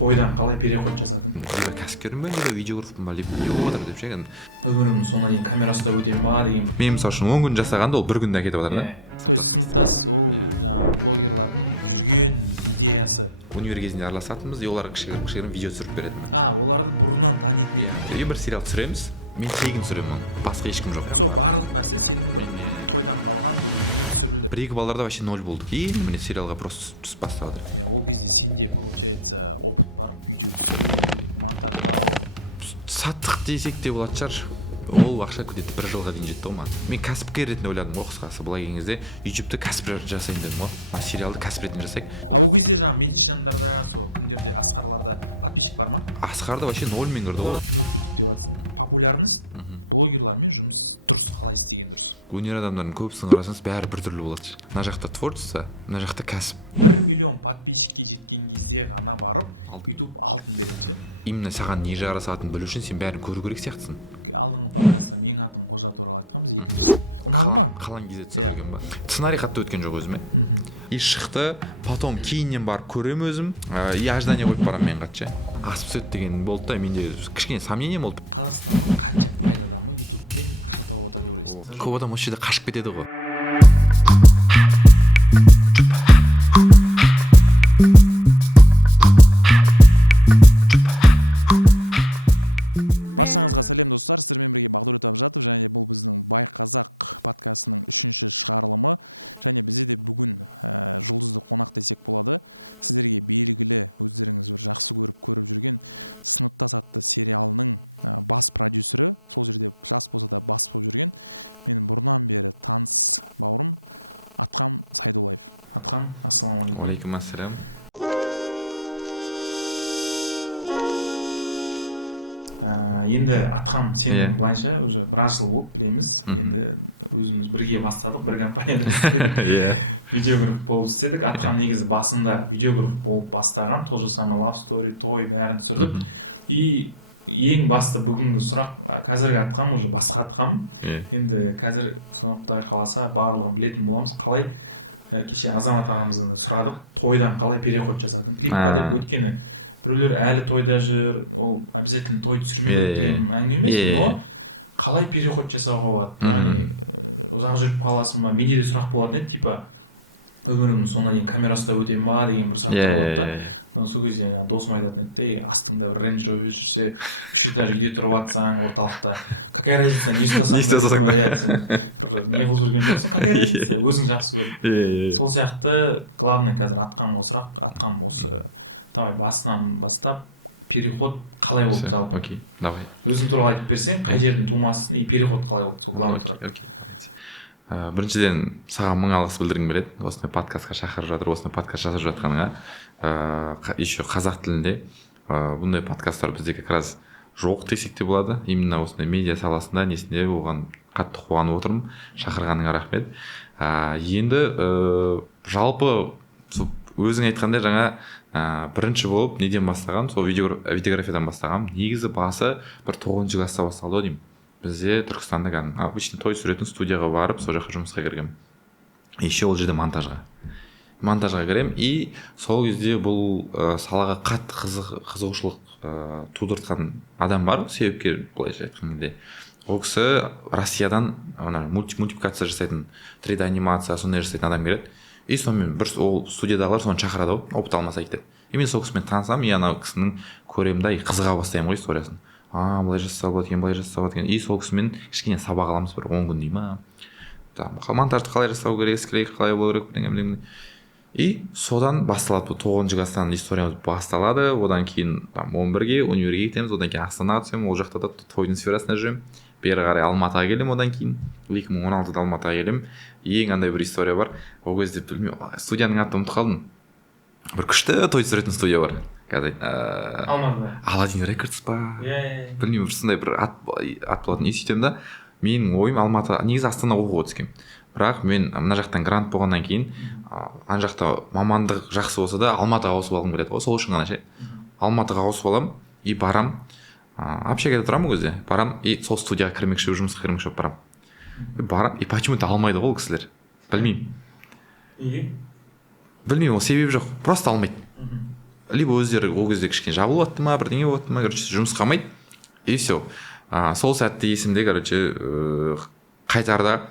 тойдан қалай переход жасадың? либо кәсіпкермін ба, либо видеографпын ба, либо не болып жатыр деп ше. Өмірімнің соңына дейін камера ұстап өтемін ба деген бір. Мен мысалы үшін 10 күн жасағанда ол 1 күнде әкетіп жатыр да. То есть сыныптас ол жаңағы блогерлардың жүрген идеясы. Универ кезінде араласатынбыз, оларға кішігірім видео түсіріп беретін. Оларды бұрыннан танитын едім. Бір сериал түсіреміз, мен тегін түсіремін оны, басқа ешкім жоқ. Сол барлық нәрсе сенің бір тойдан қалған дүниеңе түсірілді. 1-2 балаларда вообще 0 болды. И міне сериалға просто түсіп бастады. Ол кезде сенде получается опыт бар, видео түсіру, монтаждау. Саттық десек те болады шығар. Ол ақша где-то 1 жылға дейін жетті ғой маған. Мен кәсіпкер ретінде ойладым ғой қысқасы. Былай келген кезде ютубты кәсіп жасайын дедім ғой. Сериалды кәсіп ретінде жасайық. Ол кезде жаңағы медичандарда, сол күндерде Асқарларда подписчик бар ма? Асқарда вообще 0-мен кірді ғой. Кино түсірдік деп жатсың. Популярность блогерлармен жұмыс дұрыс қалай істеген дұрыс? Өнер адамдарының көбісін қарасаңыз бәрі біртүрлі болады. Мына жақта творчество, мына жақта кәсіп. 1 миллион подписчикке жеткен кезде ғана барып YouTube алтын береді ше. Именно саған не жарасатынын білу үшін сен бәрін көру керек сияқтысың. Алдыңғы подкастта менің атым Қожа туралы айтқанбыз, екіншісі. Ұнады ма? Қалан кезет түсірген ба? Сценарий қатты өткен жоқ өзіме. И шықты, потом кейіннен барып көрем өзім. И ожидание қойып барамын мен қатты ше. Асып түседі деген болды да, менде кішкене сомнение болды. Қазақстанның қанша пайда адамы ютубпен ақша тауып отыр деп ойлайсың? Көп адам осы жерде қашып кетеді ғой. Баршаңызға сәлем достар, сіздермен бірге Бағдәулет Абжатов, және бұл біздің Бай Қазақ подкастының 3-ші шығарылымы, және бізде де бүгін жұлдызды қонақ десек болады. Сіздерге белгілі, өздеріңіз бір жақсы көріп жүрген Сыныптас атты сериалының бас продюсері, сол жерде жас болса да бас болып жүрген менің бұрыннан бері таныс бауырым Атқам Сайдуллаев. Атқам, ассалаумағалейкум. Уағалейкум ассалам. Енді Атқам, сені былайша уже біраз жыл болып білеміз. Енді өзіміз бірге бастадық, бір компанияда істедік. Видеограф болып істедік. Атқам негізі басында видеограф болып бастаған, то же самое Love Story, той бәрін түсірдік. И ең басты бүгінгі сұрақ, қазіргі Атқам уже басқа Атқам. Енді қазір соны Құдай қаласа барлығын білетін боламыз. Қалай кеше Азамат ағамыздан да сұрадық, тойдан қалай переход жасадың клипқа деп. Өйткені біреулер әлі тойда жүр, ол обязательно той түсірмеу керек деген әңгіме емес, но қалай переход жасауға болады? Яғни ұзақ жүріп қаласың ба? Менде де сұрақ болатын еді, типа өмірімнің соңына дейін камера ұстап өтемін ба деген бір сұрақтар болады да. Но сол кезде жаңағы досым айтатын еді, астыңда бір Range Rover жүрсе, 3 этаж үйде тұрып жатсаң орталықта, какая разница, не ұстасаң да дейді ғой, сен бір не қылып жүрген жоқсың, какая разница, өзің жақсы көр. Сол сияқты главный қазір Атқамға сұрақ. Атқам, осы давай басынан бастап переход қалай болды жалпы? Давай. Өзің туралы айтып берсең, қай жердің тумасысың и переход қалай болды? Сол главный сұрақ. Біріншіден саған мың алғыс білдіргім келеді. Осындай подкастқа шақырып жатыр, осындай подкаст жазып жатқаныңа. Еще қазақ тілінде бұндай подкасттар бізде как раз жоқ десек те болады. Именно осындай медиа саласында несінде оған қатты қуанып отырмын. Шақырғаныңа рахмет. Енді жалпы өзің айтқандай жаңа бірінші болып неден бастаған, сол видеографиядан бастаған. Негізі басы бір 9-шы класста басталды деймін. Бізде Түркістанда обычно той түсіретін студияға барып, сол жаққа жұмысқа кіргем. Еще ол жерде монтажға кірем. И сол кезде бұл салаға қатты қызығушылық тудыртқан адам бар, себепкер былайша айтқанда. Ол кісі Россиядан мультипликация жасайтын, 3D анимация сондай жасайтын адам келеді. И сонымен бір ол студиядағылар соны шақырады ғой, опыт алмаса кетеді. И мен сол кісімен танысам, и ана кісінің көремін да, қызыға бастаймын ғой историясын. Былай жасаса болады екен, былай жасаса болады екен. И сол кісімен кішкене сабақ аламыз, бір 10 күн дей ма. Монтажды қалай жасау керек, скрейк қалай болу керек деген. И содан басталады, 9-шы класстан историямыз басталады. Одан кейін 11-ге универге кетеміз, одан кейін Астанаға түсемін, ол жақта да тойдың сферасында жүремін. Бері қарай Алматыға келем, одан кейін 2016-да Алматыға келем. Ең андай бір история бар. Ол кезде білмеймін, студияның атын ұмытып қалдым. Бір күшті той түсіретін студия бар. Алматыда. Аладдин Рекордс па? Білмеймін, бір сондай бір ат болатын. И сөйтем да, менің ойым Алматы, негізі Астана оқуға түскем. Бірақ мен мына жақтан грант болғаннан кейін, ана жақта мамандық жақсы болса да Алматыға ауысып алғым келеді ғой, сол үшін ғана ше. Алматыға ауысып алам и барам. Общагада тұрамын ол кезде. Барам и сол студияға кірмекші, жұмысқа кірмекші болып барам. Барам и почему-то алмайды ғой ол кісілер. Білмеймін. Білмеймін, ол себебі жоқ. Просто алмайды. либо өздері ол кезде кішкене жабылып жатты ма бірдеңе болып жатты ма, короче жұмыс қалмайды, и все. Сол сәтте есімде, короче, қайтарда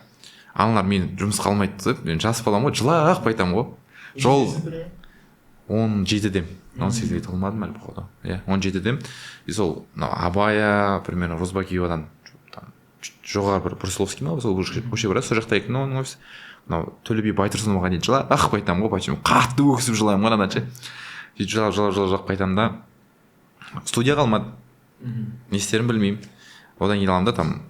аналар мен жұмыс қалмайды деп, мен жас балам ғой, жылап айтамын ғой. Жол 17-дем, 18-ге толмадым әлі походу. Иә, 17-дем. И сол Абая, примерно Розбакиевадан жоғары бір Брусиловский ма, сол көше бар, сол жақта екен оның офис. Мынау Төле би Байтұрсыновға дейін жылап айтамын ғой, почему қатты өксіп жылаймын ғой анадан ше. Жылап қайтамын да студияға алмады. Не істерін білмеймін. Одан кейін аламын да там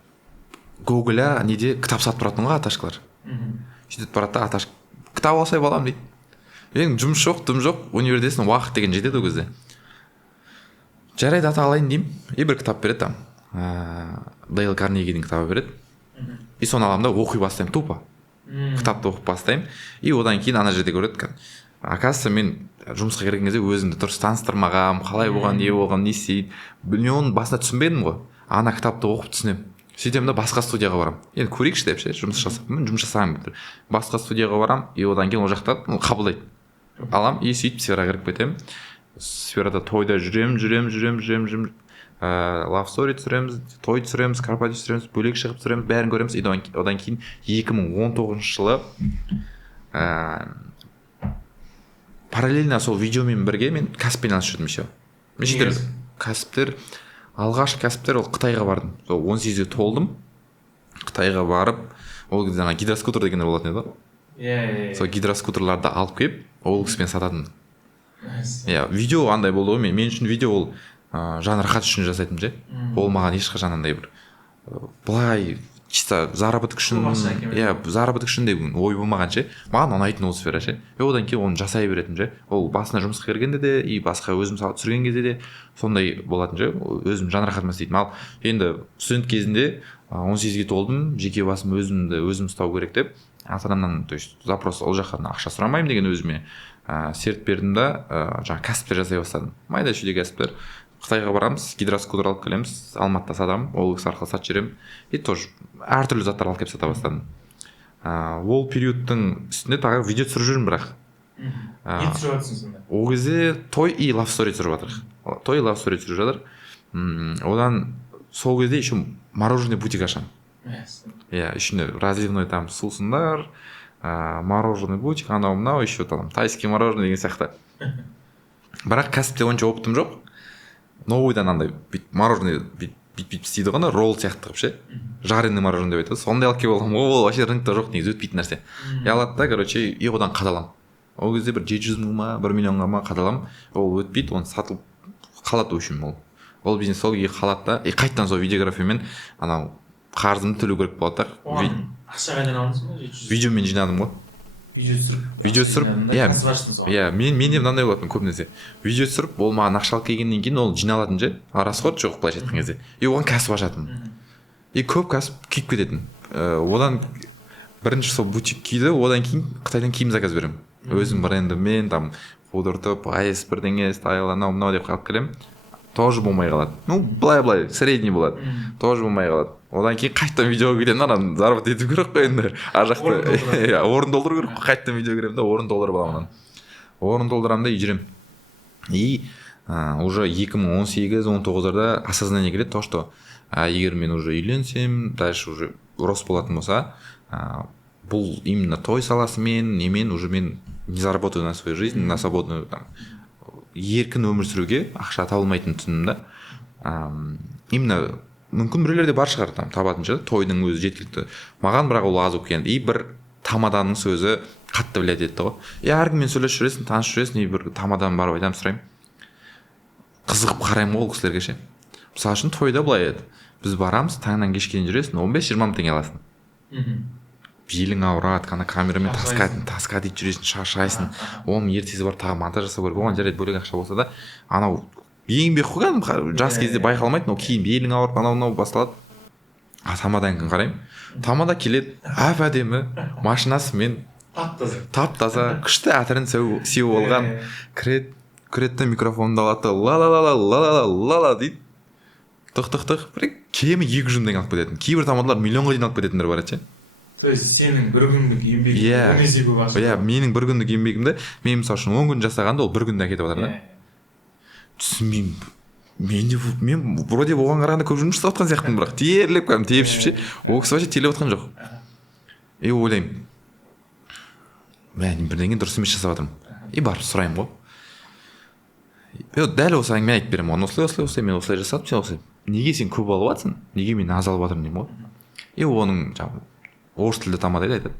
Google-а неде кітап сатып тұратын ғой аташкалар. Сөйтіп барады да аташ кітап алсай балам дейді. Мен жұмыс жоқ, дым жоқ, универдесін уақыт деген жетеді ол кезде. Жарайды ата алайын деймін. И бір кітап береді там. Дейл Карнегидің кітабы береді. И соны аламын да оқи бастаймын тупо. Кітапты оқып бастаймын. И одан кейін ана жерде көреді. Оказывается, мен жұмысқа келген кезде өзімді дұрыс таныстырмағам, қалай болған, не болған, не істейді. Мен оның басында түсінбедім ғой. Ана кітапты оқып түсінемін. Сөйтемін да басқа студияға барам. Енді көрейікші деп ше, жұмыс жасаймын. Жұмыс жасаймын. Басқа студияға барам, и одан кейін ол жақта қабылдайды. Алам, и сөйтіп сфераға кіріп кетемін. Сферада тойда жүрем. Love Story түсіреміз, той түсіреміз, корпоратив түсіреміз, бөлек шығып түсіреміз, бәрін көреміз. Одан кейін 2019 жылы параллельно сол видеомен бірге мен кәсіппен айналысып жүрдім еще. Кәсіптер, алғашқы кәсіптер ол Қытайға бардым. Сол 18-ге толдым. Қытайға барып, ол кезде ана гидроскутер дегендер болатын еді. Иә. Сол гидроскутерларды алып келіп, ол кісімен сататын. Иә, видео андай болды ғой, мен үшін видео ол жан рахат үшін жасайтын же. Ол маған ешқашан андай бір былай чисто заработок үшін, иә, заработок үшін деп ой болмаған ше. Маған ұнайтын ол сфера ше. И одан кейін оны жасай беретін же. Ол басына жұмысқа кіргенде де, и басқа өзім түсірген кезде де сондай болатын же. Өзім жан рахатыма істейтін. Ал енді студент кезінде 18-ге толдым, жеке басым өзім ұстау керек деп, ата-анамнан, то есть запрос ол жақтан ақша сұрамаймын деген өзіме серт бердім да, жаңа кәсіптер жасай бастадым. Майда шүйде кәсіптер. Қытайға барамыз, гидроскутер алып келеміз, Алматыда сатамын, ол кісі арқылы сатып жүремін. И тоже әртүрлі заттар алып келіп сата бастадым. Ол периодтың үстінде тағы видео түсіріп жүрмін бірақ. Не түсіріп жатырсың сонда? Ол кезде той и love story түсіріп жатыр. Той и love story түсіріп жатыр. Одан сол кезде еще мороженое бутик ашамын. Иә, ішінде разливной там сусындар, мороженое бутик, анау мынау, еще там тайский мороженое деген сияқты. Бірақ кәсіпте онша опытым жоқ. Новойдан андай мороженое бүйтіп істейді ғой, ролл сияқты қылып ше. Жареный мороженое деп айтады. Сондай алып келіп алғам. Ол вообще рынокта жоқ, негізі өтпейтін нәрсе. Алады да, короче, и одан қадалам. Ол кезде бір 700 мың ма, 1 миллионға ма қадалам. Ол өтпейді, оны сатылып қалады үшін ол. Ол бизнес сол күйі қалады да, и қайттан сол видеографиямен анау қарызымды төлеу керек болады да. Ақша қайдан алдыңыз ба? Видеомен жинадым ғой. Видео түсіріп ақша жинадың да, кәсіп аштың соған. Иә, мен де мынандай болатын көп нәрсе. Видео түсіріп, ол маған ақша алып келгеннен кейін ол жиналатын же, расход жоқ былайша айтқан кезде. И оған кәсіп ашатын. И көп кәсіп күйіп кететін. Одан бірінші сол бутик киді, одан кейін Қытайдан киім заказ беремін. Өзім брендіммен там қудыртып, айс бірдеңе, стайл, анау мынау деп қалып келемін. Тоже болмай қалады. Ну, былай, средний болады. Тоже болмай қалады. Одан кейін қайттан видеоға кетемін, анан заработать ету керек қой енді. Ар жақта орын толтыру керек, қайттан видео керемін да, орын толтырып аламын. Орын толтырамын да, жүрем. И уже 2018-19-ларда осознание келеді, то, что егер мен уже үйленсем, дальше уже рост болатын болса, бұл именно той саласымен, немен уже мен не заработаю на свою жизнь, на свободную там еркін өмір сүруге ақша табылмайтын түсіндім да. Именно мүмкін біреулерде бар шығар там табатын шығар, тойдың өзі жеткілікті. Маған бірақ ол аз болып келді. И бір тамаданың сөзі қатты влиять етті ғой. И әркіммен сөйлесіп жүресің, танысып жүресің, и бір тамадан барып айтамын, сұраймын. Қызығып қараймын ол кісілерге ше. Мысалы үшін тойда былай еді. Біз барамыз, таңнан кешке дейін жүресің, 15-20 мың теңге аласың. Белің ауырады, қана камерамен таска дейді жүресің, шаршайсың. Оның ертесі бар, тағы монтаж жасау керек. Оған жарайды бөлек ақша болса да, анау еңбек қойған жас кезде байқалмайды, но кейін белің ауырып, анау басталады. Тамадан күн қараймын. Тамада келеді, әп-әдемі машинасымен тап-таза, күшті әтірін сеу болған. Кіреді микрофонды алады, ла-ла-ла-ла-ла-ла-ла дейді. Тық-тық-тық, кемі 200 мың алып кететін. Кейбір тамадалар миллионға дейін алып кететіндер бар еді. То есть сенің бір күндік еңбегіңде 10 есе көп ақша. Иә, менің бір күндік еңбегімді, мен мысалы үшін 10 күн жасағанда ол бір күнде әкетіп жатыр да. түсінбеймін. Мен вроде оған қарағанда көп жұмыс жасап жатқан сияқтымын, бірақ терлеп кәдімгі тепшіп ше. Ол кісі вообще телеп жатқан жоқ. И ойлаймын, мен бірдеңе дұрыс емес жасап жатырмын. И барып сұраймын ғой. Дәл осы әңгіме айтып беремін оған, осылай мен осылай жасадым, сен осылай. Неге сен көп алып жатсың? Неге мен аз алып жатырмын деймін ғой. И оның жаңағы орыс тілді тамадайды, айтады.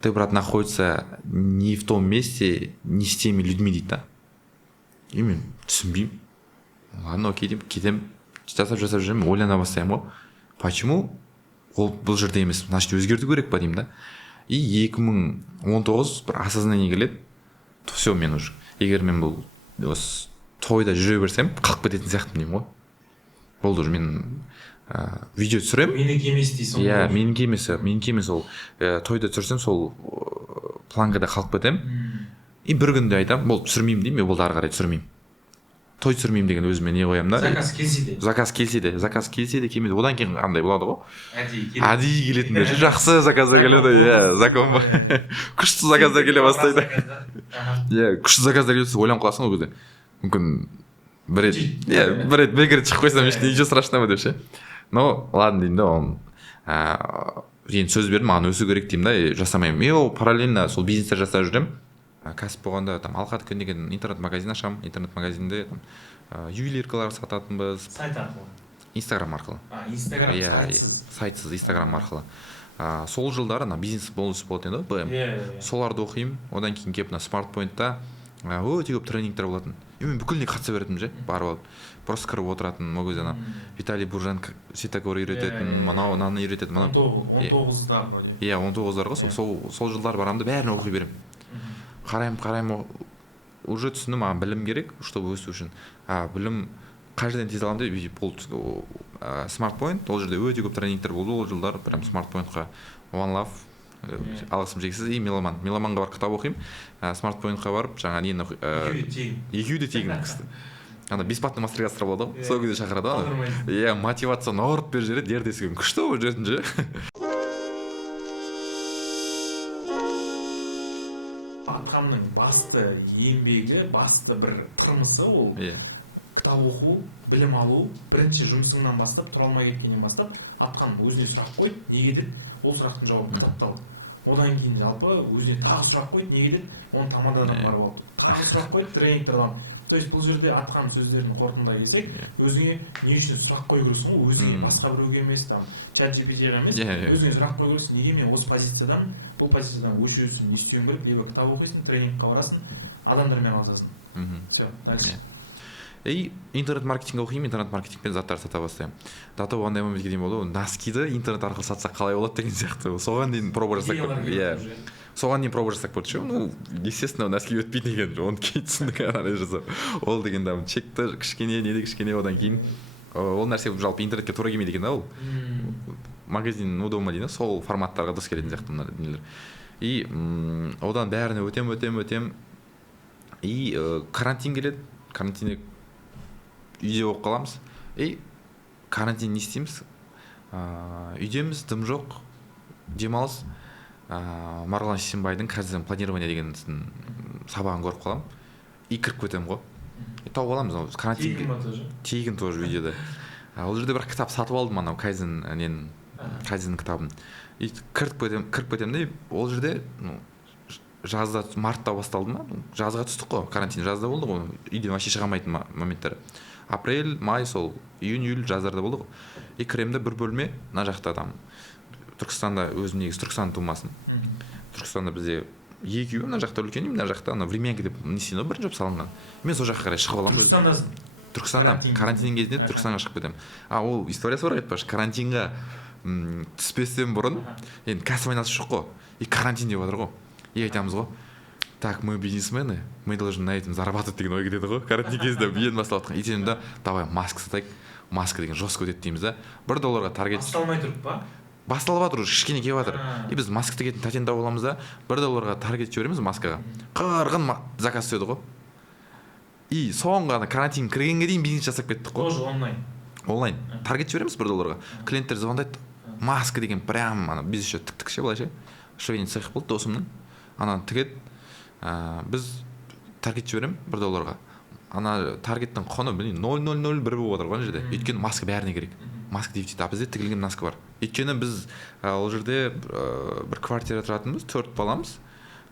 Ты, брат, находится не в том месте, не с теми людьми дейді да. И мен түсінбеймін. Ладно, окей деймін, кетемін, жасап жүремін, ойлана бастаймын ғой. Почему ол бұл жерде емес, значит өзгерту керек па деймін да. И 2019 бір осознание келеді. Все, мен уже егер мен бұл осы тойда жүре берсем қалып кететін сияқтымын деймін ғой. Болды уже мен видео түсіремін. Менікі емес дейсің. Иә, менікі емес ол тойда түсірсем сол планкада қалып кетемін. И бір күнде айтамын, болды түсірмеймін деймін, мен болды ары қарай түсірмеймін. Той түсірмеймін деген өзіме не қоямын да. Заказ келсе де келмейді. Одан кейін қандай болады ғой? Әдейі келетіндер жақсы заказдар келеді. Күшті заказдар келе бастайды. Иә, күшті заказдар келсе ойланып қаласың ол кезде. Мүмкін бір рет бекер шығып қойсам ничего страшного деп ше. Но ладно деймін да, оны енді сөз бердім, маған өсу керек деймін да, жасамаймын. Мен параллельно сол бизнестер жасап жүремін. Кәсіп болғанда там алқа дүкен деген интернет-магазин ашамын. Интернет-магазинде ювелиркалар сататынбыз. Сайт арқылы. Инстаграм арқылы. Инстаграм сайтсыз Инстаграм арқылы. Сол жылдары бизнес болысы болады енді БМ. Соларды оқимын. Одан кейін келіп смартпойнтта өте көп тренингтер болатын. Мен бүкіліне қатыса беретінмін же, барып алып. Просто кіріп отыратын, ол кезде Виталий Буржан светофор үйрететін, мынаны үйрететін. 19-да вроде. Иә, 19-дарға сол жылдар барамды бәрін оқи беремін. Қараймын, уже түсіндім, маған білім керек, чтобы өсу үшін. Білім қай жерден тез аламын деп, бұл смартпойнт, ол жерде өте көп тренингтер болды ол жылдар, прям смартпойнтқа One Love, алғысым шексіз, и Меломанға бар кітап оқимын, смартпойнтқа барып, жаңа нені екеуі де тегін кісті. Ана бесплатный мастер-класстар болады ғой, сол кезде шақырады ғой. Иә, мотивацияны ауырып беріп жібереді, ертесі күні күшті болып жүретін же. Атқамның басты еңбегі, басты бір тұрмысы ол кітап оқу, білім алу. Бірінші жұмысыңнан бастап, тұра алмай кеткеннен бастап, Атқам өзіне сұрақ қойды, неге деді, ол сұрақтың жауабын кітапта алды. Одан кейін жалпы өзіне тағы сұрақ қойды, неге деді, оны тамададан барып алды. Тағы сұрақ қойды, тренингтерден алды. То есть бұл жерде Атқам сөздерін қорытындылай келсек, өзіңе не үшін сұрақ қою керексің ғой, өзіңе, басқа біреуге емес, там чат GPT-ге емес, өзіңе сұрақ қою керексің, неге мен осы позициядамын, бұл позициядан өшу үшін не істеуім керек, либо кітап оқисың, тренингқа барасың, адамдармен қалысасың. Все, дальше. И интернет-маркетинг оқимын, интернет-маркетингпен заттар сата бастаймын. Дата болғандай моментке дейін болды, носкиді интернет арқылы сатсақ қалай болады деген сияқты. Соған дейін проба жасап көрдік. Иә. Соған дейін проба жасап көрдік ше. Ну, естественно, носки өтпейді екен. Оны кейін түсіндік анализ жасап. Ол деген там чекті кішкене, неде кішкене, одан кейін ол нәрсе жалпы интернетке тура келмейді екен да ол. Магазин удобно дейді, сол форматтарға дұрыс келетін сияқты мына нелер. И одан бәріне өтем. И карантин келеді. Карантинде үйде оқып қаламыз. Карантин не істейміз? Үйдеміз, дым жоқ, демалыс. Марғұлан Шешенбайдың кайдзен планирование деген сабағын көріп қаламын. И кіріп кетемін ғой. Тауып аламыз. Тегін тоже видеода. Ол жерде бір кітап сатып алдым, анау кайдзен кітабын. И кіріп кетемін де, ол жерде жазда, мартта басталды ма? Жазға түстік қой, карантин жазда болды ғой. Үйден вообще шыға алмайтын моменттер. Апрель, май, сол июнь, июль жаздарда болды ғой. И кіремді бір бөлме, мына жақта там Түркістанда, өзім негізі Түркістан тумасын. Түркістанда бізде екеуі, мына жақта үлкен, мына жақта времянка деп не істейді, бірінші жап салынған. Мен сол жаққа қарай шығып аламын. Түркістандасың? Карантин кезінде Түркістанға шығып кетемін. Ол историясы бар айтпашы, карантинға түспестен бұрын, енді кәсіп айналысы жоқ қой. И карантин деп жатыр ғой. И айтамыз ғой, так, мы бизнесмены, мы должны на этом зарабатывать деген ой кетеді ғой. Карантин кезінде ең бастап жатқан. Итемін да, давай маска сатайық. Маска деген жестко өтеді дейміз да. $1 таргет. Басталмай тұрып па? Басталып жатыр, кішкене келіп жатыр. И біз маска тігетін тәтен тауып аламыз да, $1 таргет жібереміз маскаға. Қырғын заказ түседі ғой. И соңғы карантин кіргенге дейін бизнес жасап кеттік қой. Тоже онлайн. Таргет жібереміз $1. Клиенттер звондайды. Маска деген прям біз еще тік ше былайша. Швейный цех болды досымның. Ананы тігеді. Біз таргет жіберем $1. ана таргеттің құны білмеймін 0,001 болып отыр ғой ана жерде. Өйткені маска бәріне керек. Маска дефицит. А бізде тігілген маска бар. Өйткені біз ол жерде бір квартира тұратынбыз, 4 баламыз.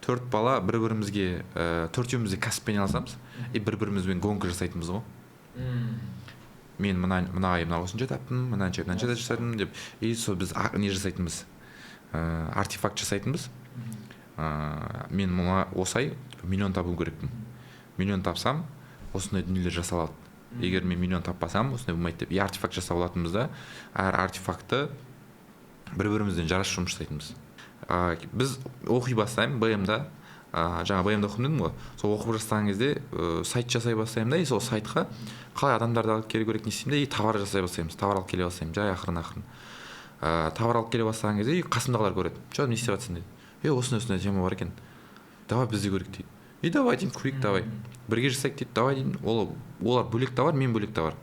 4 бала бір-бірімізге төртеуміз де кәсіппен айналысамыз. И бір-бірімізбен гонка жасайтынбыз ғой. Мен мына ай мына осынша таптым, мынанша жасадым деп. И сол біз не жасайтынбыз. Артефакт жасайтынбыз. Мен осы ай миллион табу керекпін. Миллион тапсам, осындай дүниелер жасалады. Егер мен миллион таппасам, осындай болмайды деп. И артефакт жасап алатынбыз да, әр артефакты бір-бірімізден жарас жұмыс жасайтынбыз. Біз оқи бастаймын БМда, жаңа БМда оқимын дедім ғой. Сол оқып жасаған кезде сайт жасай бастаймын да, и сол сайтқа қалай адамдарды алып келу керек не істеймін да, и товар жасай бастаймыз. Товар алып келе бастаймын, жай ақырын. Товар алып келе бастаған кезде қасымдағылар көреді. Что не істеп жатсың дейді. Осындай тема бар екен. Давай бізде көрейік дейді. И давай деймін, көрейік, давай. Бірге жасайық дейді, давай деймін. Олар бөлек товар, мен бөлек товар.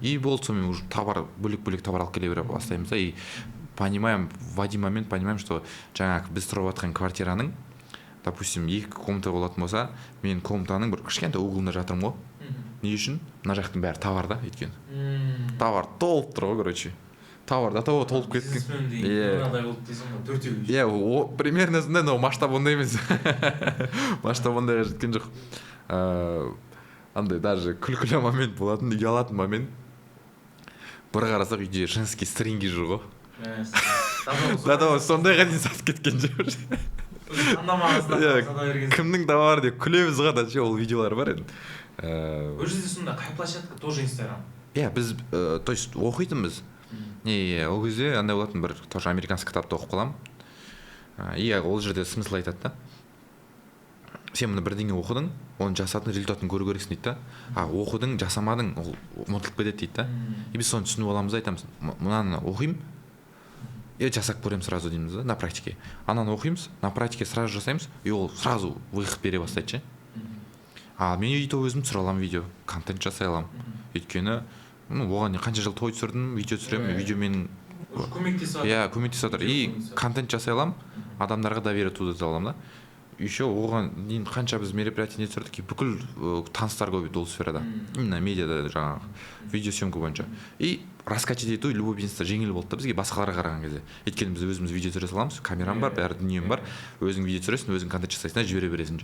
И болды, сонымен уже бөлек товар алып келе бастаймыз да, и понимаем, в один момент понимаем, что жаңағы біз тұрып жатқан квартираның, допустим, 2 комната болатын болса, мен комнатаның бір кішкентай углында жатырмын ғой. Не үшін? Мына жақтың бәрі товар да, өйткені. Товар толып тұр ғой, короче. Товар да толып кеткен. Иә, примерно сондай, но масштаб ондай емес. Масштаб ондайға жеткен жоқ. Андай даже күлкілі момент болатын, ұялатын момент. Бір қарасақ үйде женский стринги жүр ғой. Да, сондайға дейін сатып кеткен жүр. Кімнің товары деп күлеміз ғой, да, ол видеолар бар еді. Ол жерде сонда қай площадка тоже Инстаграм? Иә, біз, то есть оқитынбыз. Ол кезде андай болатын, бір тоже американский кітапты оқып қалам. И ол жерде смысл айтады да. Сен мұны бірдеңе оқыдың, оның жасатын результатын көру керексің дейді да. Оқыдың, жасамадың, ол ұмытылып кетеді дейді да. И біз соны түсініп аламыз, айтамыз. Мынаны оқимын, жасап көремін сразу дейміз да, на практике. Ананы оқимыз, на практике сразу жасаймыз, и ол сразу выход бере бастайды. Мен үйде өзім түсіре аламын видео, контент жасай аламын. Өйткені оған қанша жыл той түсірдім, видео түсіремін, видео менің көмектесіп жатыр. И контент жасай аламын, адамдарға доверие тудырта аламын да. Еще оған дейін қанша біз мероприятие түсірдік, бүкіл таныстар көбейді ол сферада. Именно медиада жаңағы видеосъемка бойынша. И раскачать ету любой бизнесте жеңіл болды да бізге басқаларға қараған кезде. Өйткені біз өзіміз видео түсіре саламыз, камерам бар, бәрі дүнием бар. Өзің видео түсіресің, өзің контент жасайсың, жібере бересің.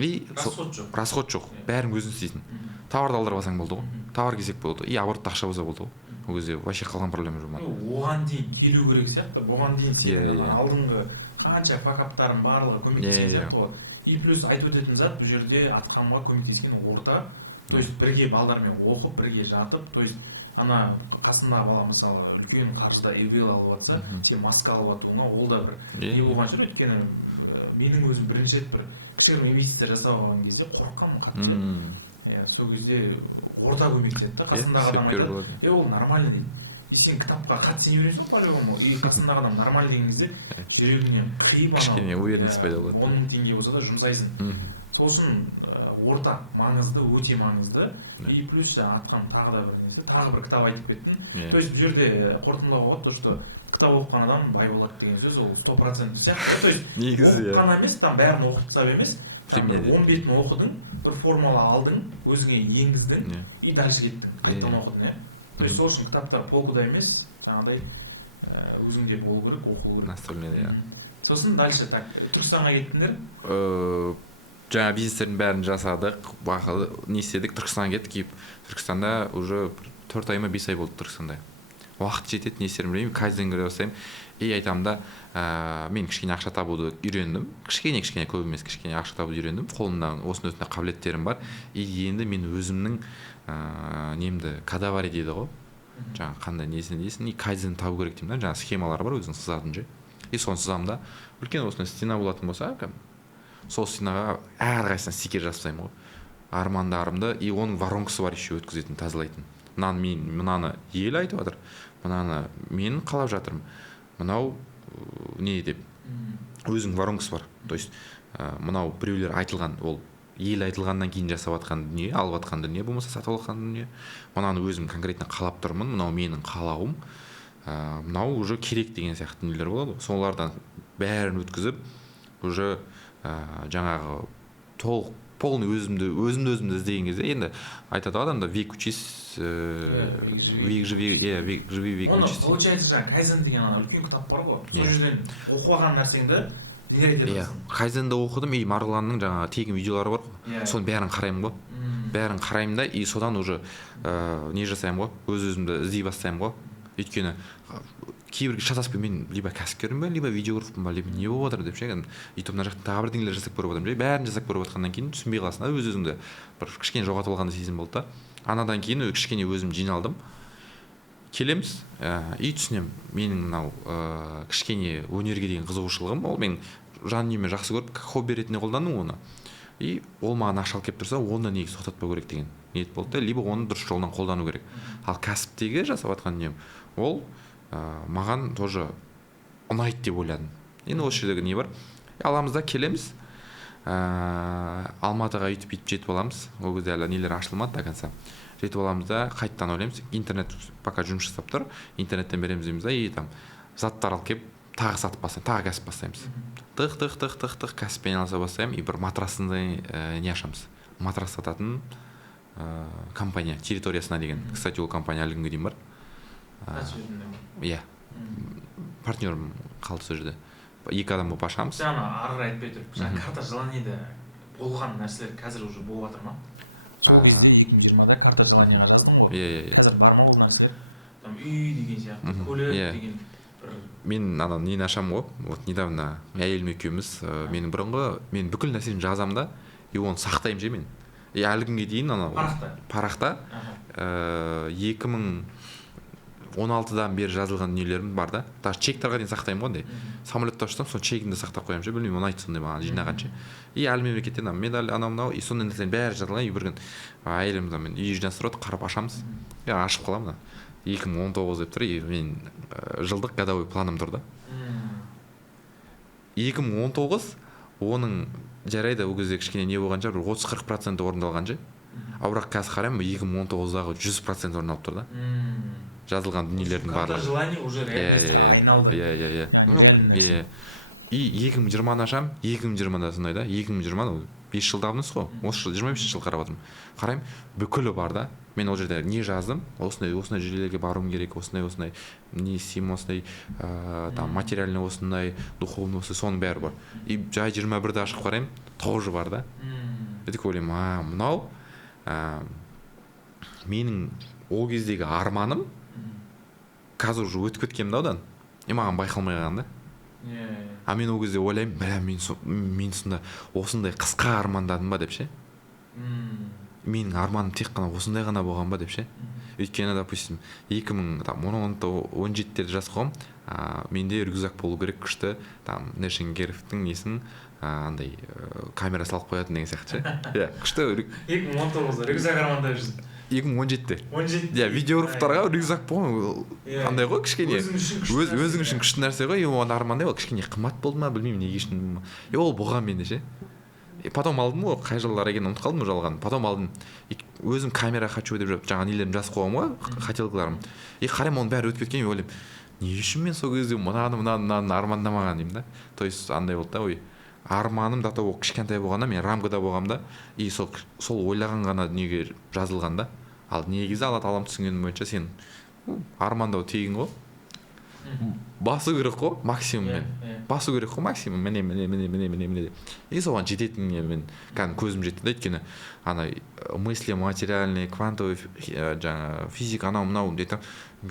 И расход жоқ. Бәрін өзің істейсің. Товарды алдырбасаң болды ғой. Товар кезек болды. И оборотта ақша болса болды ғой. Ол кезде вообще қалған проблема жоқ. Оған дейін келу керек сияқты. Бұған дейін сенің ана алдыңғы қанша факаптарың барлығы көмектескен сияқты ғой. И плюс айтып өтетін зат, бұл жерде атқамға көмектескен орта. То есть бірге балдармен оқып, бірге жатып, то есть ана қасындағы бала мысалы үлкен қаржыда эвел алып жатса, сен маска алып жатуыңа ол да бір не болған шығар. Өйткені менің өзім бірінші рет бір кішігірім инвестиция жасап алған кезде қорыққанмын қатты. Сол кезде орта көмектеседі да, қасындағы адам айтады, ол нормально дейді. И сен кітапқа қатты сене бересің ғой по-любому. И қасындағы адам нормально деген кезде жүрегіңнен қиып анау 10 000 теңге болса да жұмсайсың. Сол үшін орта маңызды, өте маңызды. И плюс атқам тағы да бір несі, тағы бір кітап айтып кеттім. То есть бұл жерде қорытындылауға болады, то что кітап оқыған адам бай болады деген сөз ол 100% сияқты. То есть оқып қана емес, там бәрін оқып тастап емес, там бір 10 бетін оқыдың, бір формула алдың, өзіңе енгіздің и дальше кеттің, қайттан оқыдың, То есть сол үшін кітаптар полкада емес, жаңағыдай өзіңде болу керек, оқылу керек. Сосын дальше так Түркістанға кеттіңдер? Жаңа бизнестердің бәрін жасадық, бақылы не істедік, Түркістанға кеттік. Түркістанда уже 4 ай ма 5 ай болды Түркістанда. Уақыт жетеді, не істерін білмеймін, кайдзен көре бастаймын. И айтамын да, мен кішкене ақша табуды үйрендім. Кішкене көп емес, кішкене ақша табуды үйрендім. Қолымда осындай қабілеттерім бар. И енді мен өзімнің немді кадавари дейді ғой. Жаңа қандай несін дейсің, и кайдзен табу керек деймін да, жаңа схемалар бар, өзің сызатын же. И соны сызамын да, үлкен осындай стена болатын болса, сол стенаға әрқайсысына стикер жасаймын ғой. Армандарымды, и оның воронкасы бар еще өткізетін, тазалайтын. Мынаны ел айтып жатыр, мынаны мен қалап жатырмын. Мынау не деп өзің воронкасы бар. То есть мынау біреулер айтылған, ол ел айтылғаннан кейін жасап жатқан дүние, алып жатқан дүние, болмаса сатып жатқан дүние. Мынаны өзім конкретно қалап тұрмын, мынау менің қалауым. Мынау уже керек деген сияқты дүниелер болады. Солардан бәрін өткізіп, уже жаңағы толық полный өзімді іздеген кезде енді айтады ғой адамдар век учись век живи век живи век оны учись. получается жаңағы кайзен деген ана үлкен кітап бар ғой сол жерден оқып алған нәрсеңді генерить етеді. кайзенді оқыдым и Марғұланның жаңағы тегін видеолары бар ғой соның бәрін қараймын ғой бәрін қараймын да и содан уже не жасаймын ғой өзімді іздей бастаймын ғой өйткені кейбір шатаспен мен либо кәсіпкермін ба либо видеографпын ба либо не болып жатыр деп ше өйтіп мына жақта тағы бірдеңелер жасап көріп жатырмын бәрін жасап көріп жатқаннан кейін түсінбей қаласың да өзіңді бір кішкене жоғалтып алғандай сезім болды да анадан кейін кішкене өзім жиналдым келеміз и түсінемін менің мынау кішкене өнерге деген қызығушылығым ол мен жан дүниеме жақсы көріп хобби ретінде қолдандым оны и ол маған ақша алып келіп тұрса оны неге тоқтатпау керек деген ниет болды да либо оны дұрыс жолдан қолдану керек ал кәсіптегі жасап жатқан дүнием ол маған тоже ұнайды деп ойладым енді осы жердегі не бар аламыз да келеміз Алматыға өйтіп жетіп аламыз ол кезде әлі нелер ашылмады до конца жетіп аламыз да қайтадан ойлаймыз интернет пока жұмыс жасап тұр интернеттен береміз дейміз да и там заттар алып келіп тағы сатып бастаймыз тағы кәсіп бастаймыз тық кәсіппен айналыса бастаймын и бір матрасындай не ашамыз матрас сататын компания территориясына деген кстати ол компания әлі күнге дейін бар иә партнерім қалды сол жерде 2 адам болып ашамыз жаңа ары қарай айтпай тұрып жаңа карта желаниеда болған нәрселер қазір уже болып жатыр ма сол кезде 2020-да карта желаниеға жаздың ғой қазір бар ма ол нәрселер үй деген сияқты көлік деген мен ана нені ашамын ғой вот недавно әйелім екеуміз менің бұрынғы мен бүкіл нәрсені жазамын да и оны сақтаймын ше мен и әлі күнге дейін ана парақта 2016-дан бері жазылған дүниелерім бар да даже чектарға дейін сақтаймын ғой андай самолетта ұшсам сол чегімді сақтап қоямын ше білмеймін ұнайды сондай маған жинағанша и әлі мемлекеттен медаль анау мынау и сондай нәрсенің бәрі жазылған и бір күні әйелім мен үй жинастырып қарап ашамыз ашып қаламын 2019 деп тұр и мен жылдық годовой планым тұр да 2019 оның жарайды ол кезде кішкене не болған шығар 30-40% орындалған ше ал бірақ қазір қараймын 2019-дағы 100% орындалып тұр да жазылған дүниелердің барлығы желание уже реальностьқа айналды яғни реальный нәрсе и 2020-ны ашамын 2020-да сондай да 2020 5 жылда емес қой осы жыл 25 жыл қарап отырмын қараймын бүкілі бар да мен ол жерде не жаздым осындай жерлерге баруым керек осындай не істеймін осындай там материальный осындай духовный осындай соның бәрі бар и жай 21-ді ашып қараймын тоже бар да сөйтіп ойлаймын мынау менің ол кездегі арманым қазір уже өтіп кеткенмін да одан и маған байқалмай қалған да а мен ол кезде ойлаймын мен сонда осындай қысқа армандадым ба деп ше менің арманым тек қана осындай ғана болған ба деп ше өйткені допустим 2017-терді жазып қойғам менде рюкзак болу керек күшті там Нэшенгеровтың несін андай камера салып қоятын деген сияқты ше иә күшті 2019-да рюкзак армандап жүрсің 2017-те иә видеографтарға рюкзак болған қандай ғой кішкене өзің үшін күшті нәрсе ғой оны армандай ол кішкене қымбат болды ма білмеймін неге үшін ол болған менде ше потом алдым ғой қай жылдары екенін ұмытып қалдым уже алғанын потом алдым өзім камера хочу деп жаңа нелерімді жазып қойғанмын ғой хотелкаларым и қараймын оның бәрі өтіп кеткен и ойлаймын не үшін мен сол кезде мынаны армандамаған деймін да то есть андай болды да ой арманым да ол кішкентай болғанда мен рамкада болғанмын да и сол ойлаған ғана дүниеге жазылған да ал негізі алла тағалам түсінгенім бойынша сен армандау тегін ғой басу керек қой максимум басу керек қой максимум міне и соған жететініне мен кәдімгі көзім жетті да өйткені ана мысли материальный квантовый жаңа физика анау мынау дейді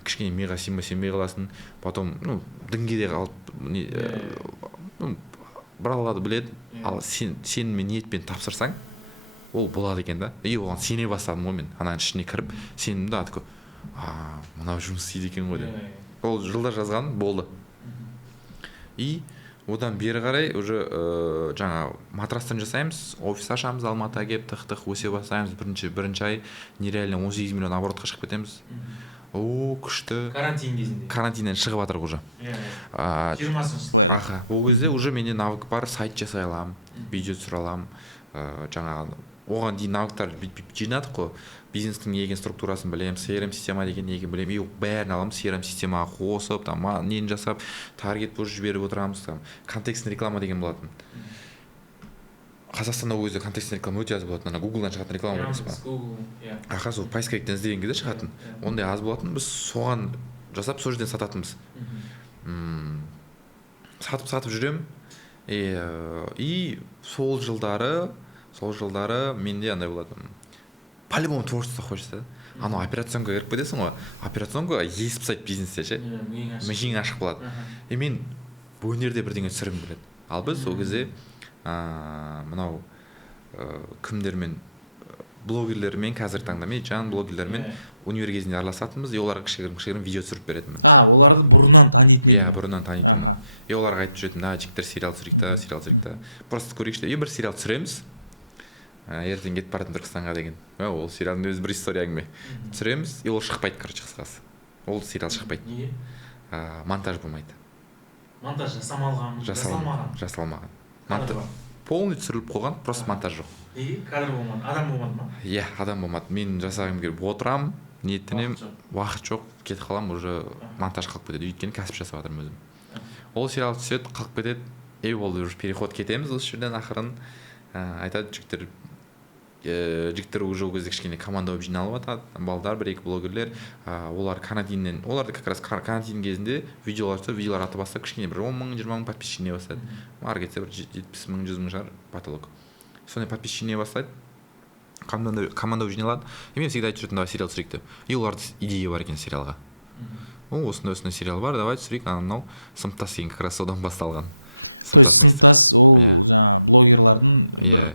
кішкене миға сенбей қаласың потом дінге де қалып бір алланы біледі ал сеніммен ниетпен тапсырсаң ол болады екен да и оған сене бастадым ғой мен ананың ішіне кіріп сендім да такой мынау жұмыс істейді екен ғой деп ол жылда жазған болды и одан бері қарай уже жаңа матрастан жасаймыз офис ашамыз Алматыға келіп тық өсе бастаймыз бірінші ай нереально 18 миллион оборотқа шығып кетеміз күшті карантин кезінде карантиннен шығып жатыр уже 20-шы ол кезде уже менде навык бар сайт жасай аламын видео түсіре аламын жаңағы оған дейін навыктар бүйтіп жинадық қой бизнестің не екенін структурасын білемін CRM система деген не екенін білемін и бәрін аламыз CRM системаға қосып там нені жасап таргет бөліп жіберіп отырамыз там контекстный реклама деген болатын Қазақстанда ол кезде контекстный реклама өте аз болатын, ана Гуглдан шығатын реклама бар емес па? Аха, сол поисковиктен іздеген кезде шығатын. Ондай аз болатын, біз соған жасап сол жерден сататынбыз. Сатып жүрем. И сол жылдары менде андай болатын. По-любому творчество хочется. Анау операционка кіріп кетесің ғой, операционка есіп тастайды бизнесте ше. Миың ашық болады. Мен бұл өнерде бірдеңе түсіргім келеді. Ал біз сол кезде мынау кімдермен, блогерлермен, қазіргі таңда жаңа блогерлермен универ кезінде араласатынбыз, оларға кішігірім видео түсіріп беретінмін. Оларды бұрыннан танитын едім. Бұрыннан танитын. Оларға айтып жүретін, жігіттер сериал түсірейік та. Просто көрейікші, бір сериал түсіреміз. Ертең кетіп баратын Түркістанға деген. Ол сериалдың өзі бір история әңгіме. Түсіреміз, ол шықпайды, короче, қысқасы. Ол сериал шықпайды. Неге? Монтаж болмайды. Монтаж жасалмаған. Полный түсіріліп қойған, просто монтаж жоқ. Неге? Кадр болмады, адам болмады ма? Иә, адам болмады. Мен жасағым келіп отырам, ниеттенем, уақыт жоқ, кетіп қалам, уже монтаж қалып кетеді. Өйткені кәсіп жасап жатырмын өзім. Ол сериал түседі, қалып кетеді. Ол уже переход кетеміз осы жерден ақырын. Айтады, жігіттер уже ол кезде кішкене команда болып жиналып жатады, балдар, бір-екі блогерлер, олар как раз карантин кезінде видеолар аты бастап, кішкене бір 10 мың, 20 мың подписчик жинай бастады. Ары кетсе бір 70 мың, 100 мың шығар потолок. Сондай подписчик жинай бастайды, команда болып жиналады. Мен всегда айтып жүретін, давай сериал түсірейік деп. И оларда идея бар екен сериалға. Осындай сериал бар, давай түсірейік. Анау сыныптас деген как раз содан басталған. То есть сыныптас ол жаңа блогерлардың бір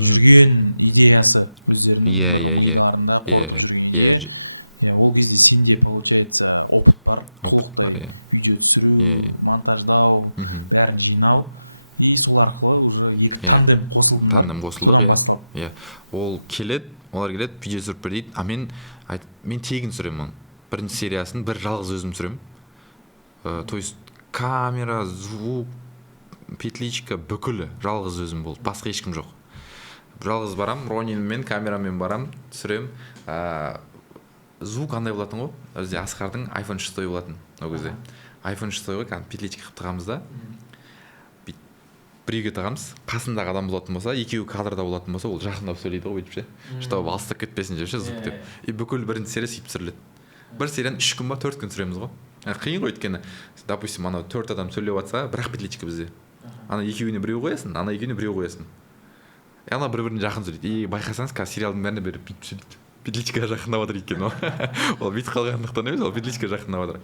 жүрген идеясы, өздерінің бір миыларында қорытып жүрген идея. Ол кезде сенде получается опыт бар, толықтай видео түсіру, монтаждау, бәрін жинау. И сол арқылы уже екі тандем қосылдыңдар, содан басталды. Олар келеді, видео түсіріп бер дейді. Мен тегін түсіремін. Бірінші сериясын бір жалғыз өзім түсіремін. То есть камера, звук, петличка бүкілі жалғыз өзім болды, басқа ешкім жоқ. Жалғыз барам, Ронинмен, камерамен барам, түсірем. Звук қандай болатын ғой? Өзде Асқардың iPhone 6 болатын ол кезде. iPhone 6 ғой, петличка қып тағамыз да. Бірге тағамыз, қасындағы адам болатын болса, екеуі кадрда болатын болса, ол жақындап сөйлейді ғой бүйтіп ше. Чтобы алыстап кетпесін деп ше, звук деп. И бүкіл бірінші серия сөйтіп түсіріледі. Бір серияны 3 күн ба 4 күн түсіреміз ғой. Қиын ғой өйткені, допустим, анау 4 адам сөйлеп жатса, бірақ петличка бізде. Ана екеуіне біреу қоясың, ана екеуіне біреу қоясың. Ана бір-біріне жақын сөйлейді. Байқасаңыз, қазір сериалдың бәріне беріп бүйтіп сөйлейді. Петличкаға жақындап жатыр екен ол. Ол бүйтіп қалғандықтан емес, ол петличкаға жақындап жатыр.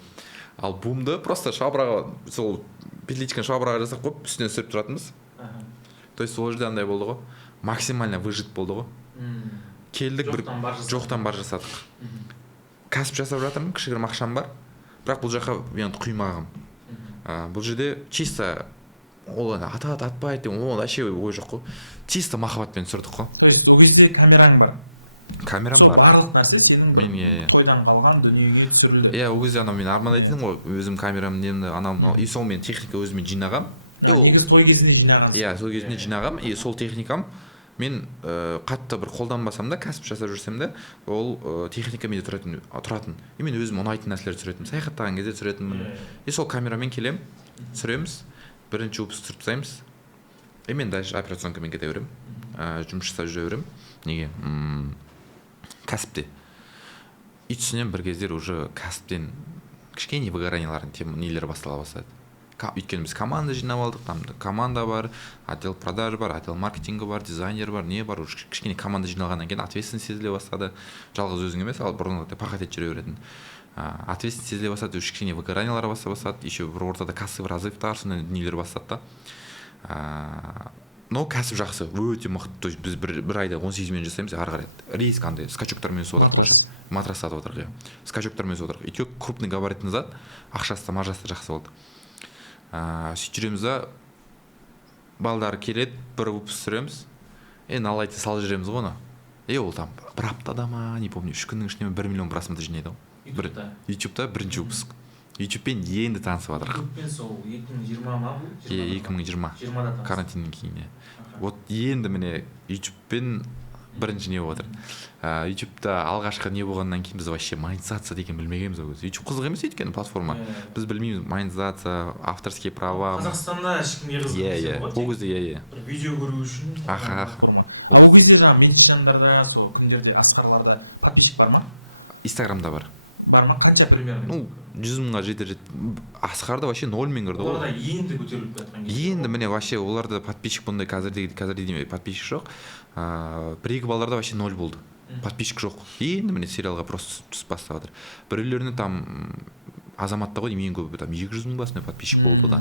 Ал бумды просто шабыраға, сол петличканы шабыраға жасап қойып, үстінен түсіріп тұратынбыз. То есть сол жерде андай болды ғой, максимально выжит болды ғой. Келдік бір жоқтан бар жасадық. Кәсіп жасап жатырмын, кішігірім ақшам бар. Бірақ бұл жаққа мен құймағым. Бұл жерде чисто ол атпайды, ол вообще ой жоқ қой. Чисто махаббатпен түсірдік қой. То есть ол кезде камераң бар. Сол бар. Барлық нәрсе сенің бір тойдан қалған дүниеңе түсірілді. Иә, ол кезде мен арман айттым ғой, өзім камерамды енді анау, и сол мен техника өзімен жинағам. Негізі той кезінде жинағансың. Иә, сол кезінде жинағам, и сол техникам мен қатты бір қолданбасам да, кәсіп жасап жүрсем де, ол техника менде тұратын. И мен өзім ұнайтын нәрселер түсіретінмін. Саяхаттаған кезде түсіретінмін. И сол камерамен келем, түсіреміз, бірінші выпуск түсіріп тастаймыз. И мен дальше операционкамен кете берем, жұмыс жасап жүре берем. Неге? Кәсіпте. И түсінем бір кездер уже кәсіптен кішкене выгораниялардың нелері бастала бастады. Өйткені біз команда жинап алдық, там команда бар, отдел продаж бар, отдел маркетингі бар, дизайнер бар, не бар, кішкене команда жиналғаннан кейін ответственность сезіле бастады. Жалғыз өзің емес, ал бұрынғы пахать етіп жүре беретін. Ответственность сезіле бастады, кішкене выгораниялар бастады, еще бір ортада кассовый разрывтар, сондай нелер бастады да. Но кәсіп жақсы, өте мықты. То есть біз бір айда 18 минут жасаймыз, ары қарай рейс қандай, скачоктармен сотырық. Матрас сатып отырық, скачоктармен сотырық. Екеу крупный габаритный зат, ақшасы да маржасы да жақсы болды. Сөйтіп жүреміз да, балдар келеді, бір выпуск түсіреміз, налайты салып жүреміз ғой. Ол там бір аптада ма, не помню, 3 күннің ішінде 1 миллион просмотр жинайды ғой. Ютубта бірінші выпуск. Ютубпен енді танысып жатырық. Ютубпен сол 2020 ма бұл? 2020. Карантиннен кейін. Вот енді міне Ютубпен бірінші не болып отыр. ютубта алғашқы не болғаннан кейін біз вообще монетизация деген білмегенбіз ол кезде. ютуб қызық емес өйткені платформа. Біз білмейміз монетизация, авторские права. Қазақстанда ешкімге қызық ол кезде бір видео көру үшін платформа. А ол кезде жаңағы медичандарда сол кімдерде асқарларда подписчик бар ма? Инстаграмда бар ма? Қанша примерно? 100 мыңға жетер. Асқарда вообще 0-мен кірді ғой. Оларда енді көтеріліп жатқан. Енді міне вообще оларда подписчик бұндай қазірде деймін подписчик жоқ. Бір-екі балаларда вообще 0 болды. Подписчик жоқ. Енді міне сериалға просто түсіп бастап жатыр. Біреулеріне там азаматта ғой деймін ең көбі там 200 мың басында подписчик болды да.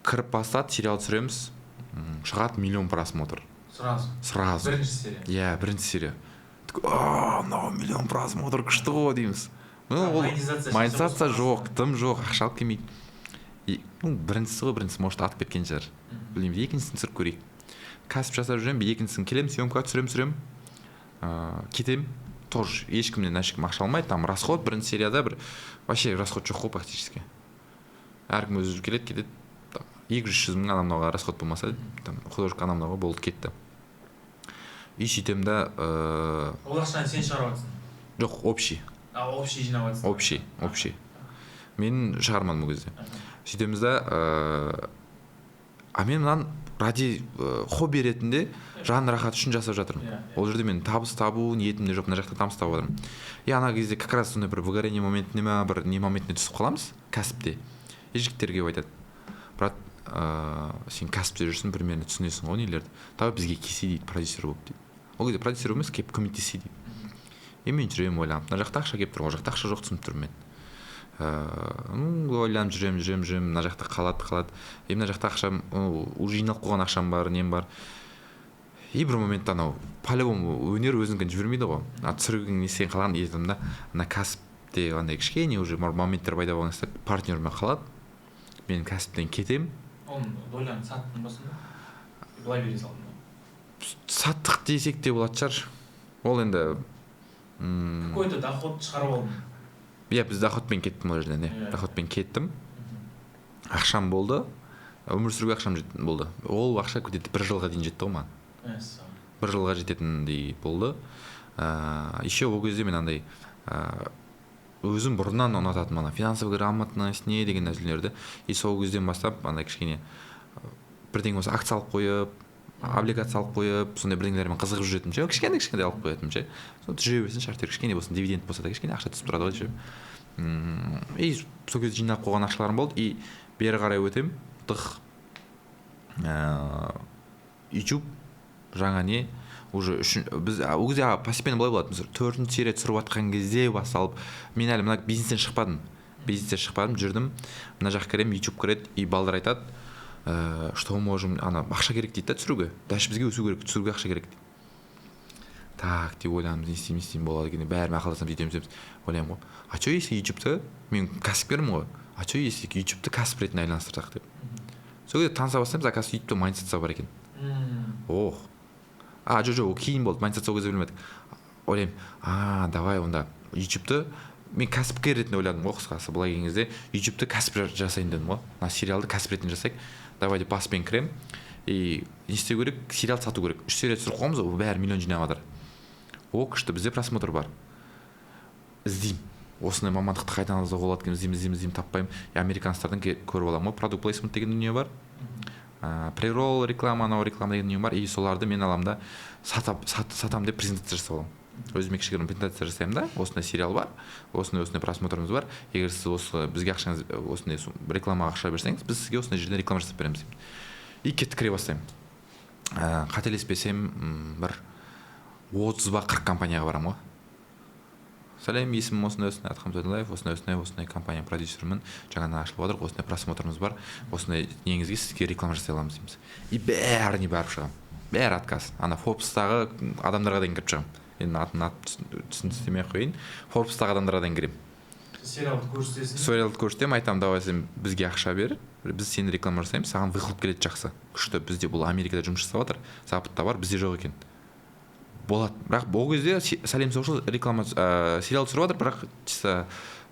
Кіріп бастады, сериал түсіреміз. Шығады 1 миллион просмотр. Сразу. Бірінші серия. Бірінші серия. Мынау 1 миллион просмотр күшті ғой дейміз. Монетизация жоқ, тым жоқ, ақша алып келмейді. Біріншісі ғой, біріншісі может атып кеткен шығар. Білмеймін, екіншісін түсіріп көрейік. Кәсіп жасап жүремін, екіншісін келемін, съемка түсірем, кетемін. Тоже ешкімнен ақша алмайды, там расход бірінші серияда бір вообще расход жоқ қой практически. Әркім өзі келеді, кетеді. 200-300 мың анамнауға расход болмаса, художник анамнауға болды кетті. И сөйтем да ол ақшаны сен шығарып жатсың? Жоқ, общий. Общий жинап жатсың? Общий. Мен шығармадым ол кезде. Сөйтеміз да мен мынаны ради хобби ретінде жан рахат үшін жасап жатырмын. Ол жерде мен табыс табу ниетімде жоқ, мына жақта табыс табып жатырмын. И ана кезде как раз сондай бір выгорание моментіне ме, бір не моментіне түсіп қаламыз кәсіпте. И жігіттерге айтады: брат, сен кәсіпте жүрсің, примерно түсінесің ғой нелерді. Давай бізге келсе дейді, продюсер болып дейді. Ол кезде продюсер емес, келіп көмектесе дейді. И мен жүремін ойланып, мына жақта ақша келіп тұр, ол жақта ақша жоқ түсініп тұрмын мен. Ойланып жүремін, мына жақта қалады. И мына жақта ақшам, уже жиналып қойған ақшам бар, нем бар. И бір моментта анау по-любому өнер өзіңнен жібермейді ғой. Түсірген несен қалған едім да, мына кәсіпте қандай кішкене уже моменттер пайда болған кезде партнеріме қалады. Мен кәсіптен кетемін. Оны дойланы саттың басында? Былай бере салдың ба? Саттық десек те болады шығар. Ол енді какой-то доход шығарып алдың? Біз доходпен кеттім ол жерден. Доходпен кеттім. Ақшам болды. Өмір сүруге ақшам болды. Ол ақша где-то 1 жылға дейін жетті ғой маған. 1 жылға жететіндей болды. Еще ол кезде мен андай өзім бұрыннан ұнататын ана финансовый грамотность не деген нәрселерді. И сол кезден бастап андай кішкене бірдеңе болса акция алып қойып, облигация алып қойып, сондай бірдеңелермен қызығып жүретінмін ше. Кішкене алып қоятынмын ше. Сол жүре берсін шарттар, кішкене болсын дивиденд болса да кішкене ақша түсіп тұрады ғой ше. И сол кезде жинап қойған ақшаларым болды. И бері қарай өтем. YouTube жаңа не уже біз ол кезде постепенно былай болады. 4-ші серия түсіріп жатқан кезде басталып, мен әлі мына бизнестен шықпадым, жүрдім. Мына жаққа кіремін, YouTube кіреді, и балдар айтады: что мы можем, ақша керек дейді да түсіруге. Даже бізге өсу керек, түсіруге ақша керек дейді. Так, деп ойланамыз, не істеймін болады екен, бәрі ақылдасамыз, жетеміз. Ойлаймын ғой, а что если YouTube-ты, мен кәсіпкермін ғой, а что если YouTube-ты кәсіп ретінде айланыстырсақ деп. Сол кезде таныса бастаймыз, оказывается YouTube-та монетизация бар екен. Жоқ, ол кейін болды, монетизация ол кезде білмедік. Ойлаймын, давай онда YouTube-ты мен кәсіпкер ретінде ойладым ғой, қысқасы былай келген кезде YouTube-ты кәсіп жасайын дедім ғой. Мына сериалды кәсіп ретінде жасайық. Давай деп баспен кірем. И не істеу керек, сериал сату керек. 3 серия түсіріп қоймыз, ол бәрі миллион жинап жатыр. Күшті, бізде просмотр бар. Іздеймін. Осындай мамандықты қайдан алса болады екен, іздеймін, таппаймын. Американецтерден көріп аламын ғой, product placement деген дүние бар. Pre-roll реклама, анау реклама деген дүние бар. И соларды мен аламын да сатам деп презентация жасап аламын. Өзіме кішігірім презентация жасаймын да, осындай сериал бар, осындай просмотрымыз бар. Егер сіз бізге ақшаңыз осындай рекламаға ақша берсеңіз, біз сізге осындай жерден реклама жасап береміз. И кетті кіре бастаймын. Қателеспесем, бір 30-40 компанияға барамын ғой. Сәлем, есімім осындай, Атқам Сәділаев, осындай компания продюсермін, жаңа ашылып отыр, осындай просмотрымыз бар, осындай неңізге сізге реклама жасай аламыз дейміз. И бәріне барып шығамын. Бәрі отказ. Forbes-тағы адамдарға дейін кіріп шығамын. Енді атын түсіністемей қойын. Forbes-тағы адамдарға дейін кірем. Сериалды көрсетем, айтамын, давай сен бізге ақша бер, біз сені реклама жасаймыз, саған выхлоп келеді жақсы. Күшті, бізде бұл Америкада жұмыс жасап жатыр, западта бар, бізде жоқ екен. Болады. Бірақ ол кезде Сәлем Social реклама сериал түсіріп жатыр, бірақ чисто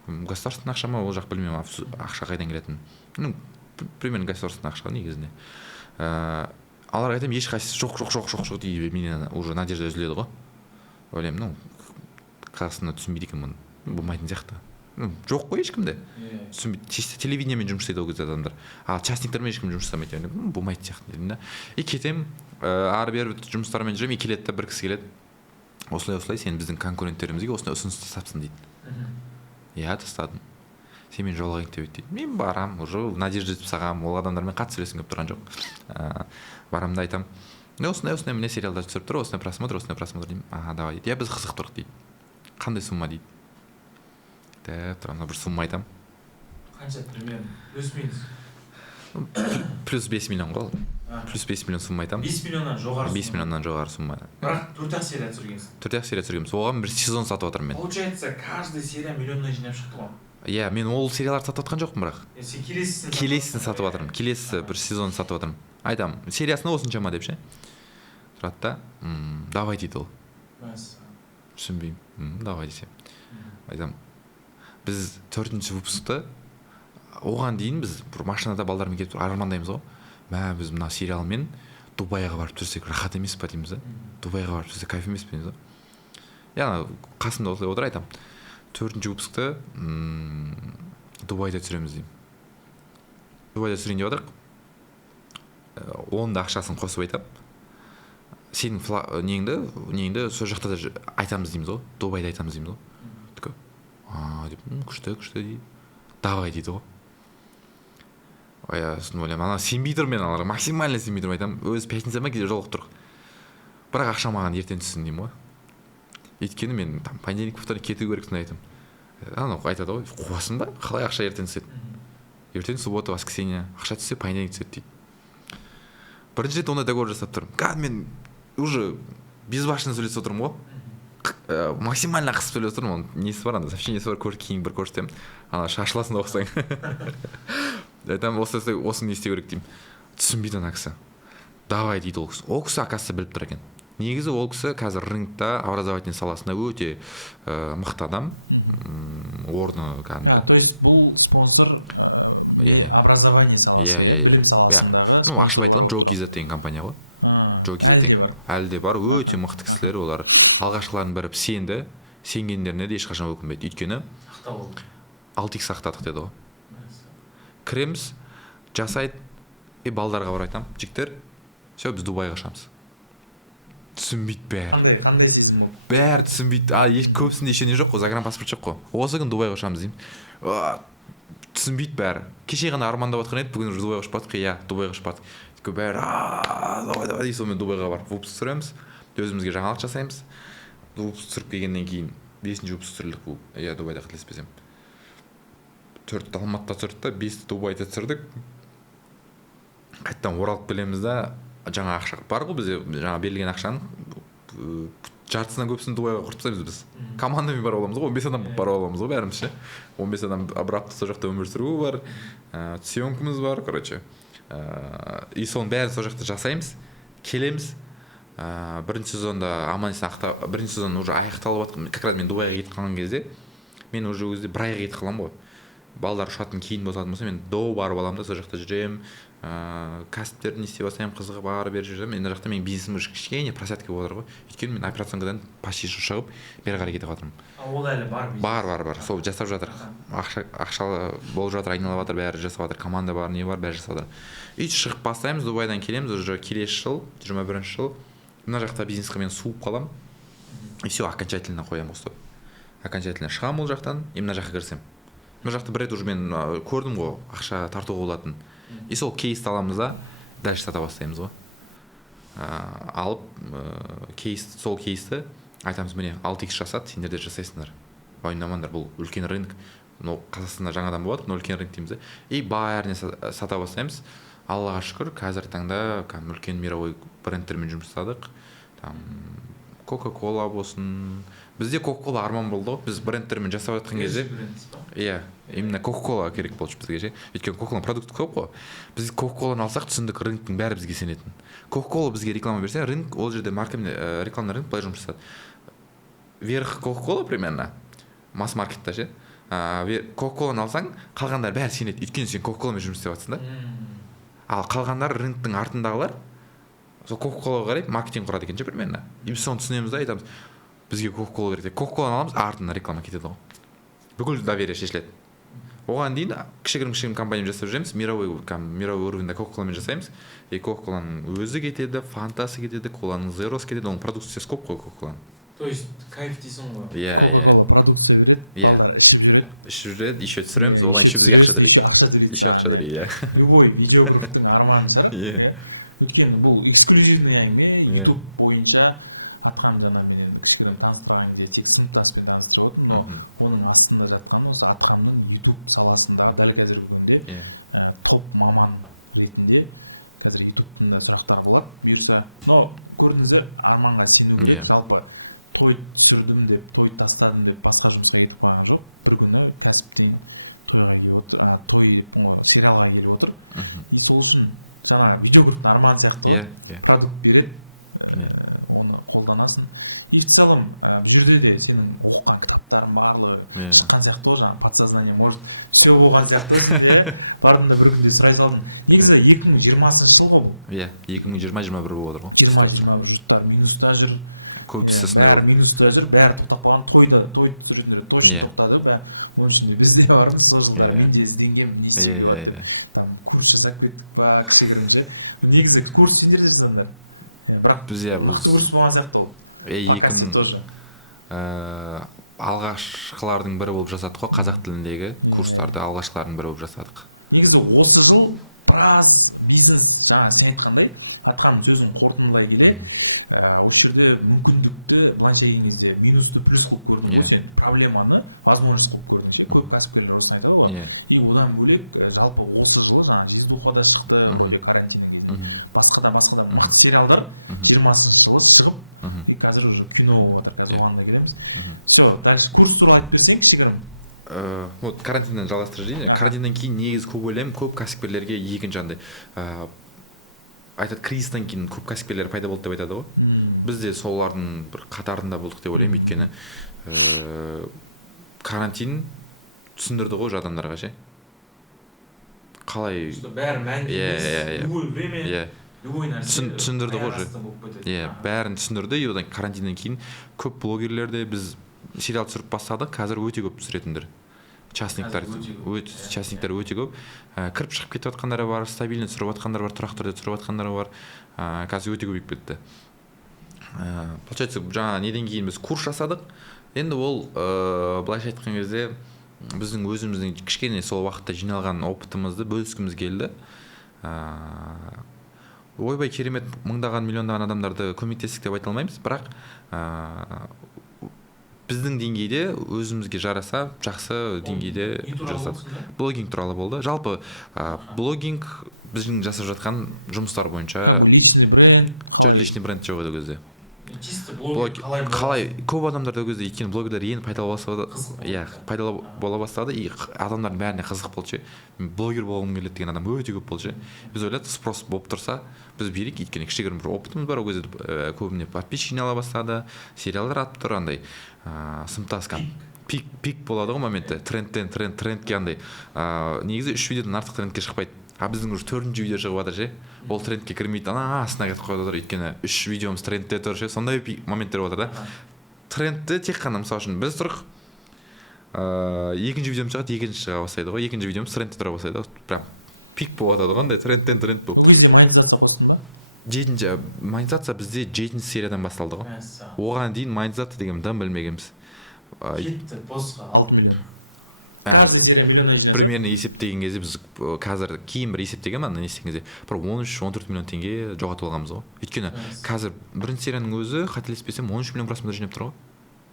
государственный ақша ма, ол жақ білмеймін, ақша қайдан келетінін. Примерно государственный ақша негізінде. аларға айтамын ешқайсысы жоқ дейді, менен уже надежда үзіледі ғой. Ойлаймын, ну қазақстанда түсінбейді екен мұны, болмайтын сияқты. Жоқ қой ешкімде. Түсінбейді. Чисто телевидениемен жұмыс істейді ол кезде адамдар. Ал частниктармен ешкім жұмыс істемейді. Болмайтын сияқты дедім да. И кетемін, ары бері жұмыстармен жүремін, и келеді да бір кісі келеді. Осылай сен біздің конкуренттерімізге осындай ұсыныс тастапсың дейді. Иә, тастадым. Сен мен жолығайық деп дейді. Мен барам, уже надежда етіп сағам, ол адамдармен қатты сөйлескім келіп тұрған жоқ. Барамын да айтамын, осындай міне сериалдар түсіріп тұр, осындай просмотр деймін. Ага, давай дейді. Я біз қызық тұрық дейді. Қандай сумма дейді. Тұрамын, бір сумма айтамын. Қанша примерно? Плюс-минус? Плюс 5 миллион ғой. Плюс 5 миллион сумма айтамын. 5 миллионнан жоғары сумма? 5 миллионнан жоғары сумма. Бірақ 4-ақ серия түсіргенсің? 4-ақ серия түсіргенбіз. Оған бір сезон сатып отырмын мен. Получается, каждый серия миллионнан жинап шықты ғой? Иә, мен ол серияларды сатып отқан жоқпын бірақ. Сен келесісін сатып жатырмын. Келесі бір сезон сатып жатырмын. Айтамын, сериясына осыншама деп ше. Тұрады да, давай дейді ол. Түсінбеймін. Давай десе. Айтамын, біз 4-ші выпускты оған дейін біз бір машинада балдармен кетіп армандаймыз ғой. Біз мына сериалмен Дубайға барып түсірсек рахат емес па дейміз да. Дубайға барып түсірсек кайф емес па дейміз да. Яғни қасымда осылай отыр, айтамын, 4-ші выпускты Дубайда түсіреміз деймін. Дубайда түсірейін деп отырық. Оның да ақшасын қосып айтамын. Сенің неңді сол жақта да айтамыз дейміз ғой. Дубайда айтамыз дейміз ғой. Деп, күшті дейді. Давай дейді ғой. Сосын ойлаймын, ана сенбей тұр, мен аларға максимально сенбей тұрмын, айтамын, өзі пятницама кейде жолығып тұрық. Бірақ ақша маған ертең түссін деймін ғой. Өйткені мен понедельник, вторник кету керексің айтамын. Анау айтады ғой, қуасың ба? Қалай ақша ертең түседі? Ертең суббота, воскресенье, ақша түссе понедельник түседі дейді. Бірінші рет ондай договор жасап тұрмын. Кәдімгі мен уже безбашенно сөйлесіп отырмын ғой. Максимально қысып сөйлесіп тұрмын. Оның несі бар, анда сообщениесі бар, кейін бір көрсетемін. Ана шашыласын да оқысаң. Айтамын, осыны не істеу керек деймін. Түсінбейді ана кісі. Давай дейді ол кісі. Ол кісі оказывается біліп тұр екен. Негізі ол кісі қазір рынокта образовательный саласында өте мықты адам. Орны кәдімгі. То есть бұл спонсор образование саласы, білім саласындағы спонсорлар болып тұр. Джо деген компания ғой. Әлде бар. Өте мықты кісілер, олар алғашқылардың бірі сенгендеріне де ешқашан өкінбейді. Өйткені 6x сақтадық деді ғой. Кіреміз, жасайды, балдарға бар айтам, жіктер, все, біз Дубайға шамыз. Түсінбейді бәрі. Қандай сезім болды? Бәрі түсінбейді. Көбісінде ешене жоқ қой, загранпаспорт жоқ қой. Осы күн Дубайға шамыз деймін. Түсінбейді бәрі. Кеше ғана армандап отқан еді, бүгін Дубайға ұшып бардық, иә, Дубайға ұшып бардық. Бәрі давай сонымен Дубайға барып выпуск түсіреміз, өзімізге жаңалық жасаймыз. Выпуск түсіріп келгеннен кейін 5-ші выпуск түсірілдік бұл, иә, Дубайда қателеспесем. 4-ті Алматыда түсірдік, 5-ті Дубайда түсірдік. Қайттан оралып келеміз да, жаңа ақша бар ғой бізде, жаңа берілген ақшаның жартысынан көпсін Дубайға құрып тастаймыз біз. Командамен барып аламыз ғой, 15 адам барып аламыз ғой бәріміз ше. 15 адам обратно сол жақта өмір сүруі бар, съемкамыз бар, короче. И соның бәрін сол жақта жасаймыз, келеміз. Бірінші сезонда бірінші сезон уже аяқталып жатқан, как раз мен Дубайға кетіп қалған кезде, мен уже өзде бір айға кетіп қаламын ғой. Балдар ұшатын кейін болатын болса, мен до барып аламын да, сол жақта жүремін. Кәсіптерді не істеп бастаймын, қызығы бары бері жүремін. Енді жақта менің бизнесім уже кішкене просядка болып отыр ғой. Өйткені мен операционкадан почти шығып, бері қарай кетіп жатырмын. Ол әлі бар бизнес? Бар. Сол жасап жатыр. Ақша болып жатыр, айналып жатыр, бәрі жасап жатыр. Команда бар, не бар, бәрі жасап жатыр. И шығып бастаймыз, Дубайдан келеміз, уже келесі жыл, 21 жыл. Мына жақта бизнесқа мен суып қаламын. И все, окончательно қоямын осы. Окончательно шығамын ол жақтан, и мына жаққа кірсем. Мына жақта бір рет уже мен көрдім ғой, ақша тартуға болатын. И сол кейсті аламыз да, дальше сата бастаймыз ғой. Алып, сол кейсті айтамыз, міне 6x жасады, сендер де жасайсыңдар. Ойындамаңдар, бұл үлкен рынок. Қазақстанда жаңадан болады, үлкен рынок дейміз. И бәріне сата бастаймыз. Аллаға шүкір, қазір таңда үлкен мировой брендтермен жұмыс жасадық. Coca-Cola болсын. Бізде Coca-Cola арман болды ғой. Біз брендтермен жасап жатқан кезде. Иә, именно Coca-Cola керек болды бізге ше. Өйткені Coca-Cola продукты көп қой. Біз Coca-Cola'ны алсақ, түсіндік, рынктың бәрі бізге сенетін. Coca-Cola бізге реклама берсе, рынок ол жерде рекламный рынок былай жұмыс жасады. Верх Coca-Cola примерно масс-маркетта ше. Coca-Cola'ны алсаң, қалғандар бәрі сенеді. Өйткені сен Coca-Cola'мен жұмыс істеп жатсың да. Ал қалғандар рынктың артындағылар сол Coca-Cola қарай маркетинг құрады екен примерно. И біз соны түсінеміз да айтамыз, бізге Coca-Cola керек деп. Coca-Cola'ны аламыз, артынан реклама кетеді ғой. Бүкіл доверие шешіледі. Оған дейін кішігірім компания жасап жүреміз, мировой уровеньде Coca-Cola'мен жасаймыз. И Coca-Cola'ның өзі кетеді, Фантасы кетеді, Коланың Zero'сы кетеді, оның продукциясы көп қой Coca-Cola'ның. То есть кайф дейсің ғой. Coca-Cola продукция береді, балдар ішіп жүреді. Еще түсіреміз. Еще түсіресіз, еще ақша төлейді саған. Любой видеографтың арманы шығар. Өйткені бұл эксклюзивный әңгіме, YouTube бойынша Атқам жаңа мен енді кішігірім таныстырған кезде тек сыныптаспен таныстырып отырмын, но оның астында жатқан осы Атқамның YouTube саласындағы дәл қазіргі күнде топ маман ретінде қазір YouTube'тың да сұрақтар болады бұйырса. Но көрдіңіздер, арманға сену керек. Жалпы той түсірдім деп, той тастадым деп басқа жұмысқа кетіп қалған жоқ. Бір күні кәсіптен тойға келіп отыр, той деп сериалға келіп отыр. И сол үшін жаңа видеографтың арманы сияқты ғой. Продукт береді, оны қолданасын. И в целом бұл жерде де сенің оқыған кітаптарың барлығы шыққан сияқты ғой, жаңа подсознание может все болған сияқты ғой сенде. Бардың да бір күнде сұрай салдың. Негізі 2020 жыл ғой бұл. Иә, 2020-21 болып отыр ғой. 20-21 жұрттар минуста жүр. Бәрі минуста жүр, бәрі тоқтап қалған. Той түсіретіндер точно тоқтады. Оның ішінде біз де бармыз, сол жылдары мен де ізденгенмін, не істеуге болады деп. Там курс жасап кеттік па, кішігірімше. Негізі курс сендер де жасадыңдар. Бірақ мықты курс болған сияқты ол. Покасте тоже. Алғашқылардың бірі болып жасадық қой, қазақ тіліндегі курстарды алғашқылардың бірі болып жасадық. Негізі осы жыл біраз бизнес, жаңа сен айтқандай, Атқам сөзін қорытындылай келе, осы жерде мүмкіндікті былайша келген кезде минусты плюс қылып көрдің ғой сен, проблеманы возможность қылып көрдің ше, көп кәсіпкерлер осыны айтады ғой. И одан бөлек жалпы осы жылы жаңа Жиздуха да шықты, вроде карантиннің кезінде. Басқа да мықты сериалдар 20-шы жылы шығып, и қазір уже кино болып жатыр, қазір оған да келеміз. Все, дальше курс туралы айтып берсең кішігірім. Карантиннен жалғастырып жейін. Карантиннен кейін негізі көп ойлаймын, көп кәсіпкерлерге екінші андай айтады, кризистен кейін көп кәсіпкерлер пайда болды деп айтады ғой. Біз де солардың бір қатарында болдық деп ойлаймын, өйткені карантин түсіндірді ғой адамдарға ше. Қалай бәрі мәнді любой время, любой нәрсе түсіндірді ғой. Бәрін түсіндірді. И одан карантиннен кейін көп блогерлерде біз сериал түсіріп бастадық, қазір өте көп түсіретіндер. Частниктер өте көп. Кіріп шығып кетіп жатқандары бар, стабильно түсіріп жатқандар бар, тұрақты түрде түсіріп жатқандар бар. Қазір өте көбейіп кетті. Получается, жаңа неден кейін біз курс жасадық. Енді ол былайша айтқан кезде біздің өзіміздің кішкене сол уақытта жиналған опытымызды бөліскіміз келді. Ойбай керемет мыңдаған миллиондаған адамдарды көмектестік деп айта алмаймыз, бірақ біздің деңгейде өзімізге жараса, жақсы деңгейде жасадық. Блогинг туралы болды. Жалпы блогинг біздің жасап жатқан жұмыстар бойынша. Личный бренд, қалай? Личный бренд жоқ еді кезде. Қалай көп адамдар да кезде екен блогерлер енді пайдалы бола бастады, и адамдардың бәріне қызық болды ше. Блогер болғым келеді деген адам өте көп болды ше. Біз ойладық, спрос болып тұрса біз берейік, өйткені кішігірім бір опытымыз бар, ол кезде көбіне подписчик жинала бастады, сериалдар атып тұр, андай сыныптас пик болады ғой моменті, трендке андай негізі 3 видеодан артық трендке шықпайды. Біздің уже 4-ші видео шығып жатыр ше. Ол трендке кірмейді, астына кетіп қойып отыр, өйткені 3 видеомыз трендте тұр ше. Сондай моменттер отыр да. Трендті тек қана мысалы үшін біз тұрық, екінші видеом шығады, екінші шыға бастайды ғой, екінші видеомыз трендте тұра бастайды. Прям пик болып жатады, ондай трендтен тренд болып. Ол кезде монетизация қостың ба? Монетизация бізде 7-ші сериядан басталды ғой. Оған дейін монетизация деген дым білмегенбіз. Кетті босқа. 6 миллион. Каждый серия миллионна жинаса. Примерно есептеген кезде біз қазір кейін бір есептеген ма, есептеген кезде бір 13-14 миллион теңге жоғалтып алғанбыз ғой. Өйткені қазір бірінші серияның өзі қателеспесем 13 миллион просмотр жинап тұр ғой.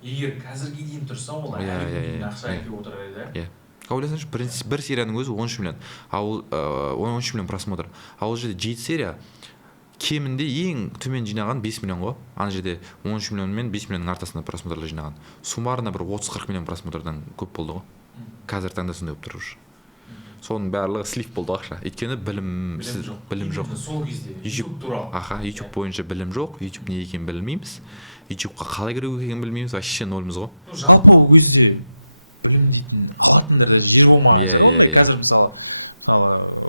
Егер қазірге дейін тұрса ол ақша әкеліп отырар еді. Ойласаңшы, бір серияның өзі 13 миллион. Ал 13 миллион просмотр. Ал жерде 7 серия кемінде ең төмен жинаған 5 миллион ғой. Ана жерде 13 миллион мен 5 миллионның артасында просмотрлар жинаған. Суммарно бір 30-40 миллион просмотрдан көп болды ғой. Қазір таңда сондай болып тұр. Соның барлығы слив болды ақша. Өйткені білім жоқ. Сол кезде YouTube туралы. YouTube бойынша білім жоқ, YouTube не екенін білмейміз. YouTube'қа қалай кіру екенін білмейміз, вообще нолмыз ғой. Жалпы ол кезде білім дейтін алатындар да жер болмаған шығар ондай. Қазір мысалы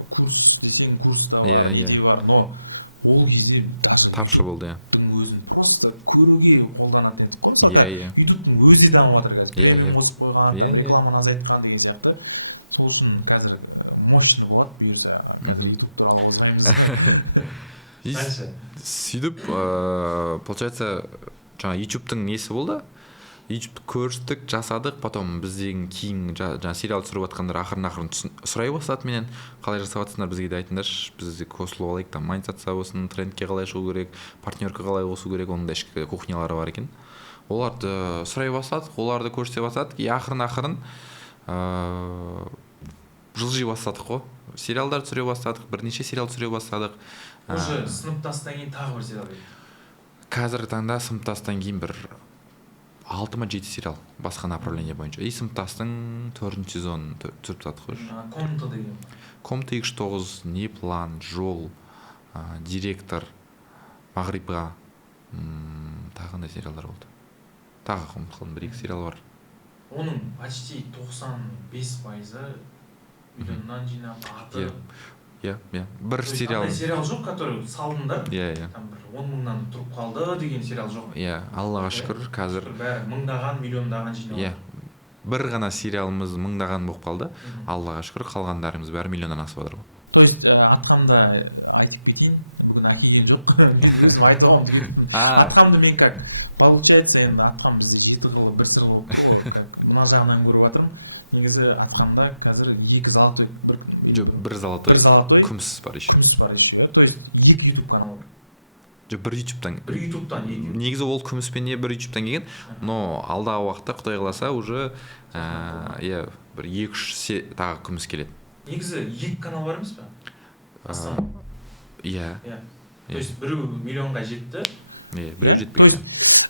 курс десең курста бар, неде бар, но ол кезде даже ютубтың өзін просто көруге қолданатын едік қой. Мысалға ютубтың өзі дамып жатыр қазір, премиум қосып қойған, там рекламаны азайтқан деген сияқты. Сол үшін қазір мощный болады бұйырса, қазір ютуб туралы қозғаймыз. Сөйтіп получается жаңа ютубтың несі болды, ютубты көрістік, жасадық, потом бізден кейін жаңа сериал түсіріп жатқандар ақырын сұрай бастады менен, қалай жасап жатсыңдар, бізге де айтыңдаршы, бізде қосылып алайық, там монетизация болсын, трендке қалай шығу керек, партнерка қалай қосу керек, оның да ішкі кухнялары бар екен. Оларды сұрай бастадық, оларды көрсете бастадық, и ақырын жылжи бастадық қой. Сериалдар түсіре бастадық, бірнеше сериал түсіре бастадық. Уже сыныптастан кейін тағы бір сериал келді. Қазіргі таңда сыныптастан кейін бір 6-7 сериал басқа направление бойынша. И сыныптастың 4 сезонын түсіріп жатық қой. Комната деген. Комната 2-9, не план, жол, директор, Мағрипға, тағы қандай сериалдар болды. Тағы ұмытып 1-2 сериал бар. Оның почти 95% миллионнан жинап аты. Бір сериал. Андай сериал жоқ, который салынды. Там бір 10 мыңнан тұрып қалды деген сериал жоқ. Аллаға шүкір, қазір бәрі мыңдаған, миллиондаған жиналды. Бір ғана сериалымыз мыңдаған болып қалды. Аллаға шүкір, қалғандарымыз бәрі миллионнан асып жатыр ғой. То есть атқамда айтып кетейін, бүгін әкелген жоқ, мен өзім айтып алғымды кетіппін. Атқамды мен как, получается енді атқам бізде 7 қырлы, 1 сырлы болып тұр ғой, как мына жағынан көріп жатырмын. Негізі атқамда қазір 2 золотой, бір золотой, күміс бар еще, то есть 2 YouTube канал. Бір ютубтан негізі ол күміспен бір ютубтан келген, но алдағы уақытта Құдай қаласа уже бір 2-3 тағы күміс келеді. Негізі 2 канал бар емес па? То есть біреу миллионға жетті. То есть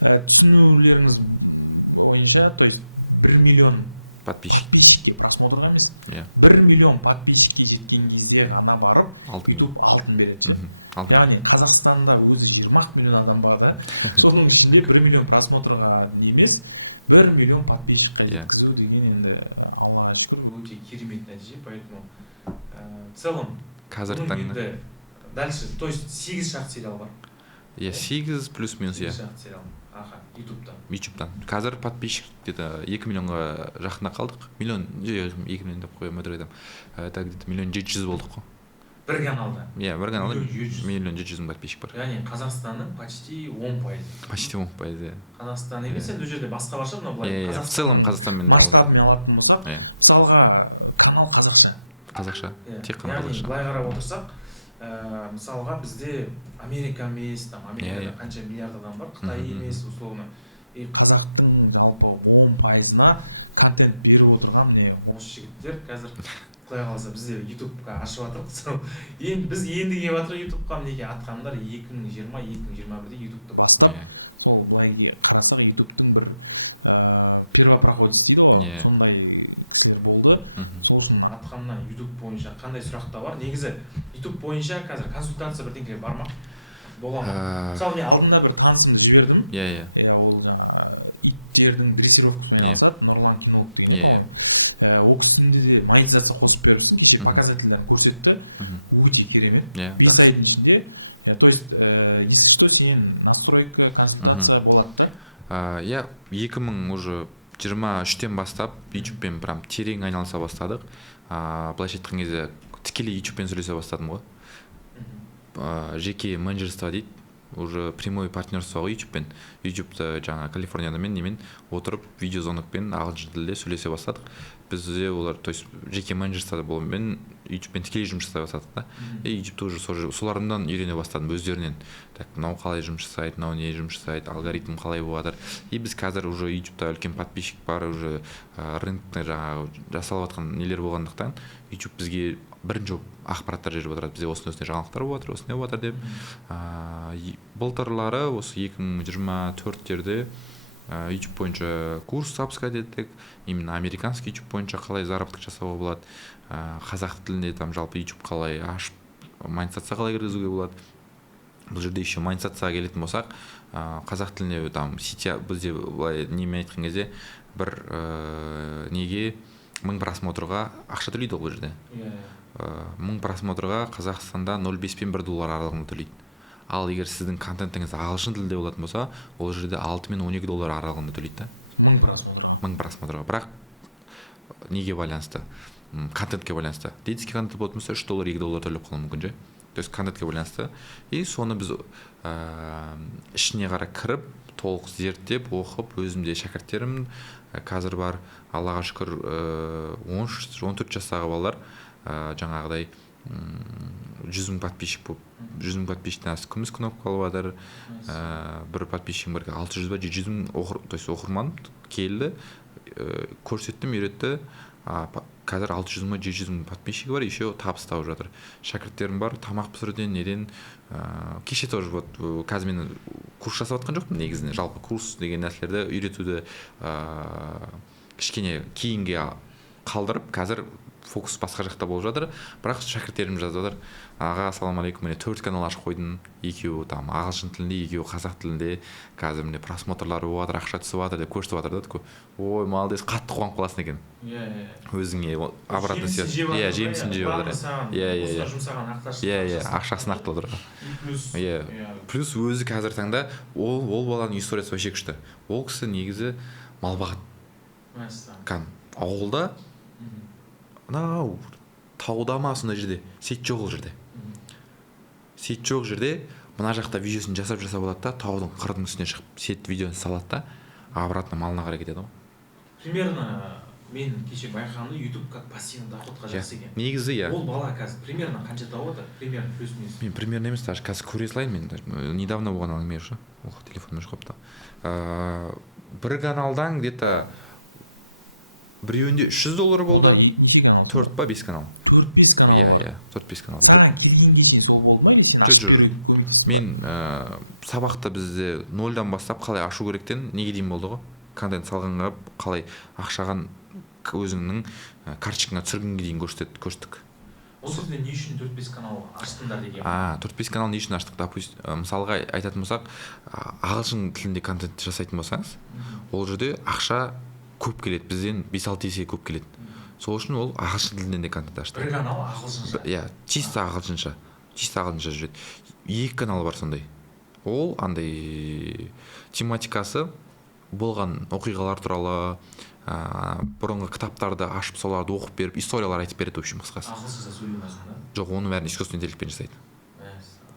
түсінулеріңіз бойынша, то есть 1 миллион подписчикке просмотрға емес, 1 миллион подписчикке жеткен кезде ғана барып YouTube алтын береді. Яғни Қазақстанда өзі 20 миллион адам бар да, соның ішінде 1 миллион просмотрға емес, 1 миллион подписчикқа жеткізу деген енді Аллаға шүкір өте керемет нәтиже. Поэтому в целом қазіргі таңда дальше, то есть 8 шақты сериал бар. 8 плюс-минус. 8 шақты сериал. ютубтан. Қазір подписчик где-то 2 миллионға жақына қалдық. 2 миллион деп қоямын, өтірік айтамын. Так где-то 1 700 болдық қой. Бір каналда. Бір каналда 1 700 подписчик бар. Яғни Қазақстанның почти 10%. Почти 10%. Қазақстан емес, енді жерде басқа барша, но былай в целом Қазақстанмен масштабымен алатын болсақ, мысалға канал қазақша. Тек қана қазақша. Яғни былай қарап отырсақ, мысалға бізде Америка емес, там Америкада қанша миллиард адам бар, Қытай емес, условно. Қазақтың жалпы 10%-на контент беріп отырған міне осы жігіттер қазір Құдай қаласа бізде ютубқа ашып жатырмыз. Енді біз енді келіп жатыр ютубқа, мінекей атқандар 2020-2021-де ютубты бастап, сол былай қарасақ ютубтың бір первопроходец дейді ғой, сондай кісілер болды. Сол үшін атқаннан ютуб бойынша қандай сұрақта бар? Негізі ютуб бойынша қазір консультация бірдеңке бар ма? Мысалы мен алдында бір танысымды жібердім. Ол жаңа иттердің дрессировкасымен айналысады, Нұрлан кинолог деген, по-моему. Ол кісінде де монетизация қосып беріпсің, кеше показательдерін көрсетті, өте керемет. 5 айдың ішінде. То есть, если что, сенен настройка, консультация болады да? 2023-тен бастап ютубпен прям терең айналыса бастадық. Былайша айтқан кезде тікелей ютубпен сөйлесе бастадым ғой. Жеке менеджерство дейді, уже прямой партнерство ғой ютубпен. Ютубты жаңа Калифорнияда немен отырып видеозвонокпен ағылшын тілде сөйлесе бастадық. Бізде олар, то есть жеке менеджерство болумен ютубпен тікелей жұмыс жасай бастадық да. Ютубты уже соларынан үйрене бастадым өздерінен. Так, мынау қалай жұмыс жасайды, мынау не жұмыс жасайды, алгоритм қалай болады. И біз қазір уже ютубта үлкен подписчик бар, уже рынокта жаңағы жасалып жатқан нелер болғандықтан ютуб бізге бірінші ақпараттар жеріп отырады. Бізде осындай жаңалықтар болып жатыр, осындай болып жатыр деп. Былтырлары осы 2024-терде YouTube бойынша курс запускать еттік. Именно американский YouTube бойынша қалай заработок жасауға болады. Қазақ тілінде там жалпы YouTube қалай ашып, монетизация қалай кіргізуге болады. бұл жерде еще монетизацияға келетін болсақ, қазақ тіліне там бізде былай немен айтқан кезде бір неге 1000 просмотрға ақша төлейді ол жерде. 1000 просмотрға Қазақстанда 0,5 пен $1 аралығында төлейді. Ал егер сіздің контентіңіз ағылшын тілде болатын болса, ол жерде 6 мен $12 аралығында төлейді да. 1000 просмотрға. 1000 просмотрға. Бірақ неге байланысты? Контентке байланысты. Детский контент болатын болса $3, $2 төлеп қалуы мүмкін же. То есть контентке байланысты. И соны біз ішіне қарай кіріп, толық зерттеп, оқып, өзімде шәкірттерім қазір бар, Аллаға шүкір, 13-14 жастағы балалар жаңағыдай 100 000 подписчик болып, 100 000 подписчиктен асып күміс кнопка алып жатыр. Бір подписчигім бар, 600 ба 700 000 то есть оқырман келді, көрсеттім, үйретті. Қазір 600 000 700 000 подписчигі бар, еще табыс тауып жатыр. Шәкірттерім бар, тамақ пісіруден, неден, кеше тоже вот қазір мен курс жасап жатқан жоқпын негізінде. Жалпы курс деген нәрселерді үйретуді кішкене кейінге қалдырып, қазір фокус басқа жақта болып жатыр. Бірақ шәкірттерім жазып жатыр: аға, ассалаумағалейкум, міне 4 канал ашып қойдым, екеуі там ағылшын тілінде, екеуі қазақ тілінде, қазір міне просмотрлары болып жатыр, ақша түсіп жатыр деп көрсетіп жатыр да. Ой, молодец, қатты қуанып қаласың екен. Өзіңе обратно связь. Жемісін жеп жатыр. Ақшасын ақтап отыр. Плюс өзі қазір таңда ол баланың историясы вообще күшті. Ол кісі негізі мал бағады. Ауылда мынау тауда ма сондай жерде сет жоқ ол жерде. Сет жоқ жерде мына жақта видеосын жасап алады да, таудың қырдың үстіне шығып сет видеосын салады да, обратно малына қарай кетеді ғой. Примерно мен кеше байқағанда YouTube как пассивный доходқа жақсы екен. Негізі иә. Ол бала қазір примерно қанша тауып отыр? Примерно плюс-минус. Мен примерно емес, даже қазір көре салайын, мен недавно болған әңгіме уже. Телефоным жоқпты. Бір каналдан где-то біреуінде $300 болды. Ода неше канал сонда? 4 па 5 канал. 4-5 канал бар. 4-5 канал. Саған келгенге шейін сол болды ма, или сен ашып беруге көмектестің ба? Мен сабақта бізде 0-дан бастап қалай ашу керектен неге дейін болды ғой. Контент салғанға қалай ақшаған өзіңнің карточкаңа түсіргенге дейін көрсеттік. Ол жерде не үшін 4-5 канал аштыңдар деген? 4-5 канал не үшін аштық? Мысалға айтатын болсақ, ағылшын тілінде контент жасайтын болсаңыз, ол жерде ақша көп келеді, бізден 5-6 есе көп келеді. Сол үшін ол ағылшын тілінен де контент ашты. Бір канал ағылшынша? Иә, чисто ағылшынша жүреді. 2 канал бар сондай. Ол андай тематикасы болған оқиғалар туралы, бұрынғы кітаптарды ашып соларды оқып беріп, историялар айтып береді, в общем, қысқасы. Ағылшынша сөйлемесін да? Жоқ, оның бәрін искусственный интеллектпен жасайды.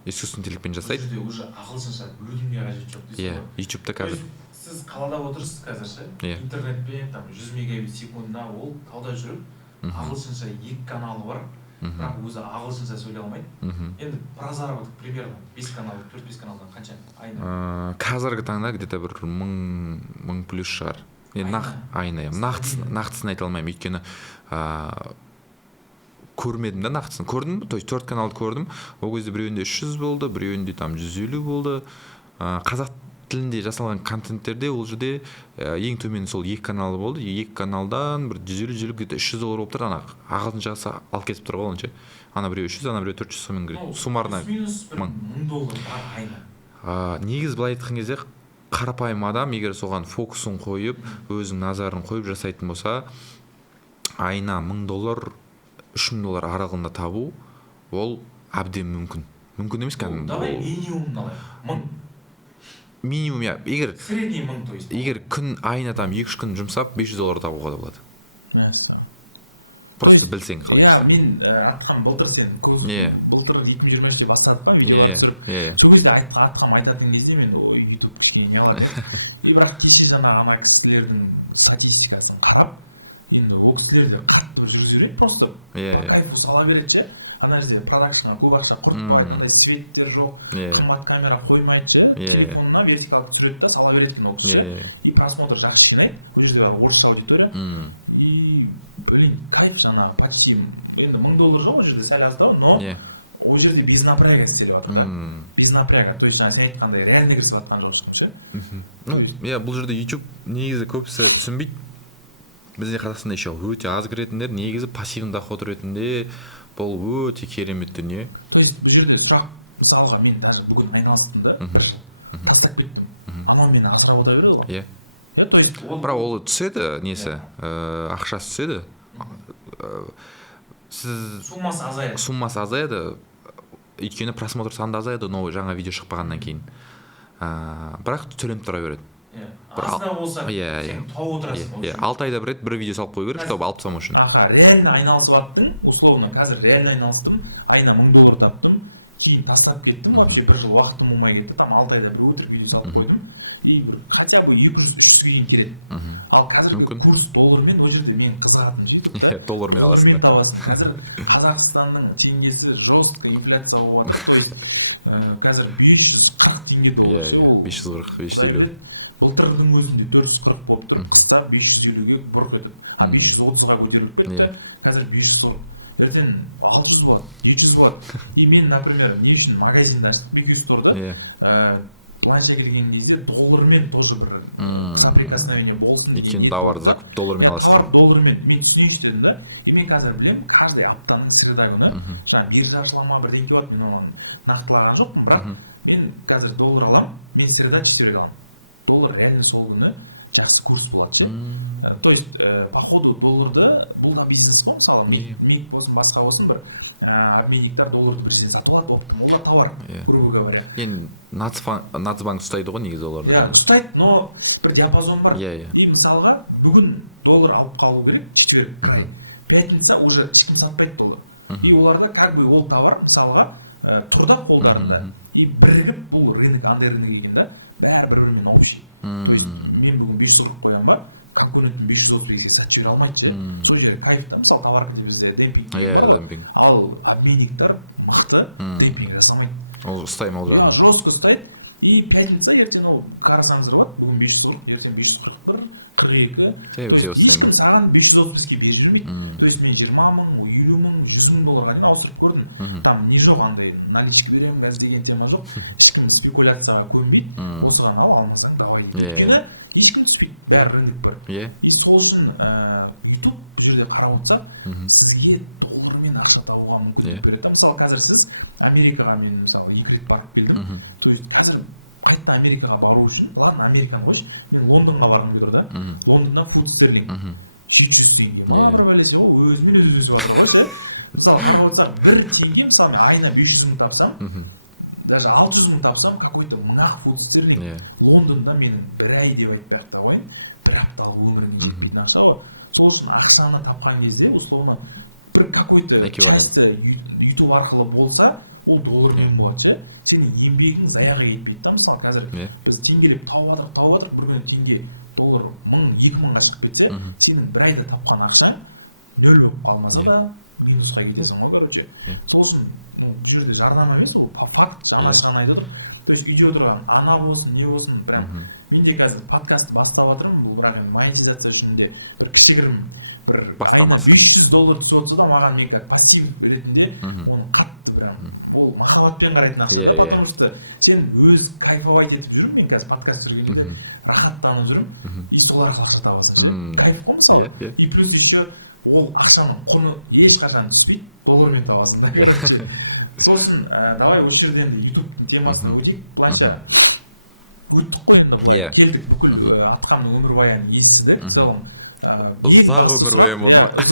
Искусственный интеллектпен жасайды. Бұл жерде уже ағылшынша бөлімге қажет жоқ дейсіз ғой? Иә, YouTube-та қазір. Сіз қалада отырсыз қазір ше? Интернетпен 100 мегабит секундына ол тауда жүріп, ағылшынша 2 каналы бар, бірақ өзі ағылшынша сөйлей алмайды. Енді про заработок примерно 5 канал, 4-5 каналдан қанша айына? Қазіргі таңда где-то бір 1000 плюс шығар. Айына. Нақтысын айта алмаймын, өйткені көрмедім да нақтысын. Көрдім, то есть 4 каналды көрдім. Ол кезде біреуінде 300 болды, біреуінде там 150 болды. Қазақ тілінде жасалған контенттерде ол жерде ең төмен сол 2 каналы болды. 2 каналдан бір 150 где-то $300 болып тұр. Ана ағылшынша алып кетіп тұр ғой онша. Ана біреу 300, ана біреу 400 сомен кіреді. Суммарно $1000 айына. Негіз былай айтқан кезде қарапайым адам егер соған фокусын қойып, өзінің назарын қойып жасайтын болса, айына $1000, $3000 аралығында табу, ол әбден мүмкін. Мүмкін емес кәдімгі. Давай минимумын алайық. 1000. Минимум, я, средний 1000, то есть. Егер күн айына там 2-3 күн жұмсап, $500 табуға да болады. Мәссаған. То есть, иә, мен атқам былтыр былтыр 2023-те бастадық қой видеоларды түсіріп. Сол кезде атқам айтатын кезде мен YouTube кішкене не алатын еді. Бірақ кеше жаңа ана кісілердің статистикасын қарап, енді ол кісілерде қатты бір жүргізіп жүрейін, просто по кайфу сала береді ше. Ана жерде продакшнға көп ақша құртпайды, андай светтер жоқ, қымбат камера қоймайды ше, телефонына вертикалка түсіреді да сала береді екен ол кісі ше. И просмотр жақсы жинайды. Ол жерде бар орысша аудитория. И блин, кайф жаңағы почти енді $1000 жоқ ол жерде сәл аздау, но ол жерде без напряга істеліп жатыр да. Без напряга. То есть жаңа сен айтқандай реально кірісіп жатқан жоқ ешкім ше. То есть бұл жерде YouTube негізі көбісі түсінбейді. Бізде Қазақстанда еще өте аз кіретіндер, негізі пассивный доход ретінде бұл өте керемет дүние. То есть бұл жерде сұрақ мысалға мен даже бүгін айналыстым да 1 жыл тастап кеттім, анау мені асырап отыра береді ғой. Иә, то есть бірақ ол түседі несі, ақшасы түседі, сіз суммасы азаяды, өйткені просмотр саны азаяды новый жаңа видео шықпағаннан кейін, бірақ төленіп тұра береді. аз да болса сен тауып отырасың. 6 айда бір рет бір видео салып қою керек, чтобы алып тастамау үшін. Реально айналысып аттың, условно қазір реально айналыстым, айына $1000 таптым, кейін тастап кеттім, вообще 1 жыл уақытым болмай кетті, там 6 айда бір өтірік видео салып қойдым, и бір хотя бы 200-300-ге дейін келеді. Ал қазіргі курс доллармен ол жерде мен қызығатым ютубта, доллармен табасың. Қазір Қазақстанның теңгесі жестко инфляция болып жатыр, то есть қазір 540 теңге доллар ше, ол құдай біледі, былтырдың өзінде 440 болып тұрып, қыста 550-ге бұрқ етіп, 530-ға көтеріліп кетті, қазір 540. Ертең 600 болады, 700 болады. И мен, например, не үшін магазинді аштық, BQ Store'ды, планша келген кезде доллармен тоже бір соприкосновение болсын деген ниет болды да. Товар доллармен мен түсінейінші дедім да. И мен қазір білем, каждый аптаның среда күні, жаңа биржа ашылама бірдеңке болады, мен оны нақтылаған жоқпын, бірақ мен қазір доллар алам, мен среда четверг алам. Доллар реально сол күні жақсы курс болады ше. То есть по ходу долларды, бұл да бизнес қой, мысалы миг болсын, басқа болсын, бір обменниктар долларды бірден сатып алады, оптым, ол да товар, грубо говоря. Нацбанк ұстайды ғой негізі долларды. Ұстайды, но бір диапазон бар. И мысалға бүгін доллар алып қалу керек, четверг край, пятница уже ешкім сатпайды доллар. И оларда как бы ол товар мысалға тұрда қолдарында. И бірігіп бұл рынок, андай рынок екен да, бәрі бір-бірімен общий. То есть мен бүгін 540 қоям ба, конкурентім 535-ге сатып жібере алмайды ше. Сол жері кайф та, мысалы товаркада бізде демпинг деген бар ғой, ал обменниктар мықты демпинг жасамайды. Ол ұстайды ма? Жестко ұстайды. И пятница ертең ол қарасаңыздар болады, бүгін 540, ертең 541, 42. То есть ешкім саған 535-ке беріп жүрмейді. То есть мен 20 мың, 50 мың, 100 мың долларға дейін ауыстырып көрдім. Там не жоқ, андай наличка беремін қазір деген тема жоқ. Ешкім спекуляцияға көнбейді. Осыған алмасаң давай дейді. Өйткені ешкім түспейді, бәрі рынок бар. И сол үшін YouTube бұл жерде қарап отырсақ, сізге доллармен ақша табуға мүмкіндік береді. Мысалы қазір сіз Америкаға, мен мысалы 2 рет барып келдім. То есть қазір қайтта Америкаға бару үшін, ладно, Американы қойшы, мен Лондонға барғым келіп тұр да. Лондонда фунт стерлинг 700 теңге ма бір бәлесе, ол өзімен өзі өсіп жатыр ғой ше. Мысалы қарап отырсақ 1 теңге, мысалы мен айына 500 мың тапсам, даже 600 мың тапсам, какой-то мыңақ фунт стерлинг. Лондонда менің 1 ай деп айтпай-ақ та қойын, 1 апталық өміріңе жетпейтін ақша ғой. Сол үшін ақшаны тапқан кезде, условно, бір какой-то часті YouTube арқылы болса, ол доллармен болады ше. Сенің еңбегің заяға кетпейді да. Мысалы қазір біз теңгелеп тауып жатыр, бір күні теңге доллар 1000-2000-ға шығып кетсе, сенің 1 айда тапқан ақшаң 0 болып қалмаса да минусқа кетесің ғой, короче. Сол үшін бұл жерде жарнама емес, ол по факт жаны ашығын айтып отыр. То есть үйде отырған ана болсын, не болсын, прям мен де қазір подкастты бастап жатырмын, бұл бірақ енді монетизация үшін де бір кішігірім бір айына $500 түсіп отырса да, маған мен как пассив ретінде оны қатты прям ол махаббатпен қарайтын ақша да, потому что сен өз кайфовать етіп жүрмін, мен қазір подкаст жүргенде де рахаттанып жүрмін, и сол арқылы ақша табасың ше. Кайф қой мысалы. И плюс еще ол ақшаның құны ешқашан түспейді, доллармен табасың да, короче. Сол үшін давай осы жерде енді ютубтың темасына өтейік. Планша өттік қой енді былай, келдік, бүкіл Атқамның өмірбаянын естідік. В целом ең басты сұрақ,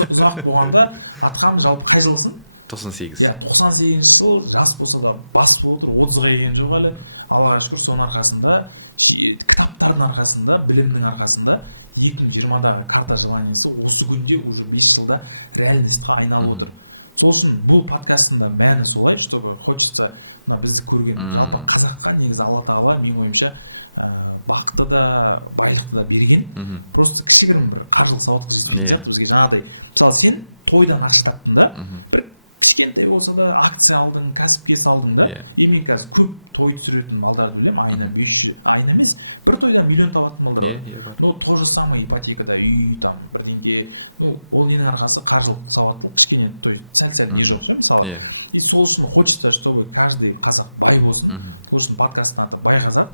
ұзақ болғанда Атқам жалпы қай жылғысың? 98. 98 жыл, жас болса да бас болып отыр, 30-ға келген жоқ әлі. Аллаға шүкір, соның арқасында, кітаптардың арқасында, білімнің арқасында 2020-дағы карта желаниясы осы күнде уже 5 жылда реальностьқа айналып отыр. Сол үшін бұл подкастында мәні солай, чтобы хочется бізді көрген жалпы қазаққа негізі Алла тағала мен ойымша бақытты да байлықты да берген. Просто кішігірім бір қаржылық сауаттылық жетіспейтін сияқты бізге. Жаңағыдай, мысалы сен тойдан ақша таптың да, бір кішкентай болса да акция алдың, кәсіпке салдың да, и мен қазір көп той түсіретін балдарды білемін, айына 500, айына емес, бір тойдан миллион табатын балдар бар. Но то же самое ипотекада үй, там бірдеңке, ну ол ненің арқасы қаржылық сауаттылық кішкене, то есть сәл не жоқ ше, мысалы. И сол үшін хочется, чтобы каждый қазақ бай болсын. Сол үшін подкасттың аты бай қазақ.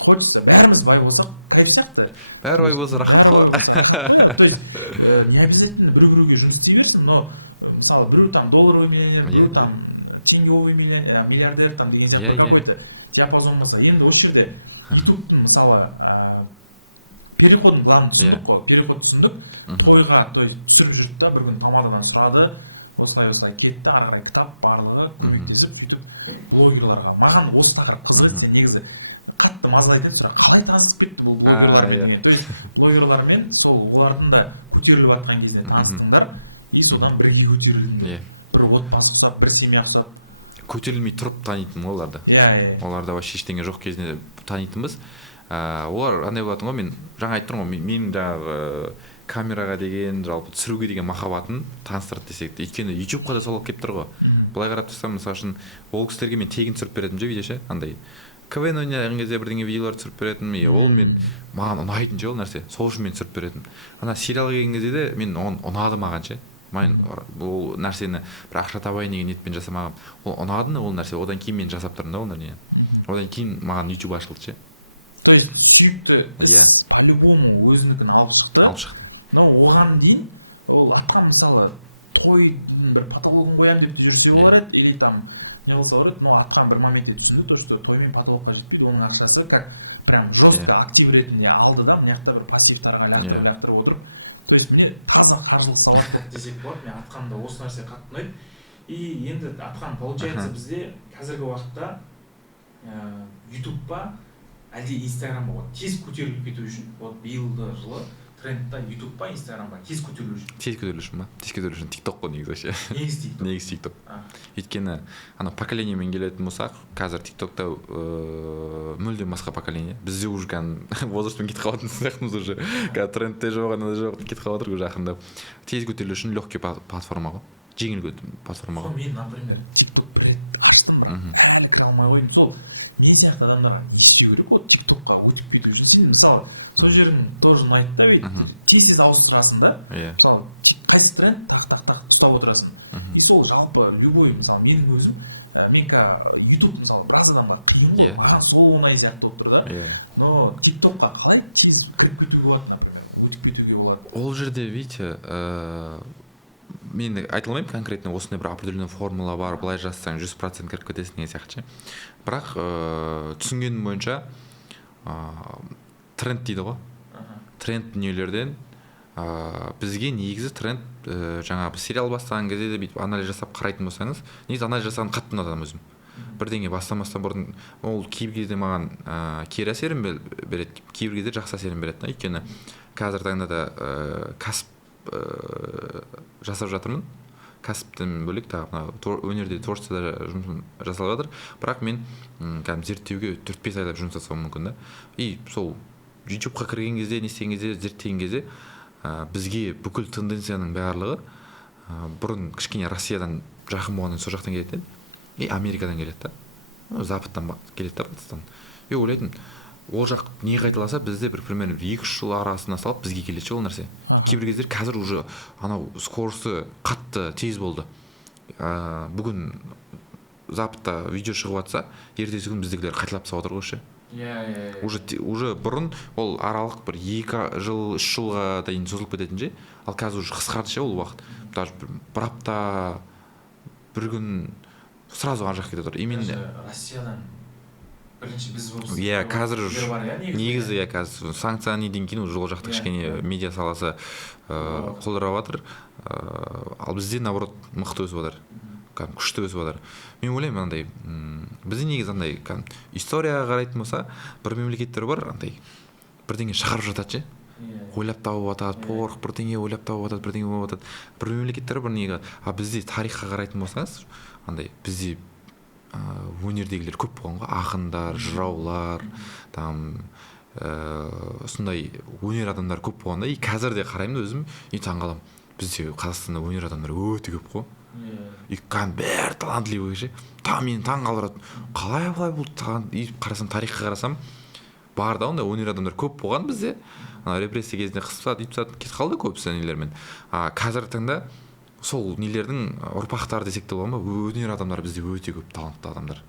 Хочется бәріміз бай болсақ кайф сияқты. Бәрі бай болса рахат қой. То есть не обязательно біреуге жұмыс істей берсін, но мысалы біреу там долларовый миллионер, біреу там тенговый миллиардер там деген сияқты бір какой-то диапазон болса. Енді осы жерде ютубтың мысалы переходын главный түсіндік қой. Переход түсіндік. Тойға, то есть түсіріп жүрді да, бір күн тамададан сұрады. Осылай кетті, ары қарай кітап барлығы көмектесіп, сөйтіп блогерларға. Маған осы тақырып қызық еді, сен негізі қатты мазалайтын еді, сұрақ қалай танысып кетті бұл блогерлармен деген. То есть блогерлармен сол олардың да көтеріліп жатқан кезінде таныстыңдар, и содан бірге көтерілдіңдер. Бір отбасы ұқсап, бір семья ұқсап. Көтерілмей тұрып танитын оларды. Оларда вообще ештеңе жоқ кезінде танитынбыз. Олар андай болатын ғой, мен жаңа айттым ғой, менің жаңағы камераға деген, жалпы түсіруге деген махаббатын таныстырды десек те. Өйткені YouTube-қа да сол келіп тұр ғой. Былай қарап тұрсам, мысалы үшін ол кісілерге мен тегін түсіріп беретім же видео ше, андай КВН ойнаған кезде бірдеңе видеолар түсіріп беретім, ол мен маған ұнайтын же ол нәрсе. Сол үшін мен түсіріп беретім. Ана сериалға келген кезде де мен ұнады маған ше. Мен бұл нәрсені бір ақша табайын деген ниетпен жасамағам. Ол ұнады ол нәрсе. Одан кейін мен жасап тұрмын да ол нәрсені. Одан кейін маған YouTube ашылды ше. То есть сүйікті іс по-любому өзінікін алып шықты. Но оған дейін ол атқан мысалы тойдың бір патологын қоям деп те жүрсе болар еді, или там не қылса болар еді, но атқан бір моментте түсінді, то что тоймен патологқа жетпейді, оның ақшасы как прям жестко актив ретінде алды да, мына жақта бір пассивтарға лақтырып отырып. То есть мне таза қаржылық сауаттылық десек болады, мен атқанда осы нәрсе қатты ұнайды. И енді атқан получается бізде қазіргі уақытта YouTube-па әлде Instagram-ба тез көтеріліп кету үшін, вот биылғы жылы трендта YouTube-па, Instagram-ба тез көтерілу үшін. Тез көтерілу үшін TikTok қой негізі ше. Негізі TikTok. Өйткені ана поколениемен келетін болсақ, қазір TikTok-та мүлдем басқа поколение. Бізде уже возрастпен кетіп қалатын сияқтымыз уже. Қазір трендте жоқ, анада жоқ, кетіп қалып жатыр уже жақында. Тез көтерілу үшін легкий платформа ғой. Жеңіл платформа ғой. Мен, например, TikTok бір рет аштым, бірақ әлі кіре алмай қойдым. Сол мен сияқты адамдарға не істеу керек? Вот TikTok-қа өтіп кету үшін сен мысалы сол жерің тоже ұнайды да, бүйтіп тез ауыстырасың да. Мысалы қайсы тренд тақ ұстап отырасың. И сол жалпы любой, мысалы менің өзім, мен YouTube мысалы біраз адамға қиын ғой. Маған сол оңай сияқты болып тұр да. Но TikTok-қа қалай тез кіріп кетуге болады, например, өтіп кетуге болады? Ол жерде, видите, мен айта алмаймын конкретно осындай бір определенный формула бар, былай жазсаң 100% кіріп кетесің деген сияқты. Бірақ түсінгенім бойынша тренд дейді ғой. Тренд дүниелерден бізге негізі тренд жаңа біз сериал бастаған кезде де бүйтіп анализ жасап қарайтын болсаңыз, негізі анализ жасаған қатты ұнатамын өзім. Бірдеңе бастамастан бұрын ол кейбір кезде маған кері әсерін береді, кейбір кезде жақсы әсерін береді. Өйткені қазір таңда да кәсіп жасап жатырмын. Кәсіптен бөлек тағы өнерде творчествода жұмысым жасалып жатыр. Бірақ мен кәдімгі зерттеуге 4-5 айлап жұмыс жасауым мүмкін да. И сол YouTube-қа кірген кезде, не істеген кезде, зерттеген кезде бізге бүкіл тенденцияның барлығы бұрын кішкене Россиядан жақын болғаннан сол жақтан келеді и Америкадан келеді да. Западтан келеді да, батыстан. И ойлайтын, ол жақ не қайталаса бізде бір примерно 2-3 жыл арасына салып бізге келеді ол нәрсе. Кейбір кездер қазір уже анау скоросты қатты тез болды. Бүгін Западта видео шығып жатса, ертесі күн біздегілер қайталап тастап отыр ғой ше. Уже бұрын ол аралық бір 2 жыл, 3 жылға дейін созылып кететін же, ал қазір уже қысқарды ше ол уақыт. Даже бір апта, бір күн сразу ана жаққа кетіп отыр. Именно Россиядан бірінші біз болсын. Қазір негізі қазір санкция неден кейін уже ол жақта кішкене медиа саласы қолдырап жатыр. Ал бізде наоборот мықты өсіп жатыр. Күшті өсіп жатыр. Мен ойлаймын андай бізде негізі андай историяға қарайтын болса, бір мемлекеттер бар андай бірдеңе шығарып жатады ше. Ойлап тауып жатады, порық бірдеңе ойлап тауып жатады, бірдеңе болып жатады. Бір мемлекеттер бар неге, бізде тарихқа қарайтын болсаңыз, андай бізде өнердегілер көп болған ғой, ақындар, жыраулар, там сондай өнер адамдар көп болғанда, и қазір де қараймын өзім, и таңғаламын. Бізде Қазақстанда өнер адамдар өте көп қой. и бәрі талантливый ше мені таң қалдырады қалай былай болды и қарасам тарихқа қарасам бар да ондай өнер адамдар көп болған бізде репрессия кезінде қысып тастады үйтіп тастады кетіп қалды көбісі нелермен қазіргі таңда сол нелердің ұрпақтары десек те болады ма өнер адамдары бізде өте көп талантты адамдар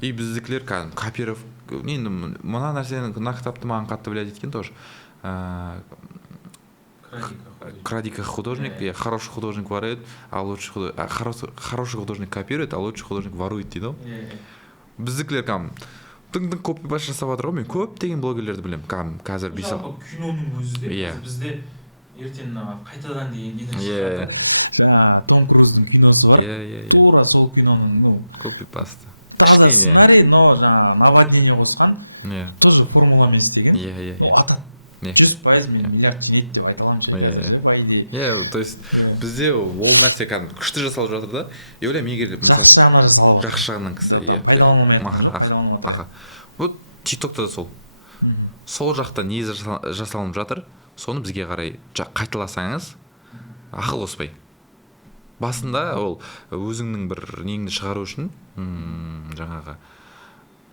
и біздікілер кәдімгі копировать енді мына нәрсені мына кітапты маған қатты влиять еткен тоже Крадика художник, хороший художник ворует, а лучший хороший художник копирует, а лучший художник ворует дейді ғой. Біздікілер тың копипаст жасап жатыр ғой. Мен көптеген блогерлерді білемін. Қазір жалпы киноның өзі де бізде ертең қайтадан деген не жаңа Том Круздың киносы бар. Тура сол киноның копипаст. Таза сценарий, но жаңа наводнение қосқан, тоже формуламен істеген. Атады. 100% мен миллиард жинайды деп айта аламын ше қазір ше по идее. То есть бізде ол нәрсе күшті жасалып жатыр да. И ойлаймын егер жақсы жағына жасалып жатыр. Жақсы жағынан там пайдаланылмай жатқан жоқ, пайдаланып жатыр. Вот TikTok'та да сол. Сол жақта не жасалынып жатыр, соны бізге қарай қайталасаңыз ақыл қоспай. Басында ол өзіңнің бір неңді шығару үшін, жаңағы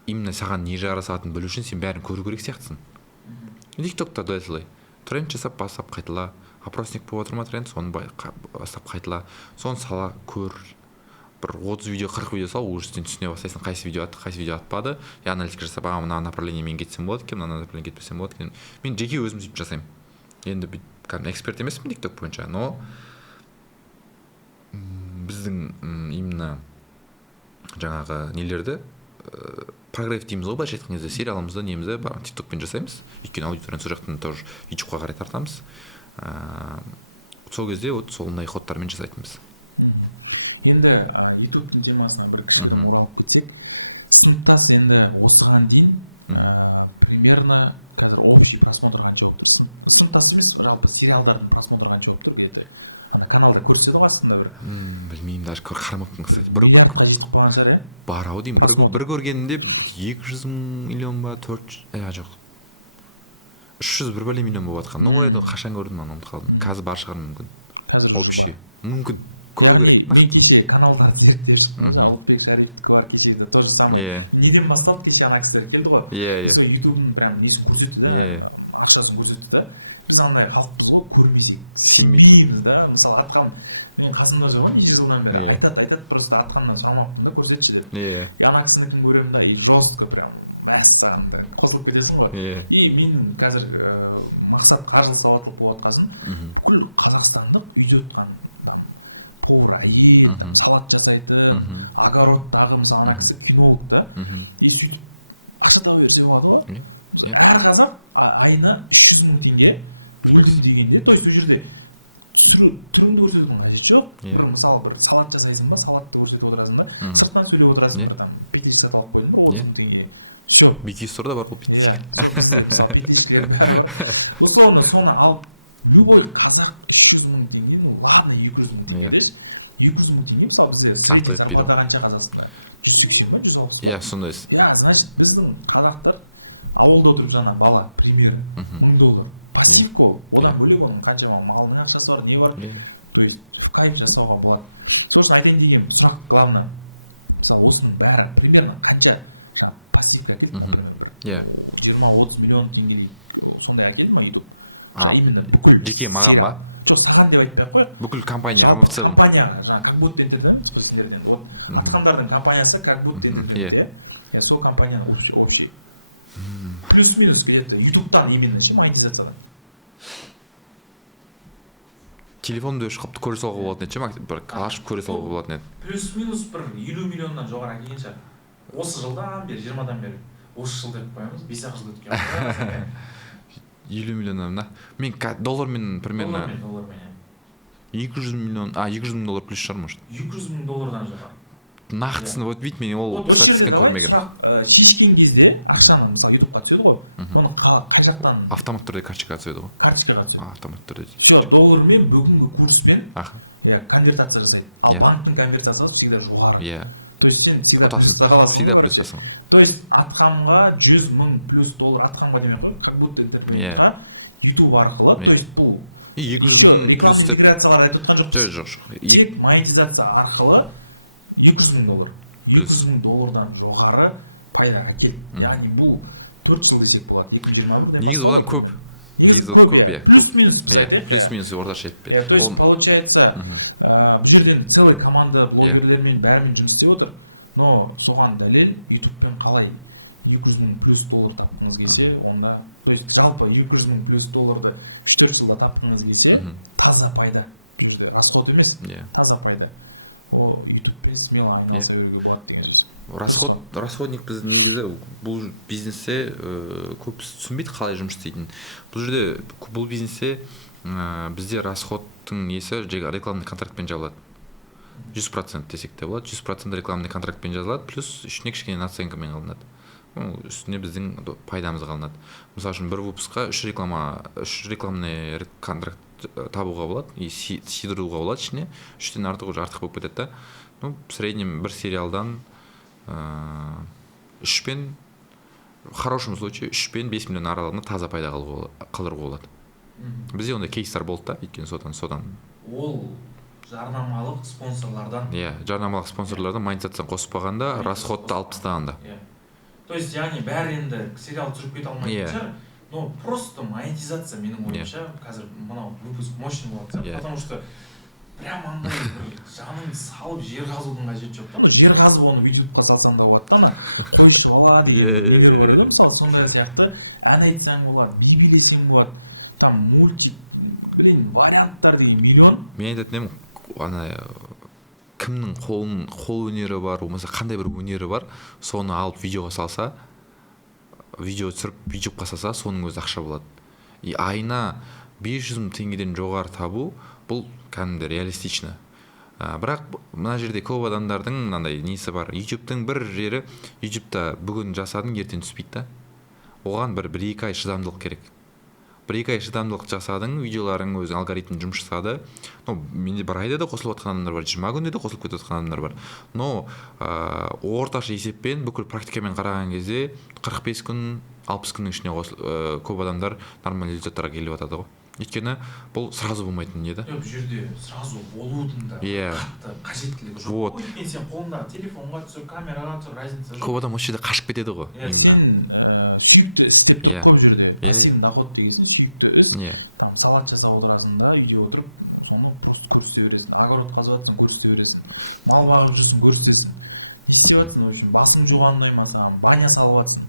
именно саған не жарасатынын білу үшін сен бәрін көру керек сияқтысың. TikTok'та да солай. Тренд жасап бастап қайтала, опросник болып отыр ма тренд, соны бастап қайтала, соны сала көр. Бір 30 видео, 40 видео сал, уже сен түсіне бастайсың, қайсы видео атты, қайсы видео атпады. И аналитика жасап, мына направление мен кетсем болады екен, мына направление кетпесем болады екен. Мен жеке өзім сөйтіп жасаймын. Енді эксперт емеспін TikTok бойынша, но біздің именно жаңағы нелерді прогресс дейміз ғой, былайша айтқан кезде сериалымызды немізді TikTokпен жасаймыз. Өйткені аудиторияны сол жақтан тоже ютубқа қарай тартамыз. Сол кезде сондай ходтармен жасайтынбыз. Енді ютубтың темасына бір кішігірім оралып кетсек, сыныптас енді осыған дейін примерно қазір общий просмотр қанша болып тұр? Сыныптас емес, жалпы сериалдардың просмотр қанша болып тұр где-то? Ана каналда көрсетеді ғой астында бір. Білмеймін, даже қарамаппын. Бір миллиардқа жетіп қалған шығар, бар ау деймін. Просмотр. Бір көргенінде 200 миллион ба, 400, жоқ. 300 бір бәле миллион болып жатқан. Оны қашан көрдім, мен ұмытып қалдым. Қазір бар шығар мүмкін. Қазір уже бар. Мүмкін. Яғни мен кеше каналдарды зерттеп шықтым, жаңа Ұлықбек Шарифтікі бар, кешегі то же самое. Неден басталды, кеше ана кісілер келді ғой. И сол ютубтың прям несін көрсетті да, ақшасын көрсетті да. Біз андай халықпыз ғой, көрмесек сенбейміз да. Мысалы атқам, мен қасымда жүр ғой неше жылдан бері, айтады, просто атқамнан сұрамаппын да, көрсетші деп. И ана кісінікін көремін да, и жестко прям мәссаған да, қосылып кетесің ғой. И менің қазір мақсат қаржылық сауаттылық болып жатқасын, бүкіл қазақстандық үйде отқан повар әйел, салат жасайтын, огородтағы, мысалы ана кісі кинолог да, и сөйтіп ақша тауып берсе болады ғой. Әр қазақ айына 300 мың теңге өлдім дегенде, то есть ол жерде түріңді көрсетудің қажеті жоқ. Бір мысалы бір салат жасайсың ба, салатты көрсетіп отырасың да, сыртынан сөйлеп отырасың, бір петличка сатып алып қойдың, бір 30 мың теңге. Все. Бикесторда бар ғой. Иә, сол бізде мысалы петличкалер бәрі бар. Условно соны алып любой қазақ 300 мың теңге, ну ладно 200 мың теңге деші. 200 мың теңге, мысалы бізде средний зарплата қанша Қазақстанда? 180 ба, 160 ба? Иә, сондай. Иә, значит, біздің қазақтар ауылда отырып жаңа бала, примері, $1000. Пассивка ол. Одан бөлек оның қаншама малының ақшасы бар, не бар? То есть в кайф жасауға болады. Сол үшін айтайын деген сұрақ главное. Мысалы осының бәрі примерно қанша жаңа пассивка әкелді, например, бір 20-30 миллион теңгелей сондай әкелді ма YouTube? Жаңа именно бүкіл сериал. Жоқ, саған деп айтпай ақ қояйық. Бүкіл компания. Жалпы компанияға, жаңа как будто интертеймент қой сендерден. Вот атқандардың компаниясы как будто интертеймент, иә. Сол компанияның общий. Плюс-минус где-то ютубтан именно ше монетизациядан. Телефонды шығып көре салуға болатын еді ше, бір ашып көре салуға болатын еді. Плюс-минус бір 50 миллионнан жоғары келген шығар. Осы жылдан бері, 20-дан бері. Осы жыл деп қоямыз, 5-ақ жыл өткен. 50 миллионнан, мен доллармен примерно 200 миллион, 200 мың доллар плюс шығар, может. 200 мың доллардан жоғары. Нақтысын вот вид мен ол. Осы жерде давай сұрақ, шешкен кезде ақшаны мысалы ютубқа түседі ғой. Оны қай жақтан? Автомат түрде карточкаға түседі ғой. Карточкаға түседі. Автомат түрде. Все, доллармен бүгінгі курспен конвертация жасайды. Ал банктың конвертациясы всегда жоғары. То есть сен всегда плюста қаласың ғой, короче. То есть атқамға 100 мың плюс доллар, атқамға демей қой, как будто интернетқа YouTube арқылы, то есть бұл еще рекламный интеграциялар айтып отқан жоқпыз. Тек монетизация арқылы $200,000. $200,000 жоғары пайда әкелді. Яғни бұл 4 жыл десек болады. 2021-ден басталды примерно. Негізі көп, иә. Плюс-минус біз айтайық, иә. Плюс-минус орташа етіп. То есть получается, бұл жерден целый команда блогерлермен бәрімен жұмыс істеп отыр. Но соған дәлел YouTube'пен қалай $200,000 плюс тапқыңыз келсе, онда, то есть жалпы $200,000 плюс 3-4 жылда тапқыңыз келсе, таза пайда. Бұл жерде расход емес, таза пайда. О, YouTube'пен смело айналыса беруге болады деген сөз. Расходник біз негізі бұл бизнесте көп түсінбейді қалай жұмыс істейтінін. Бұл жерде бұл бизнесте бізде расходтың несі рекламный контрактпен жабылады. 100% десек те болады. 100% рекламный контрактпен жазылады, плюс ішіне кішкене наценкамен қалынады. Үстіне біздің пайдамыз қалынады. Мысалы үшін бір выпускқа 3 рекламный контракт табуға болады и сидыруға болады ішіне. 3-тен артық болып кетеді. В среднем бір сериалдан 3 пен, в хорошем случае 3 пен 5 миллион аралығында таза пайда қалдыруға болады. Бізде ондай кейстер болды да, өйткені содан. Ол жарнамалық спонсорлардан. Жарнамалық спонсорлардан монетизацияны қосып қойғанда, расходты алып тастағанда. То есть, яғни бәрі енді сериал түсіріп кете алмайтын шығар. Но просто монетизация менің ойымша қазір мынау выпуск мощный болады. Потому что прям андай жаның салып жер қазудың қажеті жоқ. Ну жер қазып оны видеоға салсаң да болады да, қойшы бала деген бір нелер бар еді, мысалы сондай сияқты ән айтсаң болады, би билесең болады, там мультик, варианттар деген миллион. Мен айтатын едім, кімнің қол өнері бар, болмаса қандай бір өнері бар, соны алып видеоға салса, видео түсіріп видеоға салса, соның өзі ақша болады. И айына 500 мың теңгеден жоғары табу, бұл кәдімгі реалистично. Бірақ мына жерде көп адамдардың мынандай несі бар. YouTube'тың бір жері, YouTube'та бүгін жасадың, ертең түспейді да. Оған бір 1-2 ай шыдамдылық керек. 1-2 ай шыдамдылық жасадың, видеоларың өзі алгоритм жұмыс жасады. Менде бір айда да қосылып жатқан адамдар бар, 20 күнде де қосылып кетіп жатқан адамдар бар. Но орташа есеппен бүкіл практикамен қараған кезде 45 күн, 60 күннің ішіне көп адамдар нормальный результаттарға келіп жатады ғой. Өйткені бұл сразу болмайтын не да? Бұл жерде сразу болудың да қатты қажеттілігі жоқ. Өйткені сен қолыңдағы телефонға түсір, камераға түсір, разница жоқ. Көп адам осы жерде қашып кетеді ғой. Сен сүйікті істеп тұрып көп жерде. Пассивный доход дегенсің, сүйікті іс. Там салат жасап отырасың да, үйде отырып, соны просто көрсете бересің. Огород қазып жатсың, көрсете бересің. Мал бағып жүрсің, көрсетесің. Не істеп жатсың, в общем, басың жуған ұнаймай саған, баня салып жатсың.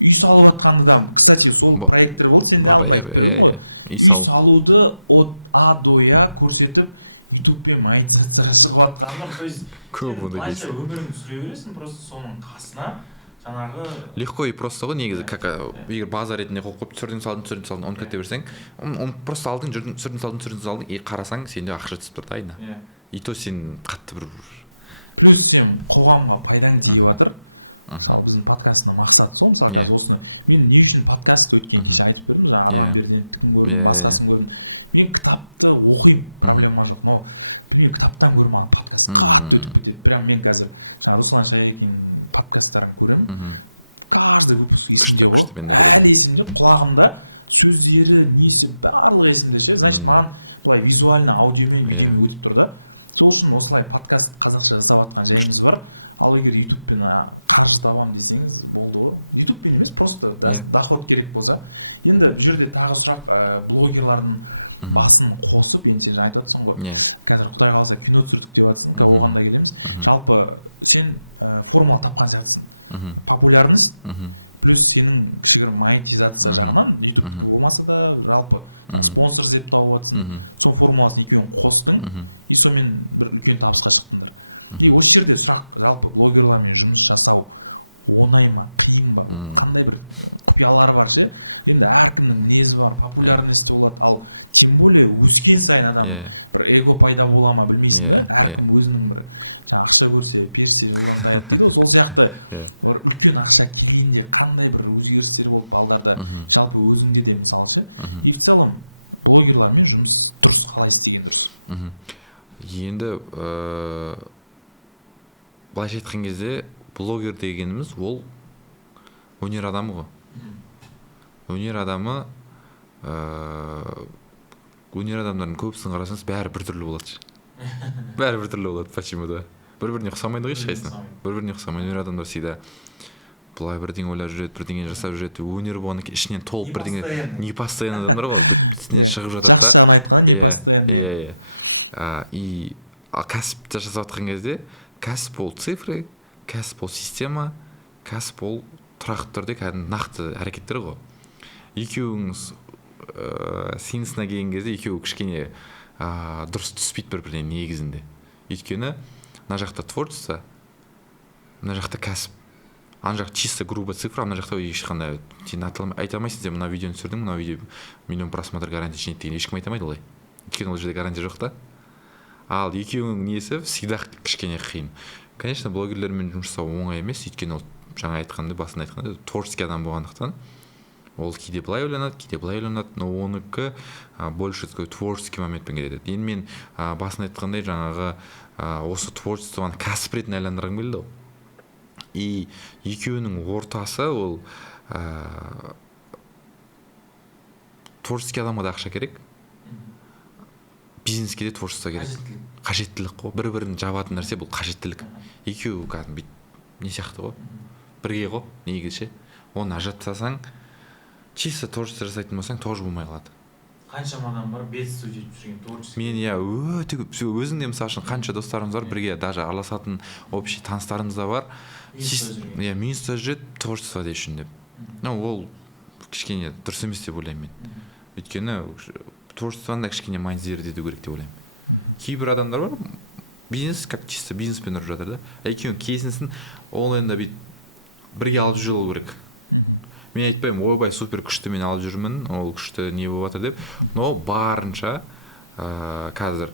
Үй салып жатқанда да, кстати, сол проекттер болды, сен де алдын айтып бердің ғой. Үй салуды от А до Я көрсетіп, YouTube-пен монетизацияға шығып жатқандар. То есть, сен өміріңді сүре бересің, просто соның қасына жаңағы легко и просто ғой негізі, как егер база ретінде қойып түсірдің салдың, оны кете берсең, оны просто алдың, түсірдің салдың, и қарасаң, сенде ақша түсіп тұрды айына. И то сен қатты бір плюс сен қоғамға пайдаң тиіп жатыр. Мысалы біздің подкастына мақсат сол. Мысалы қазір осыны мен не үшін подкаст өткен кеше айтып бердім, жаңа Арман Берденовтікін көрдім, басқасын көрдім. Мен кітапты оқимын, проблема жоқ. Но білмеймін, кітаптан гөрі маған подкаст қатты өтіп кетеді. Прям мен қазір жаңа Руслан Шаякин подкасттарын көремін. Каждый выпуск есімде ғой. Әлі есімде, құлағымда сөздері, несі барлығы есімде ше. Значит, маған былай визуально, аудиомен, видеомен өтіп тұр да. Сол үшін осылай подкаст қазақша жасап жатқан жайымыз бар. Ал егер YouTube-пен қаржы табам десеңіз, болды ғой. YouTube-пен емес, просто доход керек болса. Енді бұл жерде тағы сұрақ, блогерлардың басын қосып, енді сен айтып жатсың ғой. Қазір Құдай қаласа кино түсірдік деп жатсың, оған да келеміз. Жалпы сен формула тапқан сияқтысың. Популярность плюс сенің кішігірім монетизация жағынан YouTube-ті болмаса да жалпы спонсор іздеп тауып жатсың. Сол формуласын екеуін қостың. И сонымен бір үлкен табысқа шықтыңдар. И осы жерде сұрақ, жалпы блогерлармен жұмыс жасау оңай ма, қиын ба? Қандай бір құпиялары бар ше? Енді әркімнің мінезі бар, популярность болады. Ал тем более өскен сайын адам бір эго пайда бола ма білмейсің да. Әркім өзінің бір ақша көрсе, персе жылдан таяды дейді ғой. Сол сияқты үлкен ақша келгенде қандай бір өзгерістер болды балдарда, жалпы өзіңде де мысалы ше. И в целом блогерлармен жұмыс дұрыс, қалай істеген дұрыс? Енді былайша айтқан кезде блогер дегеніміз ол өнер адамы ғой. Өнер адамы өнер адамдарының көбісін қарасаңыз бәрі біртүрлі болады. Бәрі біртүрлі болады. Почему да? Бір-біріне ұқсамайды ғой ешқайсысы. Бір-біріне ұқсамайды. Өнер адамдар всегда былай бірдеңе ойлап жүреді, бірдеңе жасап жүреді. Өнер болғаннан кейін ішінен толып бірдеңе не постоянно адамдар ғой. Шығып жатады. Жақсы жағын айтқан не постоянно. И кәсіпті жасап жатқан кезде кәсіп ол цифры, кәсіп ол система, кәсіп ол тұрақты түрде кәдімгі нақты әрекеттер ғой. Екеуіңіз синусына келген кезде екеуі кішкене дұрыс түспейді бір-біріне негізінде. Өйткені мына жақта творчество, мына жақта кәсіп. Ана жақ чисто грубо цифра, мына жақта ешқандай сен айта алмайсың, сен мына видеоны түсірдің, мына видео миллион просмотр гарантия жинайды деген ешкім айта алмайды олай. Өйткені ол жерде гарантия жоқ та. Ал екеуінің несі всегда кішкене қиын. Конечно, блогерлермен жұмыс жасау оңай емес, өйткені ол жаңа айтқандай, басында айтқандай, творческий адам болғандықтан ол кейде былай ойланады, кейде былай ойланады, но оныкі больше такой творческий моментпен келеді. Енді мен басында айтқандай жаңағы осы творчествоны кәсіп ретінде айландырғым келді ғой. И екеуінің ортасы ол творческий адамға да ақша керек, бизнеске де творчество керек. Қажеттілік қой. Бір-бірін жабатын нәрсе бұл қажеттілік. Екеуі кәдімгі не сияқты ғой, бірге ғой негізі. Оны ажыратсаң, чисто творчество жасайтын болсаң тоже болмай қалады. Қаншама адам бар, бес студент жүрген творчество. Мен өте көп, өзіңде мысалы үшін қанша достарыңыз бар, бірге даже араласатын общий таныстарыңыз да бар. Минуста жүреді творчество үшін деп. Ол кішкене дұрыс емес деп ойлаймын мен. Өйткені творчествоны да кішкене майндсетті ету керек деп ойлаймын. Кейбір адамдар бар, бизнес как чисто бизнеспен ұрып жатыр да. Екеуің кезінсін, ол енді бірге алып жүру керек. Мен айтпаймын, ойбай супер күшті мен алып жүрмін, ол күшті не болып жатыр деп. Но барынша қазір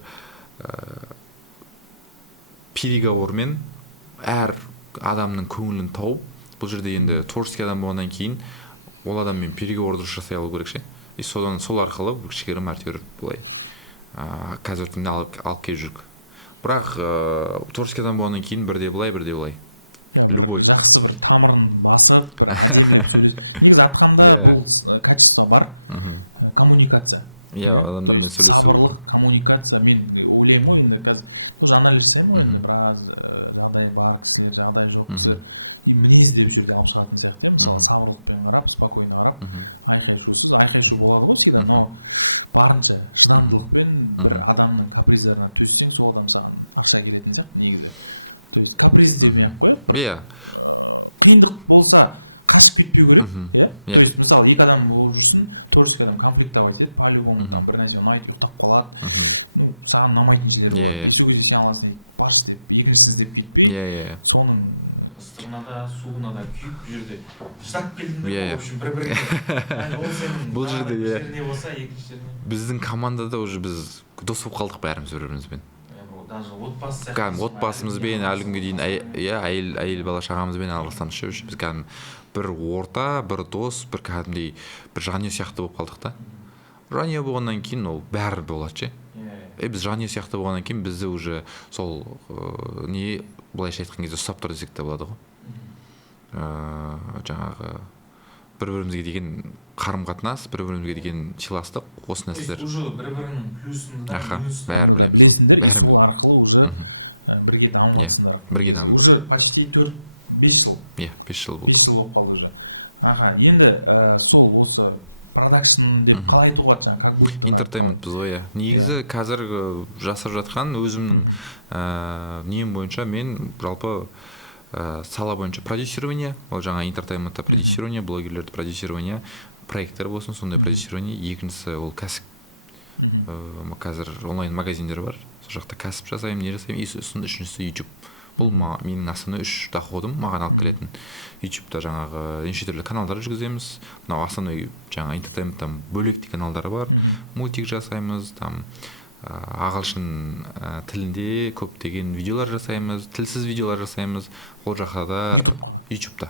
переговормен әр адамның көңілін тауып, бұл жерде енді творческий адам болғаннан кейін ол адаммен переговор дұрыс жасай алу керек ше. И сол арқылы кішігірім әртеуір былай қазір күнде алып келіп жүрік. Бірақ творческий адам болғаннан кейін бірде былай, бірде былай. Бір жақсы бір тамырын басып, бір әдемілеп сөйлес. Негізі атқамда бұл качество бар, коммуникация. То есть сабырлық, коммуникация. Мен ойлаймын ғой енді қазір тоже анализ жасаймын ғой енді біраз жағдай бар кісілер, жағдай жоқ кісілер. И мінез деп жерде алып шығатын сияқты. Мысалы сабырлықпен қарап, спокойно қарап, айқай-шусыз, айқай-шу болады ғой всегда, но барынша шыдамдылықпен бір адамның каприздарына төссең, сол адам саған ақша келетін сияқты негізі. То есть каприз демей-ақ қояйық, бір қиындық болса қашып кетпеу керек, То есть мысалы екі адам болып жүрсін, творческий адам конфликт табады еді, по-любому там бір нәрсе ұнайды, ұйықтап қалады. Саған ұнамайтын жерлер болады. Есі кезде сен аласың, баршы деп, екіншісін іздеп кетпей, соның ыстығына да, суына да күйіп жүрді. Шыдап келдіңдер, в общем, бір-біріне. Ол сенің бұл жерде жеріне болса, екінші жеріне. Біздің командада уже біз дос болып қалдық бәріміз бір-бірімізбен. Отбасымызбен әлі күнге дейін әйел бала шағамызбен араласамыз ше. Біз кәдімгі бір орта, бір дос, бір кәдімгідей бір жанұя сияқты болып қалдық та. Жанұя болғаннан кейін ол бәрі болады ше. Біз жанұя сияқты болғаннан кейін бізді уже сол не былайша айтқан кезде ұстап тұр десек те болады ғой. Жаңағы бір-бірімізге деген қарым-қатынас, бір-бірімізге деген сыйластық, осы нәрселер. Уже бір-бірінің плюсында да білесіңдер, и сол арқылы уже бірге дамып жатсыңдар. Негізі уже почти 4-5 жыл. 5 жыл болды. 5 жыл болып қалды уже. Енді сол осы продакшн деп қалай айтуға жаңа, как будто интертейментпіз ғой. Негізі қазір жасап жатқан өзімнің нем бойынша мен жалпы сала бойынша продюсирование, ол жаңа интертейментта продюсирование, блогерлерді продюсирование, проекттер болсын, сондай продюсирование. Екіншісі ол кәсіп. Қазір онлайн магазиндер бар, сол жақта кәсіп жасаймын, не жасаймын. Үшіншісі YouTube. Бұл менің астана 3 доходым маған алып келетін. YouTube'да жаңағы неше түрлі каналдар жүргіземіз. Мынау основной жаңа интертейменттен бөлек каналдары бар. Мультик жасаймыз, там ағылшын тілінде көптеген видеолар жасаймыз, тілсіз видеолар жасаймыз. Ол жақта да YouTube'да.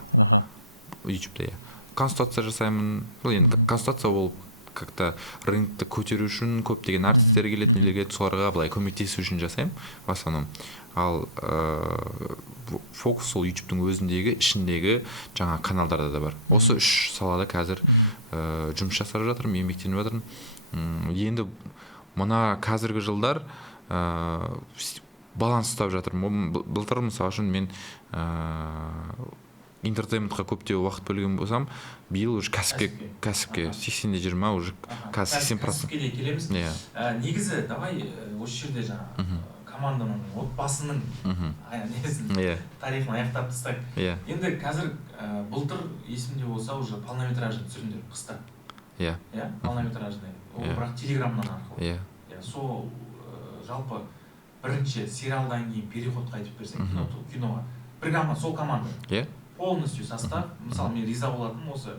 Консультация жасаймын. Енді консультация ол как-то рынокты көтеру үшін көптеген артистер келетін елге соларға былай көмектесу үшін жасаймын в основном. Ал фокус сол YouTube'тың өзіндегі, ішіндегі жаңа каналдарда да бар. Осы 3 салада қазір жұмыс жасап жатырмын, еңбектеніп жатырмын. Енді мына қазіргі жылдар баланс ұстап жатырмын. Былтыр мысалы үшін мен интертейментқа көптеу уақыт бөлген болсам, биыл уже кәсіпке 80-20 уже қазір 80%. Кәсіпке де келеміз. Негізі давай осы жерде жаңа команданың отбасының тарихын аяқтап тастайық. Енді қазір былтыр есімде болса уже полнометражный түсірімдер қыста. Полнометражный. Ол бірақ телеграмнан арқылы. Сол жалпы бірінші сериалдан кейін переходқа айтып берсең киноға. Бір команда, сол команда. Полностью состав. Мысалы мен риза болатыным осы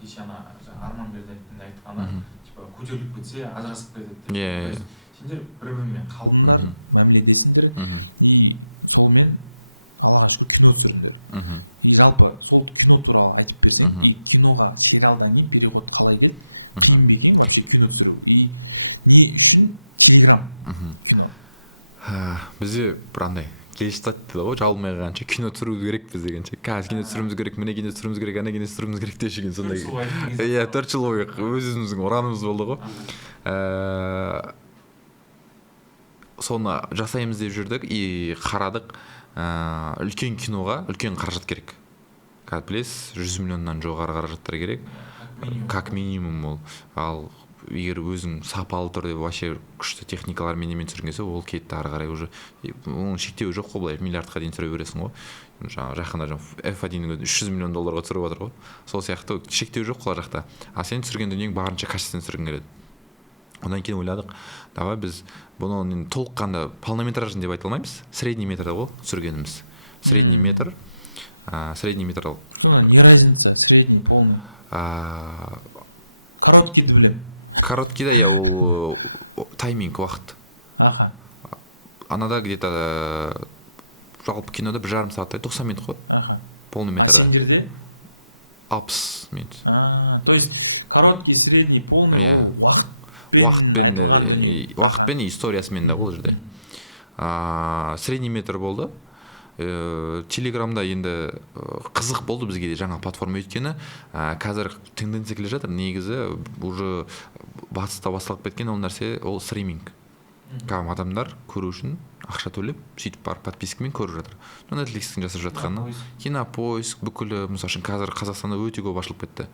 кеше ана Арман Бердалиевтің айтқаны, типа көтеріліп кетсе ажырасып кетеді деп. Сендер бір-бірімен қалдыңдар, мәміледесіңдер, и солмен Аллаға шүкір кино түсірдіңдер. И жалпы сол кино туралы айтып берсең, и киноға сериалдан кейін переход қалай келді? Қиын ба екен вообще кино түсіру? И не үшін Телеграм кино? Бізде бір андай келістат дейді ғой, жабылмай қалғанша кино түсіруіміз керекпіз дегенше. Қазір кино түсіруіміз керек, міне кино түсіруіміз керек, ана кино түсіруіміз керек деген сондай. 4 жыл бойы өзіміздің ұранымыз болды ғой. Соны жасаймыз деп жүрдік и қарадық, үлкен киноға үлкен қаражат керек. Қазір білесіз, 100 миллионнан жоғары қаражаттар керек. Как минимум ол. Ал егер өзің сапалы түрде вообще күшті техникалармен немен түсіргенсе, ол кетті ары қарай уже. Оның шектеуі жоқ қой, былай миллиардқа дейін түсіре бересің ғой. Жақында F1-дің 300 миллион долларға түсіріп отыр ғой. Сол сияқты шектеу жоқ қой жақта. А сен түсірген дүниең барынша качественно түсіргің келеді. Одан кейін ойладық, давай біз бұны толыққанды полнометражный деп айта алмаймыз. Средний метр ғой түсіргеніміз. Средний метр. Средний метр. Сонда не разница, средний, полный? Короткийді білем. Короткийде я тайминг уақыт. Аха. Анада где-то жалпы кинода 1,5 сағаттай 90 минут қой. Аха. Полный метр. А сендерде? 60 минут. То есть короткий, средний, полный ол уақытпен айтылған дүние. Уақытпен историясымен да ол жерде. Средний метр болды. Телеграмда енді қызық болды бізге де жаңа платформа өйткені қазір тенденция келе жатыр. Негізі уже батыста басталып кеткен ол нәрсе, ол стриминг. Адамдар көру үшін ақша төлеп, сөйтіп барып подпискамен көріп жатыр. Netflix-тің жасап жатқаны, Кинопоиск бүкілі, мысалы үшін қазір Қазақстанда өте көп ашылып кетті.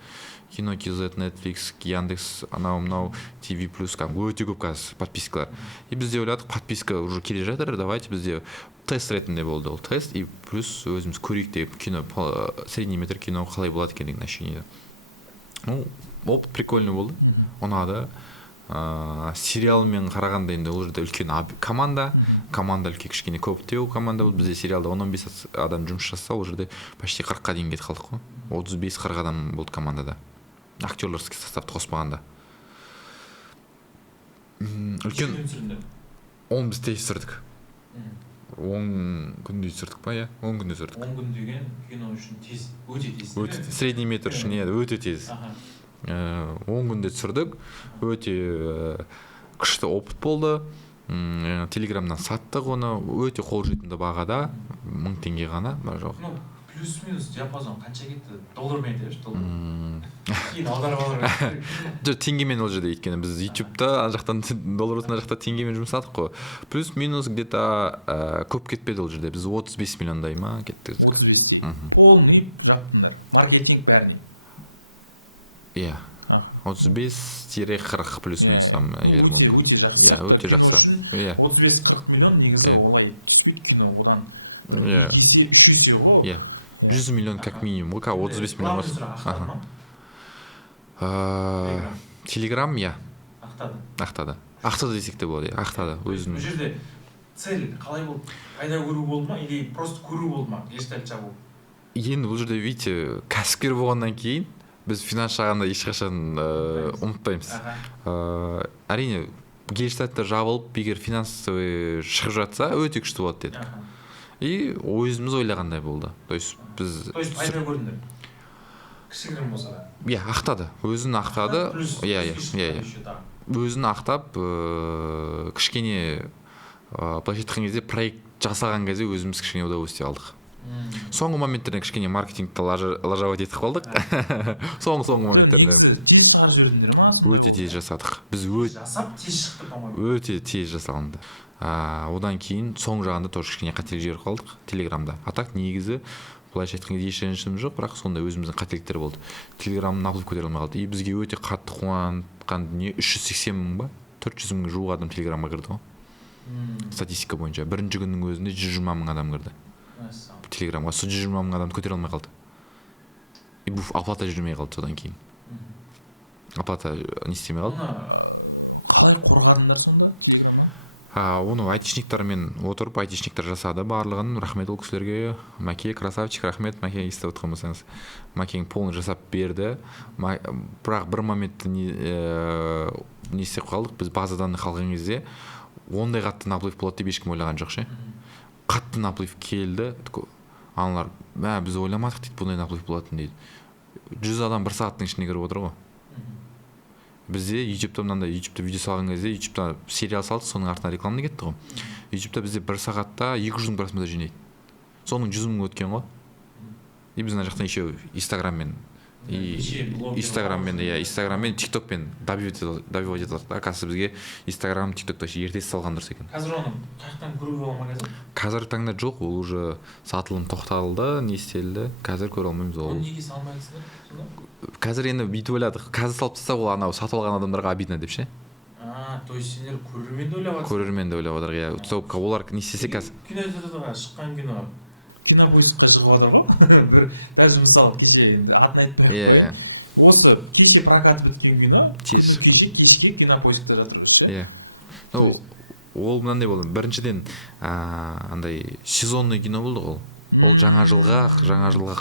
Кино.kz, Netflix, Яндекс, анау TV+, өте көп қазір подпискалар. И бізде ойладық, подписка уже келе жатыр, давайте бізде тест ретінде болды ол тест, и плюс өзіміз көрейік деп кино, средний метр кино қалай болады екен деген ощущение. Ну, опыт прикольный болды, ұнады. Сериалмен қарағанда енді ол жерде үлкен команда үлкен кішкене көптеу команда болды. Бізде сериалда 10-15 адам жұмыс жасаса, ол жерде почти 40-қа дейін кетіп қалдық қой. 35-40 адам болды командада. Актерлерский составты қоспағанда. Үлкен 10 біз тез түсірдік. 10 күнде түсірдік па, 10 күнде түсірдік. 10 күн деген кино үшін тез, өте тез. Средний метр үшін өте тез. 10 күнде түсірдік, өте күшті опыт болды. Телеграмнан саттық оны, өте қолжетімді бағада, 1000 теңге ғана. Плюс-минус диапазон қанша кетті? Доллармен айтайықшы, доллар. Кейін аударып алар. Жоқ, теңгемен ол жерде өйткені біз YouTube-та ана жақтан доллар ана жақта теңгемен жұмсадық қой. Плюс-минус где-то көп кетпеді ол жерде. Біз 35 миллиондай ма кетті. 35-тей. Полный жаптыңдар. Маркетинг бәріне. Иә. 35-40 плюс-минус. Өте жақсы сияқты. Кино үшін 35-40 миллион негізі олай түспейді кино. Одан бір 2 есе, 3 есе ғой. 100 миллион как минимум, 35 миллион. Телеграм, я. Ақтады десек те болады, ақтады. Бұл жерде цель қалай болды? Пайда көру болды ма, или просто көру болды ма? Гештальт жабу. Енді бұл жерде, видите, кәсіпкер болғаннан кейін біз финанс жағында ешқашан ұмытпаймыз. Әрине, гештальттар жабылып, егер финансовый шығып жатса, өте күшті болады дедік. И өзіміз ойлағандай болды. То есть пайда көрдіңдер. Кішігірім болса да. Иә, ақтады. Өзін ақтады. Өзін ақтап, кішкене былайша айтқан кезде проект жасаған кезде өзіміз кішкене удовольствие алдық. Соңғы моменттерде кішкене маркетингті лажавать етіп қалдық. соңғы жоқ негізі тез шығарып жібердіңдер ма сондай өте болды тез жасадық біз жасап тез шықты по-моему өте тез жасалынды. Одан кейін соң жағында тоже кішкене қателік жіберіп қалдық телеграмда. А так негізі былайша айтқан кезде еш ренішіміз жоқ, бірақ сондай өзіміздің қателіктер болды. Телеграмның нақылып көтере алмай қалды. И бізге өте қатты қуантқан дүние 380 мың ба 400 мың жуық адам телеграмға кірді ғой. Статистика бойынша бірінші күннің өзінде 120 мың адам кірді телеграмға. Сол 120 мың адамды көтере алмай қалды. И бұл оплата жүрмей қалды содан кейін. Оплата не істемей қалды. қалай қорғадыңдар сонда телеграмнан? Оны айтишниктармен отырып айтишниктар жасады барлығын. Рахмет ол кісілерге. Мәке красавчик, рахмет. Мәке естіп отқан болсаңыз. Мәкең полный жасап берді. Бірақ бір моментте не істеп қалдық. Біз базадан қалған кезде ондай қатты наплыв болады деп ешкім ойлаған жоқ ше. Қатты наплыв келді. Аналар, біз ойламадық дейді, бұндай наплыв болатын дейді. 100 адам бір сағаттың ішіне кіріп отыр ғой. Бізде ютубта видео салған кезде ютубта сериал салды, соның артынан рекламаны кетті ғой. Ютубта бізде бір сағатта 200 мың просмотр жинайды. Соның 100 мың өткен ғой. И біз мына жақтан еще инстаграммен инстаграммен тиктокпен добивать етілдік. Қазір бізге инстаграм тиктокта ертесі салған дұрыс екен. Қазір оны қаяқтан көруге бола ма қазір? Қазір таңда жоқ, ол уже сатылым тоқталды, не істелді. Қазір көре алмаймыз ол. Оны неге салмайсыздар сонда? Қазір енді бүйтіп ойладық. Қазір салып тастасақ ол анау сатып алған адамдарға обидно деп ше. То есть сендер көрерменді ойлап жатсыңдар? Көрерменді ойлап жатыр, иә. Олар не істесе қазір. Кинотеатрға шыққан кино. Кинопоискқа шығып жатыр ғой. Бір даже мысалы кеше енді атын айтпай ақ қояйын. Осы кеше прокаты біткен кино, күні кешке кинопоискта жатыр ше. То есть ол мынандай болды. Біріншіден андай сезонный кино болды ғой. Ол жаңа жылға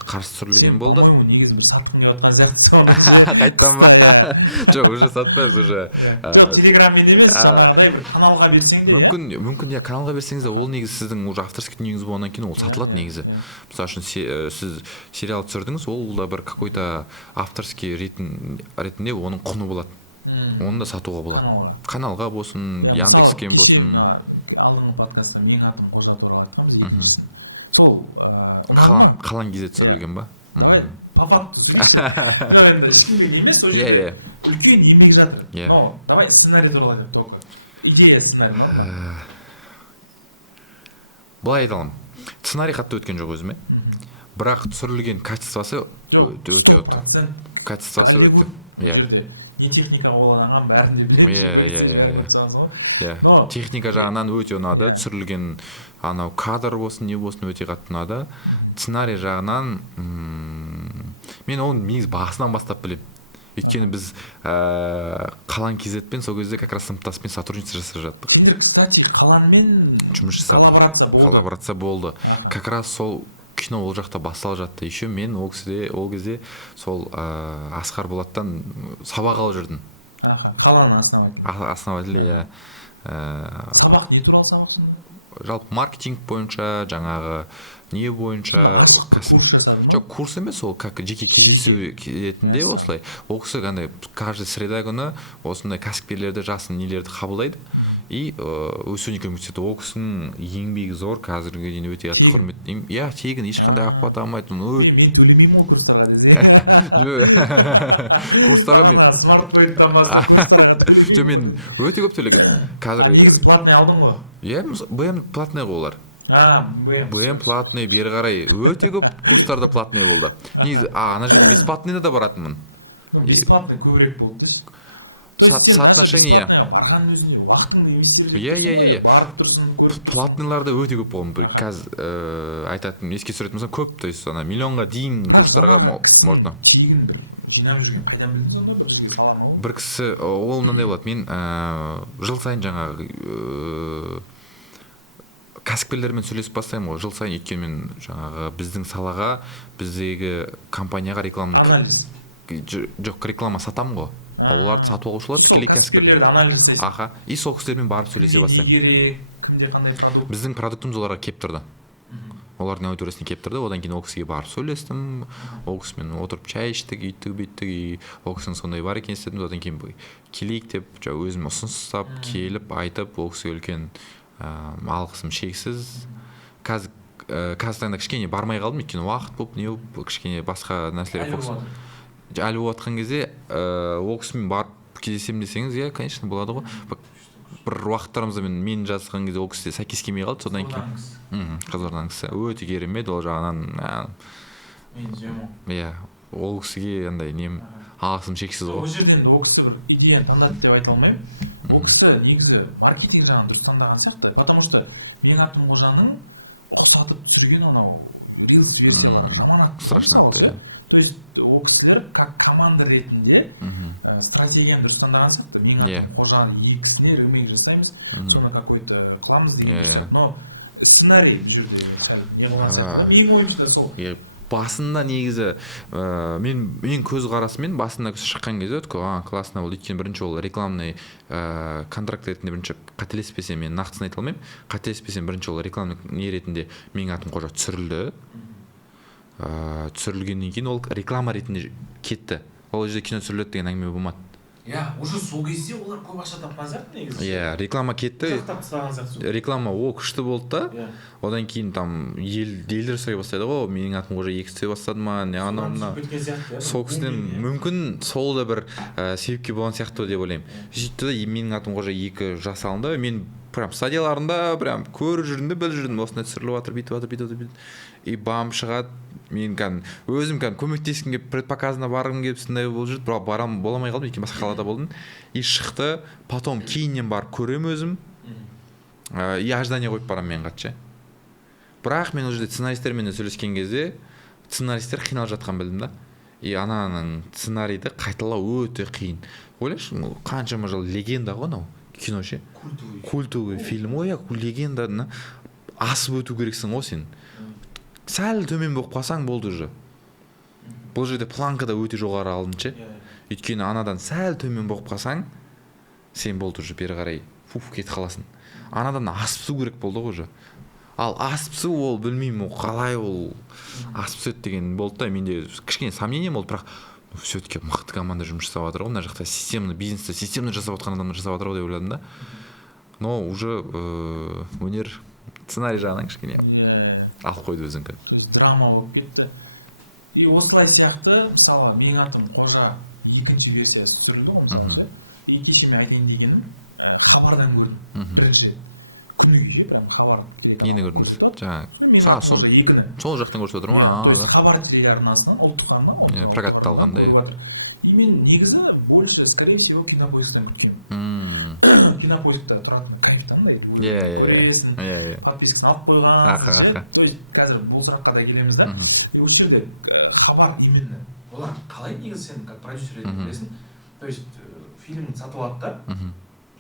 қарсы түсірілген болды. Сен, по-моему, негізі бір сатқың келіп жатқан сияқтысың оны ше. Қыста, иә. Жоқ, уже сатпаймыз уже. Жоқ, телеграммен емес, жаңағыдай бір каналға берсең де, иә. Мүмкін иә, каналға берсеңіз де ол негізі сіздің уже авторский дүниеңіз болғаннан кейін ол сатылады негізі. Мысалы үшін сіз сериал түсірдіңіз, ол да бір какой-то авторский ретінде оның құны болады. Оны да сатуға болады. Каналға болсын. Мысалы кеше алдыңғы подкастта менің атым Қожа туралы айтқанбыз, екіншісін. Сол ұнады ма? Қалан кезе түсірілген ба? Давай по факту сөйлейікші. Жоқ енді ешкіммен емес, ол жерде үлкен еңбек жатыр. Но давай сценарий туралы айтайық только. Идея сценарий ұнады ма? Былай айта аламын. Сценарий қатты өткен жоқ өзіме. Бірақ түсірілген качествосы жоқ, 100% Голливуд. Ол жерде не техника қолданған бәрін де білеміз, бөгетсе бәрін көріп тұрсаңыз ғой. Но техника жағынан өте ұнады. Түсірілген анау кадр болсын, не болсын өте қатты ұнады. Сценарий жағынан мен оны негізі басынан бастап білемін. Өйткені біз Қалан KZ-пен сол кезде как раз сыныптаспен сотрудничество жасап жаттық. Сендер, кстати, Қаланмен коллаборация болды. Как раз сол кино ол жақта басталып жатты. Еще мен ол кезде сол Асқар Болаттан сабақ алып жүрдім. Қалан основатель. Сабақ не туралы сабақ сонда? Жалпы маркетинг бойынша, жаңағы не бойынша. Сонда ашық бір курс жасады ма? Жоқ, курс емес, ол как жеке ретінде осылай. Ол кісі қандай каждый среда күні осындай кәсіпкерлерді, жасын нелерді қабылдайды и өсуіне көмектеседі. Ол кісінің еңбегі зор, қазірге дейін өте құрметтеймін. Иә, тегін, ешқандай ақпарат алмайтын. Мен төлемеймін ол курстарға десе. Бағана смартфоннан бастап курстарға төлемеймін. Өте көп төлеген. Негізі платный алдың ғой? Иә, БМ платный ғой олар. БМ платный, бері қарай өте көп курстарда платный болды. Негізі ана жерде бесплатныйда да баратынмын. Бесплатный көбірек болды деші. То есть сен даже бесплатныйға барғанның өзінде уақытыңды инвестировать етіп тұрсың ғой, барып тұрсың, көріп тұрсың. Платныйларды өте көп болған. Қазір айтатын еске түсіретін болсам көп, то есть ана миллионға дейін. Бірақ жаңағы кісінің тегін бір жинап жүрген қайдан білдің сонда, бір жерге сала ма ол? Бір кісі ол мынандай болады. Мен жыл сайын жаңағы кәсіпкерлермен сөйлесіп бастаймын ғой, жыл сайын. Өйткені мен жаңағы біздің салаға, біздегі компанияға реклама анализ. Жоқ, реклама сатамын ғой. Оларды сатып алушылар. Сол кәсіпкерлерді анализ жасайсың. И сол кісілермен барып сөйлесе бастаймын. Кімге не керек, кімде қандай продукт? Біздің продуктымыз оларға келіп тұрды. Олардың аудиториясына келіп тұрды. Одан кейін ол кісіге барып сөйлестім. Ол кісімен отырып чай іштік, үйттік, бүйттік. И ол кісінің сондай бар екен істедім. Одан кейін келейік деп өзім ұсыныс жасап, келіп айтып, ол кісіге үлкен алғысым шексіз. Қазір қазіргі таңда кішкене бармай қалдым, өйткені уақыт болып не болып кішкене басқа нәрселерге фокус әлі болып жатқан кезде ол кісімен барып кездесемін десеңіз, иә, конечно, болады ғой. Бір уақыттарымызда мен жазған кезде ол кісі сәйкес келмей қалды, содан кейін Қызылорданың кісі өте керемет, ол жағынан иә, ол кісіге андай нем алғысым шексіз ғой. Ол жерден ол кісі бір идеяны таңдады деп айта алмаймын. Ол кісі негізі маркетинг жағын дұрыс таңдаған сияқты, потому что Менің атым Қожаның ұқсатып түсірген анау рилс версиялары жаман атты ғой, мысалы ше. То есть ол кісілер как команда ретінде стратегияны дұрыс таңдаған сияқты. Менің атым Қожа екісіне ремейк жасаймыз, соны какой-то қыламыз деген дұрыс сияқты. Но сценарий бұл жерде сәл не қылған сияқты да. Менің ойымша да сол. Басында негізі мен көзқарасымен басында шыққан кезде классно болды, өйткені бірінші ол рекламный контракт ретінде бірінші қателеспесем, мен нақтысын айта алмаймын, қателеспесем бірінші ол рекламный не ретінде Менің атым Қожа түсірілді. Түсірілгеннен кейін ол реклама ретінде кетті. Ол жерде кино түсіріледі деген әңгіме болмады. Иә, уже сол кезде олар көп ақша тапқан сияқты негізі. Иә, реклама кетті. Реклама күшті болды да. Одан кейін там елдер сұрай бастайды ғой, Менің атым Қожа екі түсіре бастады ма, не анау. Сол кісіден мүмкін сол да бір себепке болған сияқты деп ойлаймын. Сөйтті да Менің атым Қожа екі жасалынды. Мен прям стадияларында прям көріп жүрдім, біліп жүрдім, осындай түсіріліп жатыр, бүйтіп. И бам шығады. Мен өзім көмектескім келіп, предпоказына барғым келіп, сондай болып жүрді, бірақ барам боламай қалдым, өйткені басқа қалада болдым. И шықты, потом кейіннен барып көремін өзім. И ожидание қойып барамын мен қатшы. Бірақ мен ол жерде сценаристермен сөйлескен кезде сценаристер қиналып жатқан білдім да. И ананың сценарийді қайталау өте қиын. Ойлашы, қаншама жыл легенда ғой анау кино ше. Культовый фильм, ой, легенданы асып өту керексің ғой сен. Сәл төмен болып қалсаң болды уже. Бұл жерде планкада өте жоғары алдың ше. Өйткені анадан сәл төмен болып қалсаң, сен болды уже бері қарай кетіп қаласың. Анадан асып түсу керек болды ғой уже. Ал асып түсу ол білмеймін, ол қалай ол асып түседі деген болды да. Менде кішкене сомнением болды, бірақ все-таки мықты команда жұмыс жасап жатыр ғой. Мына жақта бизнесті системно жасап жатқан адамдар жасап жатыр ғой деп ойладым да. Но уже өнер сценарий жағынан кішкене алып қойды өзің. То есть драма болып кетті. И осылай сияқты, мысалы, Менің атым Қожа екінші версиясы түсірілді ғой, мысалы ше. И кеше мен айтайын дегенім, хабардан көрдім бірінші рет. Күні кеше прям хабар телеканалынан көрсетіп жатыр. Сол Менің атым Қожа екіні. Сол жақтан көрсетіп отыр ма? Иә, то есть хабар телеарнасынан, ұлттық арна, ұлттық арнадан көріп жатыр. И мен негізі больше, скорее всего, Кинопоисктан күткем. Кинопоискта тұратыны кайфтан да, любой время көресің, подпискасын алып қойғансың ше. То есть қазір бұл сұраққа да келеміз да. И осы жерде хабар именно. Олар қалай негізі сен как продюсер ретінде білесің? То есть фильмді сатып алады да,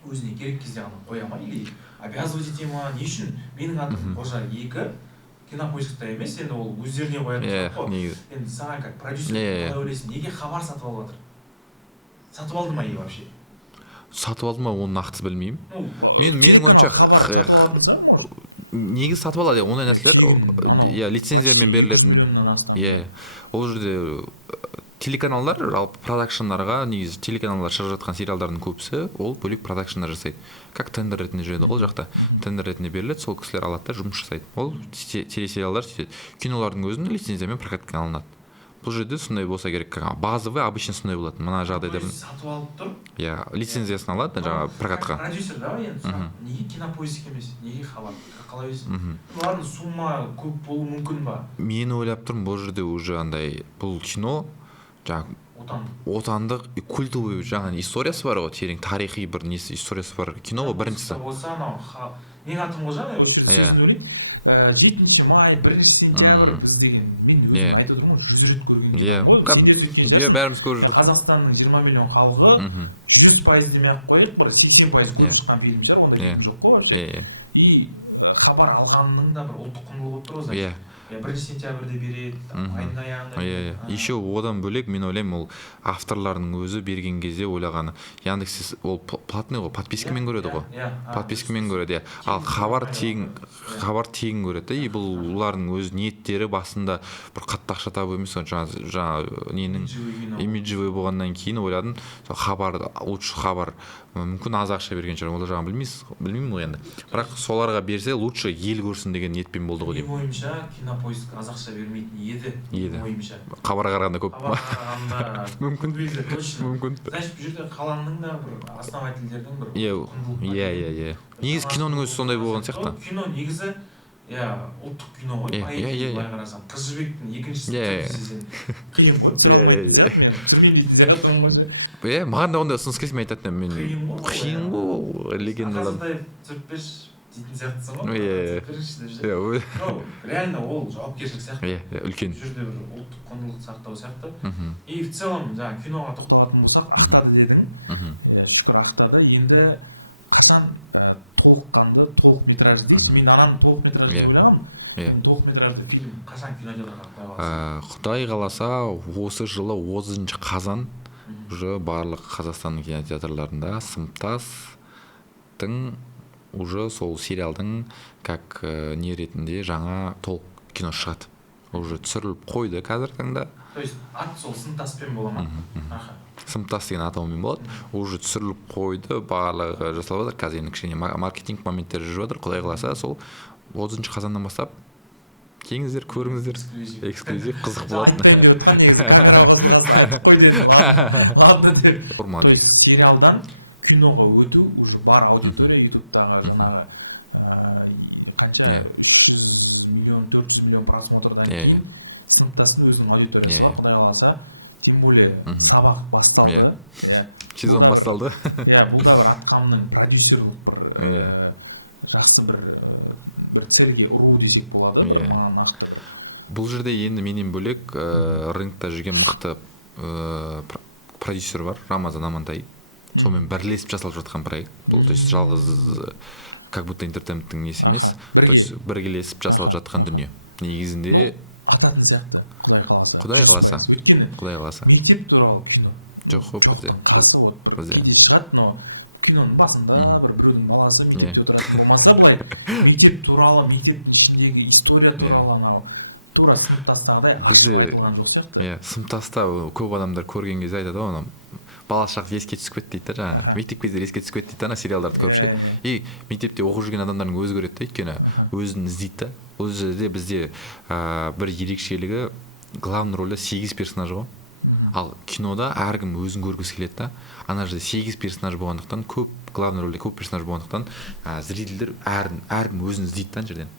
өзіне керек кезде ғана қоя ма или обязывать ете ма? Не үшін Менің атым Қожа екі Кинопоискта емес, енді ол өздеріне қоятын сұрақ қой. Енді саған как продюсер қалай ойлайсың, неге хабар сатып алып жатыр? Сатып алды ма вообще? Сатып алды ма, оны нақты білмеймін. Телеканал хабар сатып алатын шығар, может? Негізі сатып алады, ондай нәрсе. Тегін анау почти 200 миллионнан астам. Ол жерде телеканалдар, жалпы продакшндарға, негізі телеканалдар шығып жатқан сериалдардың көбісі ол бөлек продакшндар жасайды. Как тендер ретінде жүреді ол жақта. Тендер ретінде беріледі, сол кісілер алады да жұмыс жасайды. Ол телесериалдар сөйтеді. Кинолардың өзінің лицензиямен прокатқа алынады. Бұл жерде сондай болса керек. Базовый обычно сондай болады. Мына жағдайда сатып алып тұр. Иә, лицензиясын алады жаңағы прокатқа. Продюсер да енді. Неге Кинопоиск емес? Неге хабар? Қалай өзің? Олардың сумма көп болуы мүмкін ба? Мен ойлап тұрмын, бұл жерде уже андай бұл кино жаңағы отандық культовый жаңағы историясы бар ғой, терең тарихи бір несі историясы бар кино ғой біріншісі. Менің атым Қожа. Осы жерде сөзін өлейін. 7 май, 1 сентябрь біз деген, мен өзім айтып отырмын, 100 рет көрген кино ғой. Сен де сөйткен шығарсың. Қазақстанның 20 миллион халқы 100% демей-ақ қойық, бір 80% көріп шыққан фильм шығар, ондай фильм жоқ қой вообще. И хабар алғанның да бір ұлттық құндылығы болып тұр ғой. 1 сентябрьде береді, айдың аяғында. Иә. Еще одан бөлек мен ойлаймын, ол авторлардың өзі берген кезде ойлағаны. Яндекс ол платный ғой, подпискамен көреді ғой. Подпискамен көреді. Ал хабар тегін көреді. И бұл олардың өз ниеттері басында бір қатты ақша табу емес, жаңа ненің имиджевый болғаннан кейін ойладым, хабар лучше хабар мүмкін аз ақша берген шығар, ол жаңа білмеймін ғой енді. Бірақ соларға берсе лучше ел көрсін деген ниетпен болды ғой деймін. Менің ойымша Кинопоиск аз ақша бермейтін еді. Ойымша. Хабарға қарағанда көп. Мүмкін. Точно. Мүмкін. Значит, бұл жерде қаланың да бір основательдердің бір Иә. Негізі киноның өзі сондай болған сияқты. Кино негізі ұлттық кино ғой. Былай қарасам, Қыз жібектің екіншісі. Қиын ғой, түсіре алмайтын сияқты, мен түсірмеймін дейтін сияқтымын ғой. Маған да ондай ұсыныс келсе мен айтатын едім, қиын ғой, легендалар. Қазірде түсіріп берші дейтін сияқтысың ғой. Реально ол жауапкершілік сияқты. Үлкен. Бұл жерде бір ұлттық құндылықты сақтау сияқты. И в целом жаңа киноға тоқталатын болсақ, ақтады дедің. Шүкір ақтады. Енді қашан толыққанды толық-метраж дейікші, мен ананы толық-метраж деп ойлағам. Мен толық-метражды фильм қашан кинотеатрға Құдай қаласа осы жылы 30 қазан уже барлық Қазақстанның кинотеатрларында Сыныптастың уже сол сериалдың как не ретінде жаңа толық кино шығады. Уже түсіріліп қойды қазіргі таңда. То есть ат сол Сыныптаспен бола ма? Сыныптас деген атаумен болады. Уже түсіріліп қойды, барлығы жасалып жатыр. Қазір енді кішкене маркетинг моменттері жүріп жатыр. Құдай қаласа сол 30 қазаннан бастап келіңіздер, көріңіздер. Эксклюзив, қызық болады. Айтпаймын деп отқан, негізі камераға қосылғасын айтып қой дедім. Ладно деп. То есть сериалдан киноға өту уже бар аудитория ютубтағы жаңағы қанша 300 миллион 400 миллион просмотрдан кейін Сыныптастың өзінің аудиториясы бар. Құдай қаласа, тем более сабақ басталды. Бұл да бір атқамның продюсерлік бір жақсы бір цельге ұру десек болады, бір маған нақты бір. Бұл жерде енді менен бөлек рынокта жүрген мықты продюсер бар, Рамазан Амантай. Сонымен бірлесіп жасалып жатқан проект. Бұл то есть жалғыз как будто интертейменттің несі емес. Біргелесіп жасалып жатқан дүние. Негізінде ататын сияқты, Құдай қаласа, 100%. Өйткені мектеп туралы кино жоқтың қасы, вот бір кейде шығады, но киноның басында біреудің баласы мектепте отыратын болмаса, былай мектеп туралы, мектептің ішіндегі история туралы анау тура Сыныптастағыдай ашып айтылған жоқ сияқты. Сыныптаста көп адамдар көрген кезде айтады ғой, бала шақ еске түсіп кетті дейді, жаңағы мектеп кездері еске түсіп кетті дейді, ана сериалдарды көріп. И мектепте оқып жүрген адамдардың өзі көреді дейді, өйткені өзін іздейді. Ол жерде бізде бір ерекшелігі, главный рөлде 8 персонаж ғой. Ал кинода әркім өзін көргісі келеді да. Ана жерде 8 персонаж болғандықтан, главный рөлде көп персонаж болғандықтан, зрительдер әркім өзін іздейді да жерден.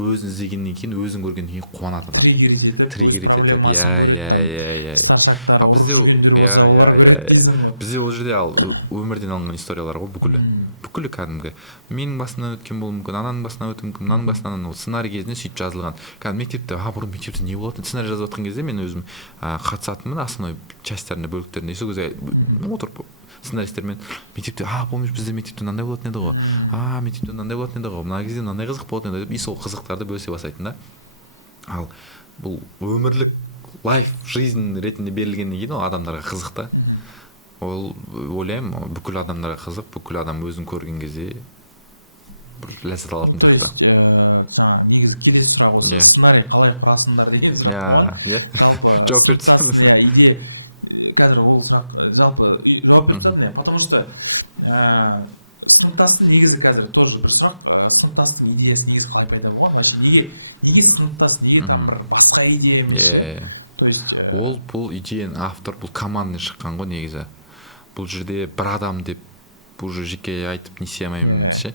Өзін іздегеннен кейін, өзін көргеннен кейін қуанады. Триггер етіп, өз проблемасын көреді, там старшактар ұрып жүргендер болса, олар көреді дейсің ғой. Бізде ол жерде өмірден алынған историялар ғой, бүкілі кәдімгі. Менің басынан өткен болуы мүмкін, ананың басынан өткен мүмкін, мынаның басынан сценарий кезінде сөйтіп жазылған. Кәдімгі мектепте, бұрын мектепте не болатын? Сценарий жазып жатқан кезде мен өзім қатысатынмын основной частьтарында, бөліктерінде. Сол кезде отырып сценаристермен мектепте, помнишь, бізде мектепте мынандай болатын еді ғой. Мектепте мынандай болатын еді ғой. Мына кезде мынандай қызық болатын еді. И сол қызықтарды бөлісе бастайтын да. Ал бұл өмірлік лайф жизнь ретінде берілгеннен кейін ол адамдарға қызық та. Ол ойлаймын, бүкіл адамдарға қызық, бүкіл адам өзін көрген кезде ләззат алатын. То есть жаңа негізі келесі сұрақ осы, сценарий қалай құрасыңдар деген сұрақ болған. Жалпы Сыныптастың идея қазір ол сұрақ жалпы жауап беріп тастадым, потому что Сыныптастың негізі қазір тоже бір сұрақ, Сыныптастың идеясы негізі қалай пайда болған? Вообще неге Сыныптас, неге там бір басқа идея емес ше? То есть бұл идеяның автор, бұл командадан шыққан ғой негізі. Бұл жерде бір адам деп бұл жеке айтып несе алмаймын ше.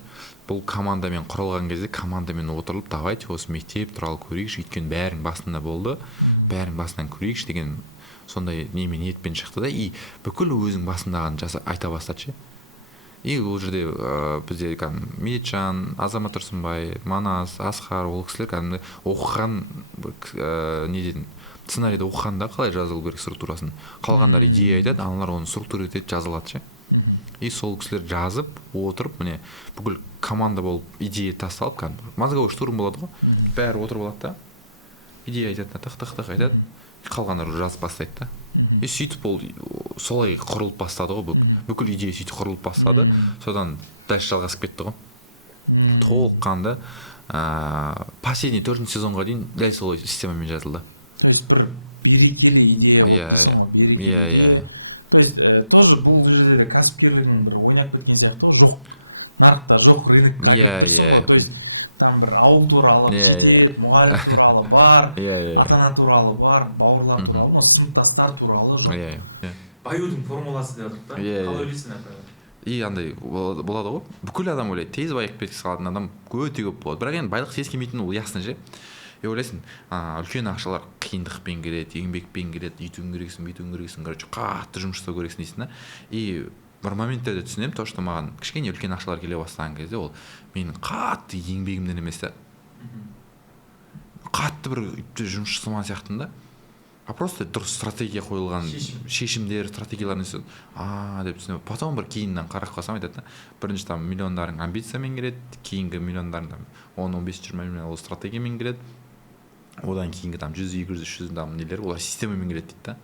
Бұл командамен құрылған кезде командамен отырылып, давайте осы мектеп туралы көрейікші, өйткені бәрінің басында болды, бәрінің басынан көрейікші деген сондай немен ниетпен шықты да, и бүкіл өзің басындағын айта бастады ше. И ол жерде бізде Меджан, Азамат Тұрсынбай, Манас, Асқар, ол кісілер кәдімгі оқыған неден сценарийді оқығанда қалай жазылу керек структурасын. Қалғандар идея айтады, аналар оны структура етеді, жазылады ше. И сол кісілер жазып, отырып, міне бүкіл команда болып идея тасталып, мозговой штурм болады ғой, бәрі отырып алады да. идея айтады да тық айтады, қалғандары жазып бастайды да. И сөйтіп ол солай құрылып бастады ғой, бүкіл идея сөйтіп құрылып бастады. Содан дальше жалғасып кетті ғой. Толыққанды последний 4-ші сезонға дейін дәл солай системамен жазылды. То есть бір берекелі идея болды дейсің ғой, берекелі идея. То есть тоже бұл жерде де кәсіпкерлігің бір ойнап кеткен сияқты жоқ. Нарықта жоқ, рынокқа кіріп тұрсың ғой. То есть там бір ауыл туралы жетеді, мұғалім туралы бар, ата-ана туралы бар, бауырлар туралы, но сыныптастар туралы жоқ. Баюдың формуласы деп жатыр да. Қалай ойлайсың апа? И андай болады ғой. Бүкіл адам ойлайды, тез байып кеткісі қалатын адам өте көп болады. Бірақ енді байлық тез келмейтіні ол ясно же. Ойлайсың, үлкен ақшалар қиындықпен келеді, еңбекпен келеді, үйтуің керексің, короче, қатты жұмыс жасау керексің дейсің да. И бір моменттерде түсінемін, то что маған кішкене үлкен ақшалар келе бастаған кезде ол менің қатты еңбегімнен емес та. Қатты бір жұмыс жасамаған сияқтымын да. А просто дұрыс стратегия қойылған шешімдер, стратегияларын естіп, деп түсінемін. Потом бір кейіннен қарап қалсам айтады да, бірінші там миллиондарың амбициямен келеді, кейінгі миллиондарың там 10-15-20 миллион ол стратегиямен келеді. Одан кейінгі там 100-200-300 там нелер олар системамен келеді дейді да.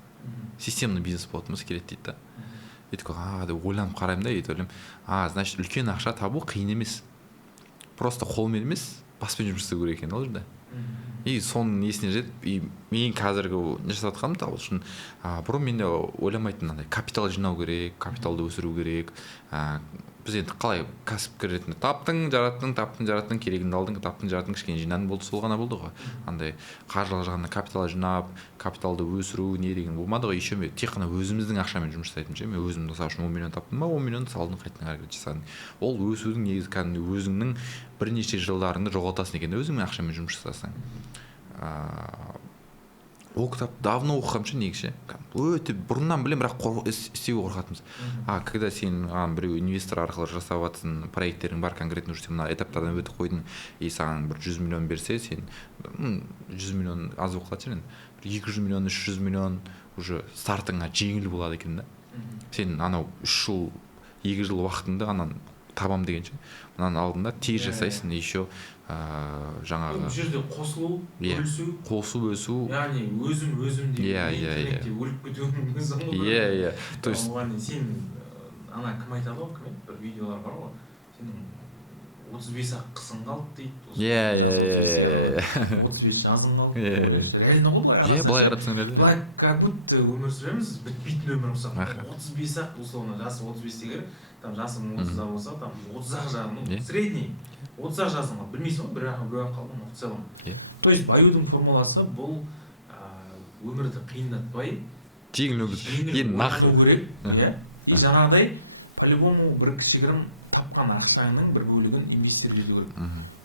Системный бизнес болатынымыз келеді дейді да. И такой, деп ойланып қараймын да, и ойлаймын, значит, үлкен ақша табу қиын емес. Просто қолмен емес, баспен жұмыс істеу керек екен ол жерде. И соның есіне жетіп, и мен қазіргі жасап жатқаным табыл үшін бұрын мен де ойламайтын андай капитал жинау керек, капиталды өсіру керек. Біз енді қалай кәсіпкер ретінде таптың, жараттың, керегіңді алдың, таптың, кішкене жинадың болды, сол ғана болды ғой. Андай қаржылық жағынан капитал жинап, капиталды өсіру не деген болмады ғой. Еще мен тек қана өзіміздің ақшамен жұмыс жасайтын ше. Мен өзім мысалы үшін 10 миллион таптым ба, 10 миллионды салдым, қайтадан әрекет жасадым. Ол өсудің негізі кәдімгі өзіңнің бірнеше жылдарыңды жоғалтасың екен, өзіңмен ақшамен жұмыс жасасаң. Ол кітапты давно оқығам ше негізі. Өте бұрыннан білем, бірақ істеуге қорқатынбыз. Когда сен біреу инвестор арқылы жасап жатсың, проекттерің бар, конкретно уже сен мына этаптардан өтіп қойдың, и саған бір 100 миллион берсе, сен 100 миллион аз болып қалады ше, 200 миллион, 300 миллион уже стартыңа жеңіл болады екен да. Сен анау 3 жыл, 2 жыл уақытыңды анан табам дегенше, мынаның алдында тез жасайсың, еще жаңағы бұл жерде қосылу, өсу, яғни өзім деп интернетте өліп кетуің мүмкін ғой. То есть сен ана кім айтады ғой, бір видеолар бар ғой, сен 35-ақ қысың қалды дейді. Жас 35 адам 35 жазың қалды. Ойлашы, реально ғой былай қарасаң ше. Былай как будто өмір сүреміз, бітпейтін өмір болса, 35-ақ условно жасы 35-те керек, там жасым 30-да болса, там 30-ақ жағын, средний 30-ақ жасым қалды. Білмейсің ғой, бір-ақ қалдым, в целом. То есть баюдың формуласы бұл өмірді қиындатпай, жеңіл нақну керек, иә. И жаңағыдай по-любому бір кішігірім тапқан ақшаңның бір бөлігін инвестировать ету керек.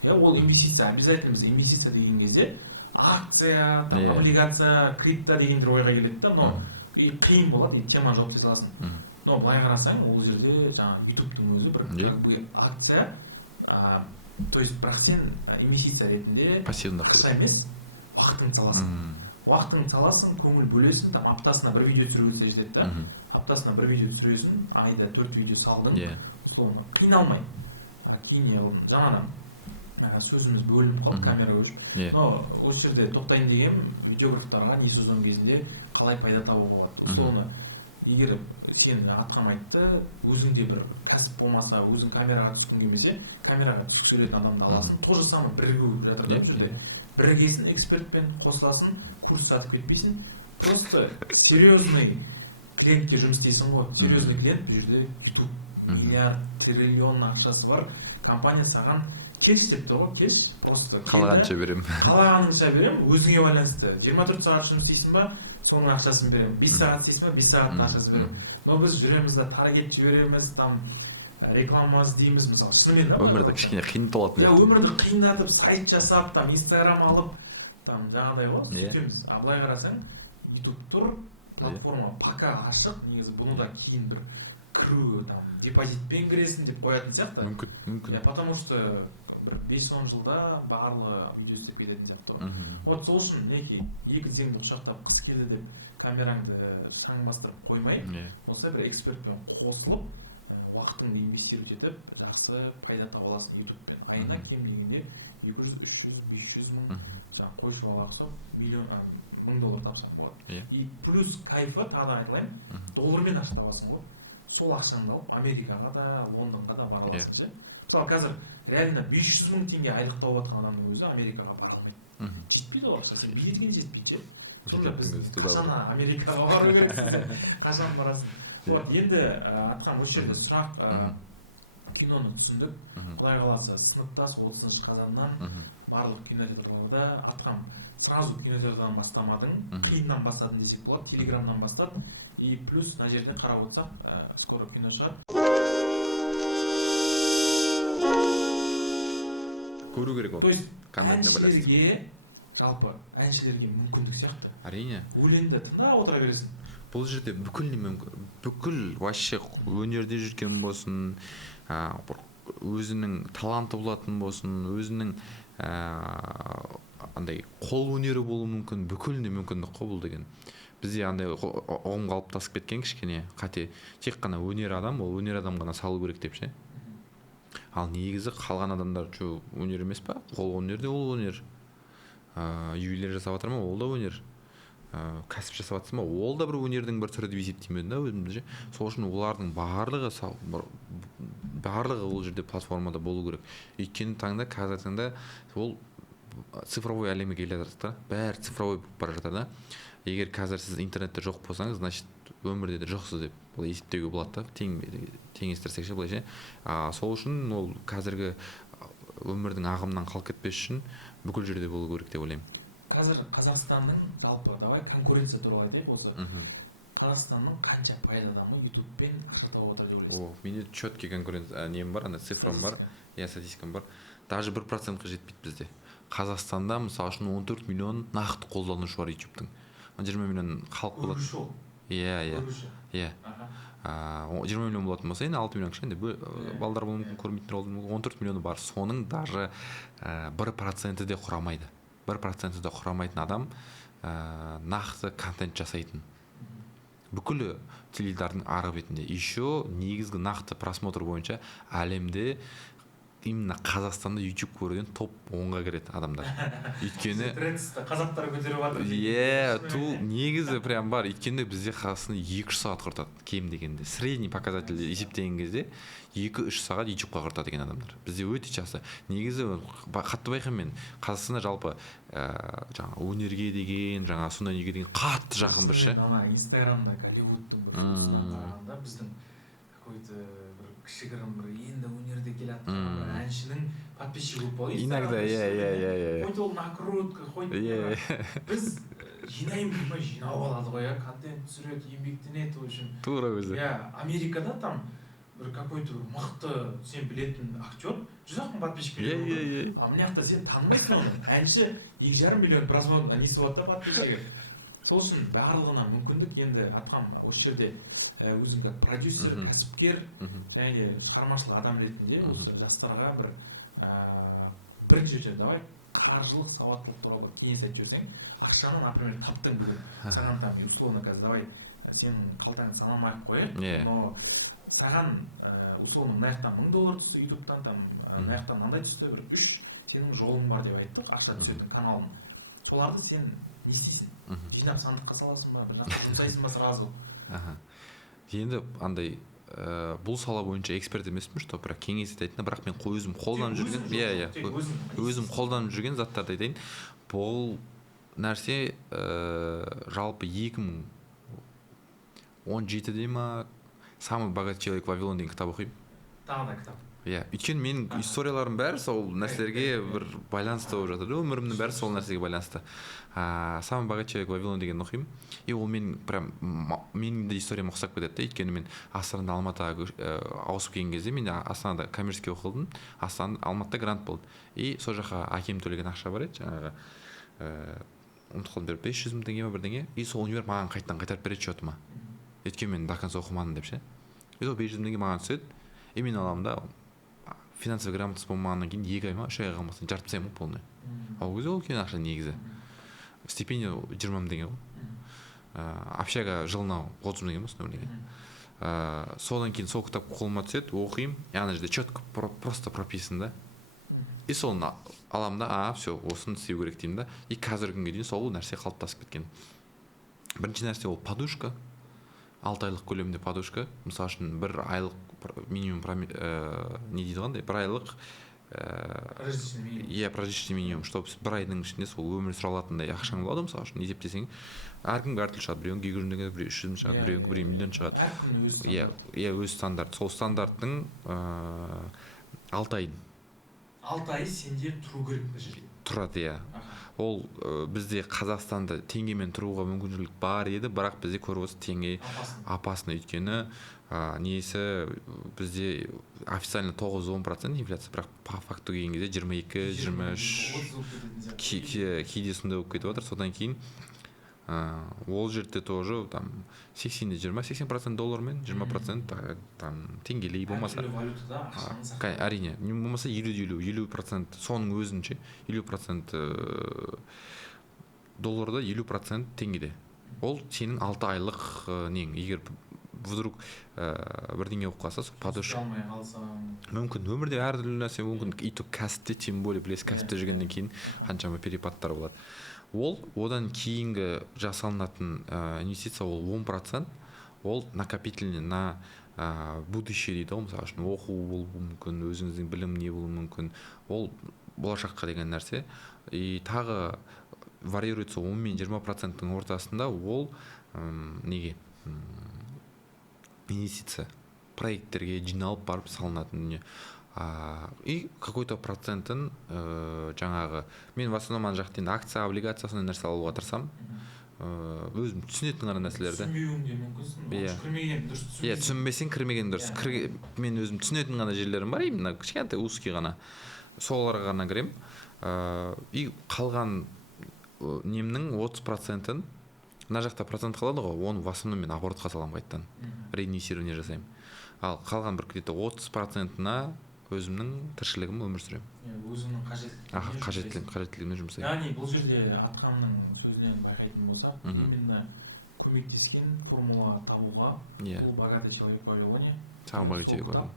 Иә, ол инвестиция, обязательно біз инвестиция деген кезде акция, там облигация, крипто дегендер ойға келеді да, но қиын болады, и теманы жауып тастай саласың. Но былай қарасаң, ол жерде жаңа YouTube-тың өзі бір как бы акция, то есть бірақ сен инвестиция ретінде ақша емес, уақытың саласың. Уақытың саласың, көңіл бөлесің, там аптасына бір видео түсіруге жетеді да. Аптасына бір видео түсіресің, айда 4 видео салдың, условно, қиналмай. Кейін не қылдың, жаңадан сөзіміз бөлініп қалды, камера өшіп. Но осы жерде тоқтайын дегенім, видеографтарға не сезон кезінде қалай пайда табуға болады. Условно, егер сен атқам айтты, өзіңде бір кәсіп болмаса, өзің камераға түскің келмесе, камераға түскісі келетін адамды аласың, то же самое бірігу жатыр да бұл жерде. Бірігесің, экспертпен қосыласың, курс сатып кетпейсің, просто серьезный клиентке жұмыс істейсің ғой. Серьезный клиент бұл жерде YouTube. Миллиард, триллион ақшасы бар компания саған келші деп тұр ғой, келші, просто келді, қалағаныңша берем, өзіңе байланысты. 24 сағат жұмыс істейсің ба, соның ақшасын берем. 5 сағат істейсің ба, 5 сағаттың ақшасын берем. Но біз жүреміз да таргет жібереміз, там реклама іздейміз, мысалы, шынымен да былай қарап отырсаң. Я өмірді қиындатып, сайт жасап, там Instagram алып, там жаңағыдай ғой, сөйтеміз. А былай қарасаң, YouTube тұр, платформа пока ашық, негізі бұны да кейін бір кіру, там, депозитпен кіресің деп қоятын сияқты. Потому что бір 5-10 жылда барлы видео істеп кететін сияқты. Вот сол үшін мінекей екі тізеңді құшақтап қыс келді деп камераңды шаң бастырып қоймай, осылай бір экспертпен қосылып, уақытыңды инвестировать етіп жақсы пайда таба аласың ютубпен. Айына кем дегенде 200, 300, 500 мың жаңағы қойшы балаға ұқсап $1000 тапсаң болады. И плюс кайфы тағы да айтылайын, доллармен ақша табасың ғой. Сол ақшаңды алып Америкаға да Лондонға да бара аласың ше. Мысалы қазір реально 500 мың теңге айлық тауып жатқан адамның өзі Америкаға бара алмайды. Жетпейді ол ақша, сен билетіңе жетпейді ше. Сонда біз қашан Америкаға бару керексің сен, қашан барасың. Вот енді атқан осы жерде сұрақ, киноны түсіндік. Құдай қаласа сыныптас 30 қазаннан барлық кинотеатрларда атқам. Сразу кинотеатрдан бастамадың, қиыннан бастадың десек болады, телеграмнан бастады. И плюс мына жерде қарап отырсақ, скоро кино шығады. Көру керек ол. То есть әншілерге жалпы әншілерге мүмкіндік сияқты. Әрине. Өлеңді тыңдап отыра бересің. Бұл жерде бүкіл вообще өнерде жүрген болсын, өзінің таланты болатын болсын, өзінің андай қол өнері болуы мүмкін, бүкіліне мүмкіндік қой бұл деген. Бізде андай ұғым қалыптасып кеткен кішкене қате. Тек қана өнер адам, ол өнер адам ғана салу керек деп ше. Ал негізі қалған адамдар өнер емес па? Қол өнер де ол өнер. Ювелир жасап жатыр ма? Ол да өнер. Кәсіп жасап жатыр ма? Ол да бір өнердің бір түрі деп есептеймін да өзімді ше. Сол үшін олардың барлығы ол жерде платформада болу керек. Өйткені таңда қазіргі таңда ол цифровой әлемге келе жатыр да. Бәрі цифровой болып бара жатыр да. Егер қазір сіз интернетте жоқ болсаңыз, значит өмірде де жоқсыз деп бұл есептеуге болады да. Теңестірсек ше былайша. Сол үшін ол қазіргі өмірдің ағымынан қалып кетпес үшін бүкіл жерде болу керек деп ойлаймын. Қазір Қазақстанның жалпы давай конкуренция туралы айтайық осы. Қазақстанның қанша пайыз адамы ютубпен ақша тауып отыр деп ойлайсың? Менде четкий конкуренция нем бар, цифрам бар. Статистикам бар. Даже 1%-ға жетпейді бізде. Қазақстанда мысалы үшін 14 миллион нақты қолданушы бар ютубтың. 20 миллион халық болады. Иә. 20 миллион болатын болса, енді 6 миллион кішкентай балдар болуы мүмкін, көрмейтіндер болуы мүмкін. 14 миллионы бар. Соның даже 1% де құрамайды. 1% де құрамайтын адам нақты контент жасайтын. Бүкілі теледидардың ары бетінде. Еще негізгі нақты просмотр бойынша әлемде именно Қазақстанда YouTube көрген топ 10-ға кіреді адамдар. Өйткені қазақтар көтеріп жатыр. Негізі прям бар. Өйткені бізде Қазақстанда 2-3 сағат құртады кем дегенде. Средний показатель есептеген кезде 2-3 сағат YouTube-ға құртады деген адамдар. Бізде өте жақсы. Негізі қатты байқаймын мен Қазақстанда жалпы жаңа өнерге деген, жаңа сондай неге деген қатты жақын бір ше. Ана Инстаграмда Голливудтың бір жұлдызына қарағанда біздің какой-то бір кішігірім бір енді өнерде келатқан әншінің подписчигі көп болады. Иногда, хоть ол накрутка, хоть біз жинаймыз, жинап алады ғой, контент түсіреді, еңбектенеді үшін. Тура өзі. Америкада там бір какой-то мықты сен білетін актер 100 мың подписчик. Мына жақта сен танымайсың оны. Әнші 2,5 миллион просмотр несі болады да подписчигі. Сол үшін барлығына мүмкіндік. Енді атқам осы жерде өзің как продюсер, кәсіпкер және де шығармашылық адам ретінде осы жастарға бір бірінші очередь давай қаржылық сауаттылық туралы бір кеңес айтып жіберсең. Ақшаны, например, таптың бүгін. Саған там условно қазір давай сенің қалтаңды санамай-ақ қояйық. Но саған условно мына жақтан $1000 түсті, ютубтан там мына жақтан мынандай түсті, бір 3 сенің жолың бар деп айттық, ақша түсетін каналың. Соларды сен не істейсің? Жинап сандыққа саласың ба, бір жаққа жұмсайсың ба сразу? Енді андай бұл сала бойынша эксперт емеспін, что бірақ кеңес айтайын, бірақ мен өзім қолданып жүрген, өзім қолданып жүрген заттарды айтайын. Бұл нәрсе жалпы 2017-де ма «Самый богатый человек в Вавилон» деген кітап оқимын. Тағы да кітап. Өйткені менің историяларым бәрі сол нәрселерге бір байланысты болып жатыр. Өмірімнің бәрі сол нәрсеге байланысты. «Самый богатый человек в Вавилон» деген оқимын. И ол менің де историям ұқсап кетеді. Өйткені мен Астанадан Алматыға ауысып келген кезде мен Астанада коммерческий оқыдым. Алматыда грант болды. И сол жаққа әкем төлеген ақша бар еді. Жаңағы ұмытып қалдым, 500 мың теңге ме бірдеңе. И сол универ маған қайтарып береді счетыма. Өйткені мен до конца оқымадым деп ше. И сол 500 мың теңге маған түседі. И мен аламын да финансовый грамотность болмағаннан кейін 2 ай ма 3 ай қалмастан жарып тастаймын полный. Ал өзі ол үлкен ақша негізі. Стипендия 20 мың теңге ғой. Общага жылына 30 мың теңге ма сондай. содан кейін сол кітап қолыма түседі, оқимын, ана жерде четко просто прописан да. И соны аламын да, все, осыны істеу керек деймін да. И қазіргі күнге дейін сол нәрсе қалыптасып кеткен. Бірінші нәрсе ол подушка, 6 айлық көлемінде подушка. Мысалы үшін 1 айлық минимум не дейді қандай, 1 айлық прожиточный минимум, чтобы 1 айдың ішінде сол өмір сүре алатындай ақшаң болады. Мысалы үшін есептесең, әркімге әртүрлі шығады. Біреуің 200 теңге, біреу 300 шығады, біреу 1 миллион шығады. Әркімнің өз стандарты. Өз стандарт. Сол стандарттың 6 айын 6 ай сенде тұру керек бір жерде. Тұрады, Ол бізде Қазақстанда теңгемен тұруға мүмкіншілік бар еді, бірақ бізде көріп отырсыз теңге опасно, өйткені несі бізде официально 9-10% инфляция, бірақ по факту келген кезде 22-23 кейде сондай болып кетіп отыр. Содан кейін ол жерде тоже там 80% доллармен, 20% там теңгелей болмаса әрине, болмаса 50%, соның өзінше 50% долларда, 50% теңгеде. Ол сенің 6 айлық нең. Егер вдруг бірдеңе болып қалса, подушка мүмкін өмірде әртүрлі нәрсе мүмкін, и то кәсіпте, тем более білесіз, кәсіпте жүргеннен кейін қаншама перепадтар болады. Одан кейінгі жасалынатын инвестиция ол 10%, ол накопительный на будущее дейді. Мысалы үшін оқу болуы мүмкін, өзіңіздің білім не болуы мүмкін, ол болашаққа деген нәрсе. И тағы варьируется 10 мен 20%-ның ортасында, ол неге инвестиция проекттерге жиналып барып салынатын дүние. И какой-то процентін жаңағы, мен в основном ана жақтен акция, облигация сондай нәрсе алуға тырысамын. Өзім түсінетін ғана нәрселерді. Түсінбеуің де мүмкінсің. Кірмеген дұрыс. Түсінбесең кірмеген дұрыс. Мен өзім түсінетін ғана жерлерім бар, именно кішкентай узкий ғана. Соларға ғана кіремін. И қалған немнің 30%-ін, мына жақта процент қалады ғой, оны в основном мен оборотқа саламын қайтадан. Реинвестирование жасаймын. Ал қалған бір где-то 30%-на өзімнің тіршілігім өмір сүремін. Өзімнің қажеттілігімді жұмсаймын. Яғни бұл жерде Атқамның сөзінен байқайтын болсақ, именно көмектескен формула табуға бұл «Богатый человек в Вавилоне», сол кітап,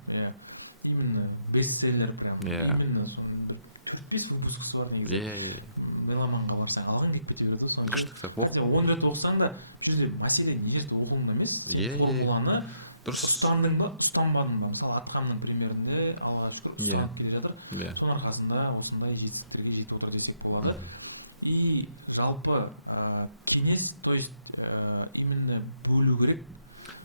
именно бестселлер прям, именно соның бір 4-5 выпускысы бар негізі. Меломанға барсаң алғың келіп кете береді соны. Хотя 10 рет оқысаң да, бұл жерде мәселе не жерде оқуыңда емес, сен формуланы ұстандың ба, ұстанбадың ба? Мысалы Атқамның примерінде Аллаға шүкір ұстанып келе жатыр. Соның арқасында осындай жетістіктерге жетіп отыр десек болады. И жалпы кеңес, то есть именно бөлу керек.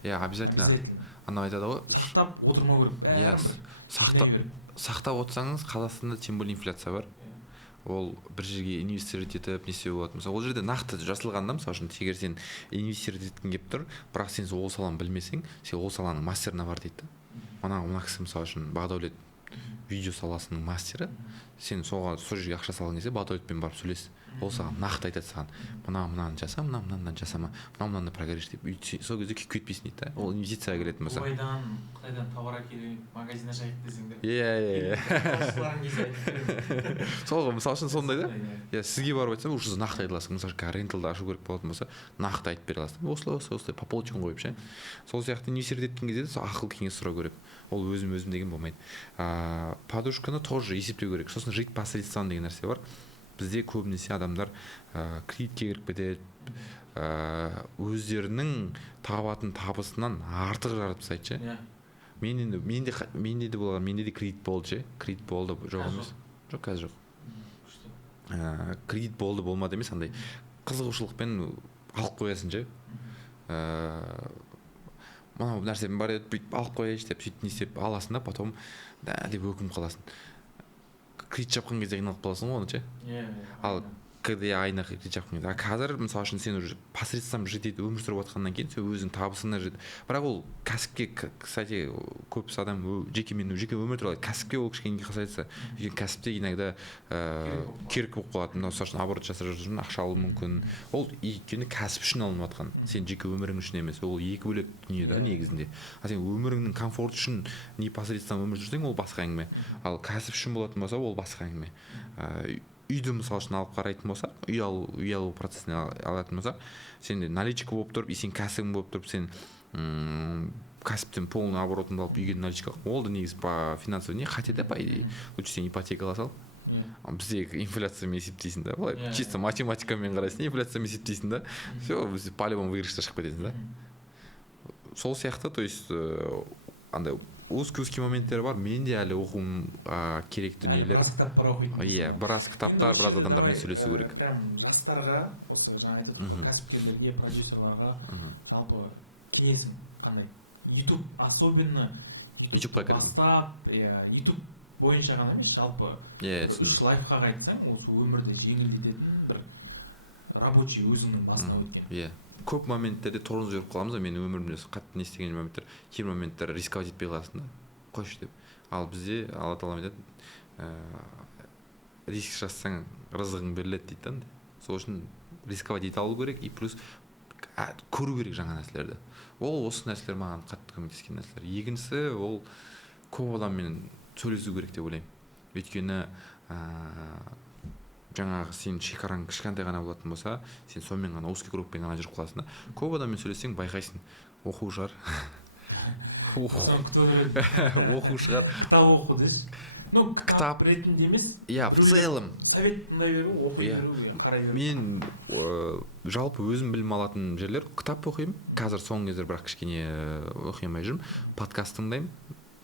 Обязательно. Сақтап отырмау керек. Бәрін бір жинай беріп. Сақтап отырсаңыз, қаласында тем более инфляция бар. Ол бір жерге инвестировать етіп несе болады. Мысалы, ол жерде нақты жасалғанда, мысалы үшін, егер сен инвестировать еткің келіп тұр, бірақ сен ол саланы білмесең, сен ол саланың мастерына бар дейді. Мына кісі мысалы үшін Бағдәулет видео саласының мастері, сен сол жерге ақша салған кезде Бағдәулетпен барып сөйлес. Ол саған нақты айтады саған, мынаны жаса, мынаны жасама, мынаны прогресс деп. Сол кезде күйіп кетпейсің дейді. Ол инвестицияға келетін болса. Қытайдан товар әкеліп, магазин ашайық десеңдер. Сол ғой, мысалы үшін сондай да. Сізге барып айтсам, уже нақты айта аласың. Мысалы үшін ренталды ашу керек болатын болса, нақты айтып бере аласың. Осылай по полочкам қойып ше. Сол сияқты инвестировать еткен кезде сол ақыл кеңес сұрау керек. Ол өзім деген болмайды. Подушканы тоже есептеу керек. Сосын жить посредством деген нәрсе бар. Бізде көбінесе адамдар кредитке кіріп кетеді, өздерінің табатын табысынан артық жаратып тастайды ше. Менде де болған, менде де кредит болды ше. Кредит болды, жоқ емес. Жоқ, қазір жоқ. Кредит болды, болмады емес, андай қызығушылықпен алып қоясың ше. Мынау нәрсем бар еді, бүйтіп алып қояйыншы деп, сөйтіп не істеп аласың да, потом деп өкініп қаласың. Кредит жапқан кезде қиналып қаласың ғой оны ше. Ал когда айына кредит жапқан кезде, қазір мысалы үшін сен уже посредством жить етіп өмір сүріп жатқаннан кейін сен өзің табысыңа жет. Бірақ ол кәсіпке, кстати, көбісі адам жеке өмір туралы кәсіпке ол кішкене қасайтса, кәсіпте иногда керек болып қалады. Мысалы үшін оборот жасап жүрсің, ақша алу мүмкін. Ол өйткені кәсіп үшін алынып жатқан. Сен жеке өмірің үшін емес. Ол екі бөлек дүние да негізінде. Ал сен өміріңнің комфорты үшін непосредственно өмір сүрсең, ол басқа әңгіме. Ал кәсіп үшін болатын болса, ол басқа әңгіме. Үйді мысалы үшін алып қарайтын болса, үй алу процесіне алатын болса, сен наличка болып тұрып, сен кәсібің болып тұрып, сен кәсіптен полный оборотыңды алып үйге наличка, ол да негізі по финансовый не хотя да по идее лучше сен ипотека ала сал. Бізде инфляциямен есептейсің да, былай чисто математикамен қарайсың, инфляциямен есептейсің да, все, біз по-любому выигрышта шығып кетесің да. Сол сияқты, то есть андай узкий моменттер бар. Мен де әлі оқуым керек. Әлі біраз кітаптар оқитын дейсің ғой. Біраз кітаптар. Енді осы жерде давай прям жастарға, осы жаңа айтып тұрмын ғой, кәсіпкерлерге, продюсерларға жалпы кеңесің қандай? YouTube, особенно YouTube бастап, YouTube бойынша ғана емес, жалпы бір 3 лайфхак айтсаң, осы өмірді жеңілдететін бір рабочий өзіңнің басына өткен. Көп моменттерде торыңыз жүріп қаламыз, мен өмірімде қатты не істеген моменттер, кейбір моменттер рисковать етпей қаласың да, қойшы деп. Ал бізде Алла тағала айтады, риск жасасаң рызығың беріледі дейді да. Сол үшін рисковать ете алу керек, и плюс көру керек жаңа нәрселерді. Ол осы нәрселер маған қатты көмектескен нәрселер. Екіншісі, ол көп адаммен сөйлесу керек деп ойлаймын. Өйткені жаңағы сен шекараң кішкентай ғана болатын болса, сен сонымен ғана узкий кругпен ғана жүріп қаласың да. Көп адаммен сөйлессең байқайсың, оқу шығар. Соны күтіп отыратын. Оқу шығар. Кітап оқу деші. Ну, кітап ретінде емес, біреулер совет тыңдай беру, оқи беру, қарай беру. Мен жалпы өзім білім алатын жерлер кітап оқимын. Қазір соңғы кездер бірақ кішкене оқи алмай жүрмін. Подкаст тыңдаймын.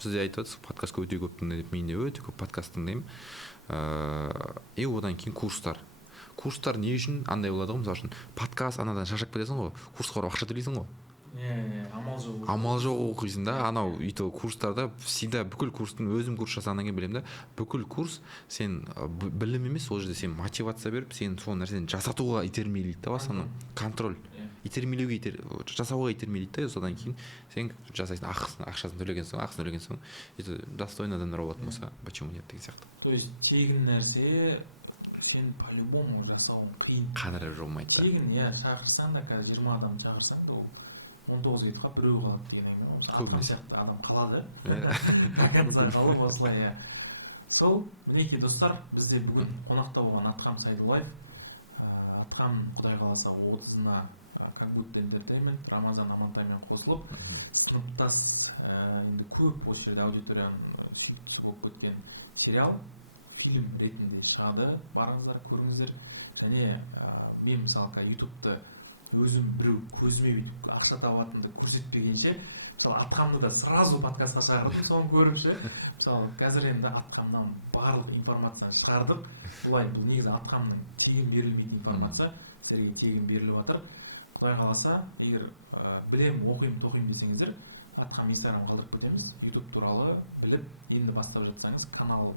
Сізде айтып отырсыз, подкаст өте көп тыңдаймын. Мен де өте көп подкаст тыңдаймын. И одан кейін курстар. Курстар не үшін андай болады ғой, мысалы үшін подкаст анадан шаршап кетесің ғой, курсқа барып ақша төлейсің ғой. Амал жоқ оқисың да, анау өйтіп курстарда всегда бүкіл курстың, өзім курс жасағаннан кейін білемін да, бүкіл курс сен білім емес, ол жерде сен мотивация беріп, сен сол нәрсені жасатуға итермелейді да, басынан контроль. Итермелеуге жасауға итермелейді да, содан кейін сен жасайсың, ақшасын төлеген соң, достойный адамдар болатын болса, почему нет деген сияқты. То есть тегін нәрсе сен по-любому жасауың қиын. Қадірі болмайды. Тегін, шақырсаң да, қазір 20 адам шақырсаң да, ол 19 кетіп қалып біреу қалады деген әңгіме ғой. Мысалы атқам сияқты адам қалады до конца қалып осылай. Сол мінекей достар, бізде бүгін қонақта болған Атқам Сайдуллаев. Атқам құдай қаласа 30-ына как будто entertainment Рамазан Амантаймен қосылып, сыныптас, енді көп осы жерде аудиторияның сүйіктісі болып кеткен сериал фильм ретінде шығады. Барыңыздар, көріңіздер. Және мен мысалы ютубты өзім біреу көзіме бүйтіп ақша табатынды көрсетпегенше, мысалы Атқамды да сразу подкастқа шақырдым, соны көріп ше. Мысалы қазір енді Атқамнан барлық информацияны шығардық. Бұл негізі Атқамның тегін берілмейтін информация сіздерге тегін беріліп жатыр. Құдай қаласа, егер білем, оқимын, тоқимын десеңіздер, Атқам Инстаграм қалдырып кетеміз. YouTube туралы біліп, енді бастап жатсаңыз, канал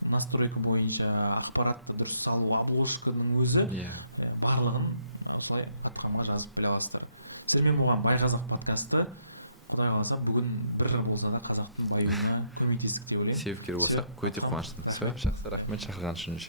настройка бойынша ақпаратты дұрыс салу, обложканың өзі барлығын осылай Атқамға жазып біле аласыздар. Сіздермен болған Бай Қазақ подкасты, құдай қаласа, бүгін бір болса да қазақтың баюына көмектестік деп ойлаймын. Себепкер болса, Атқам, рахмет. Рахмет шақырған үшін.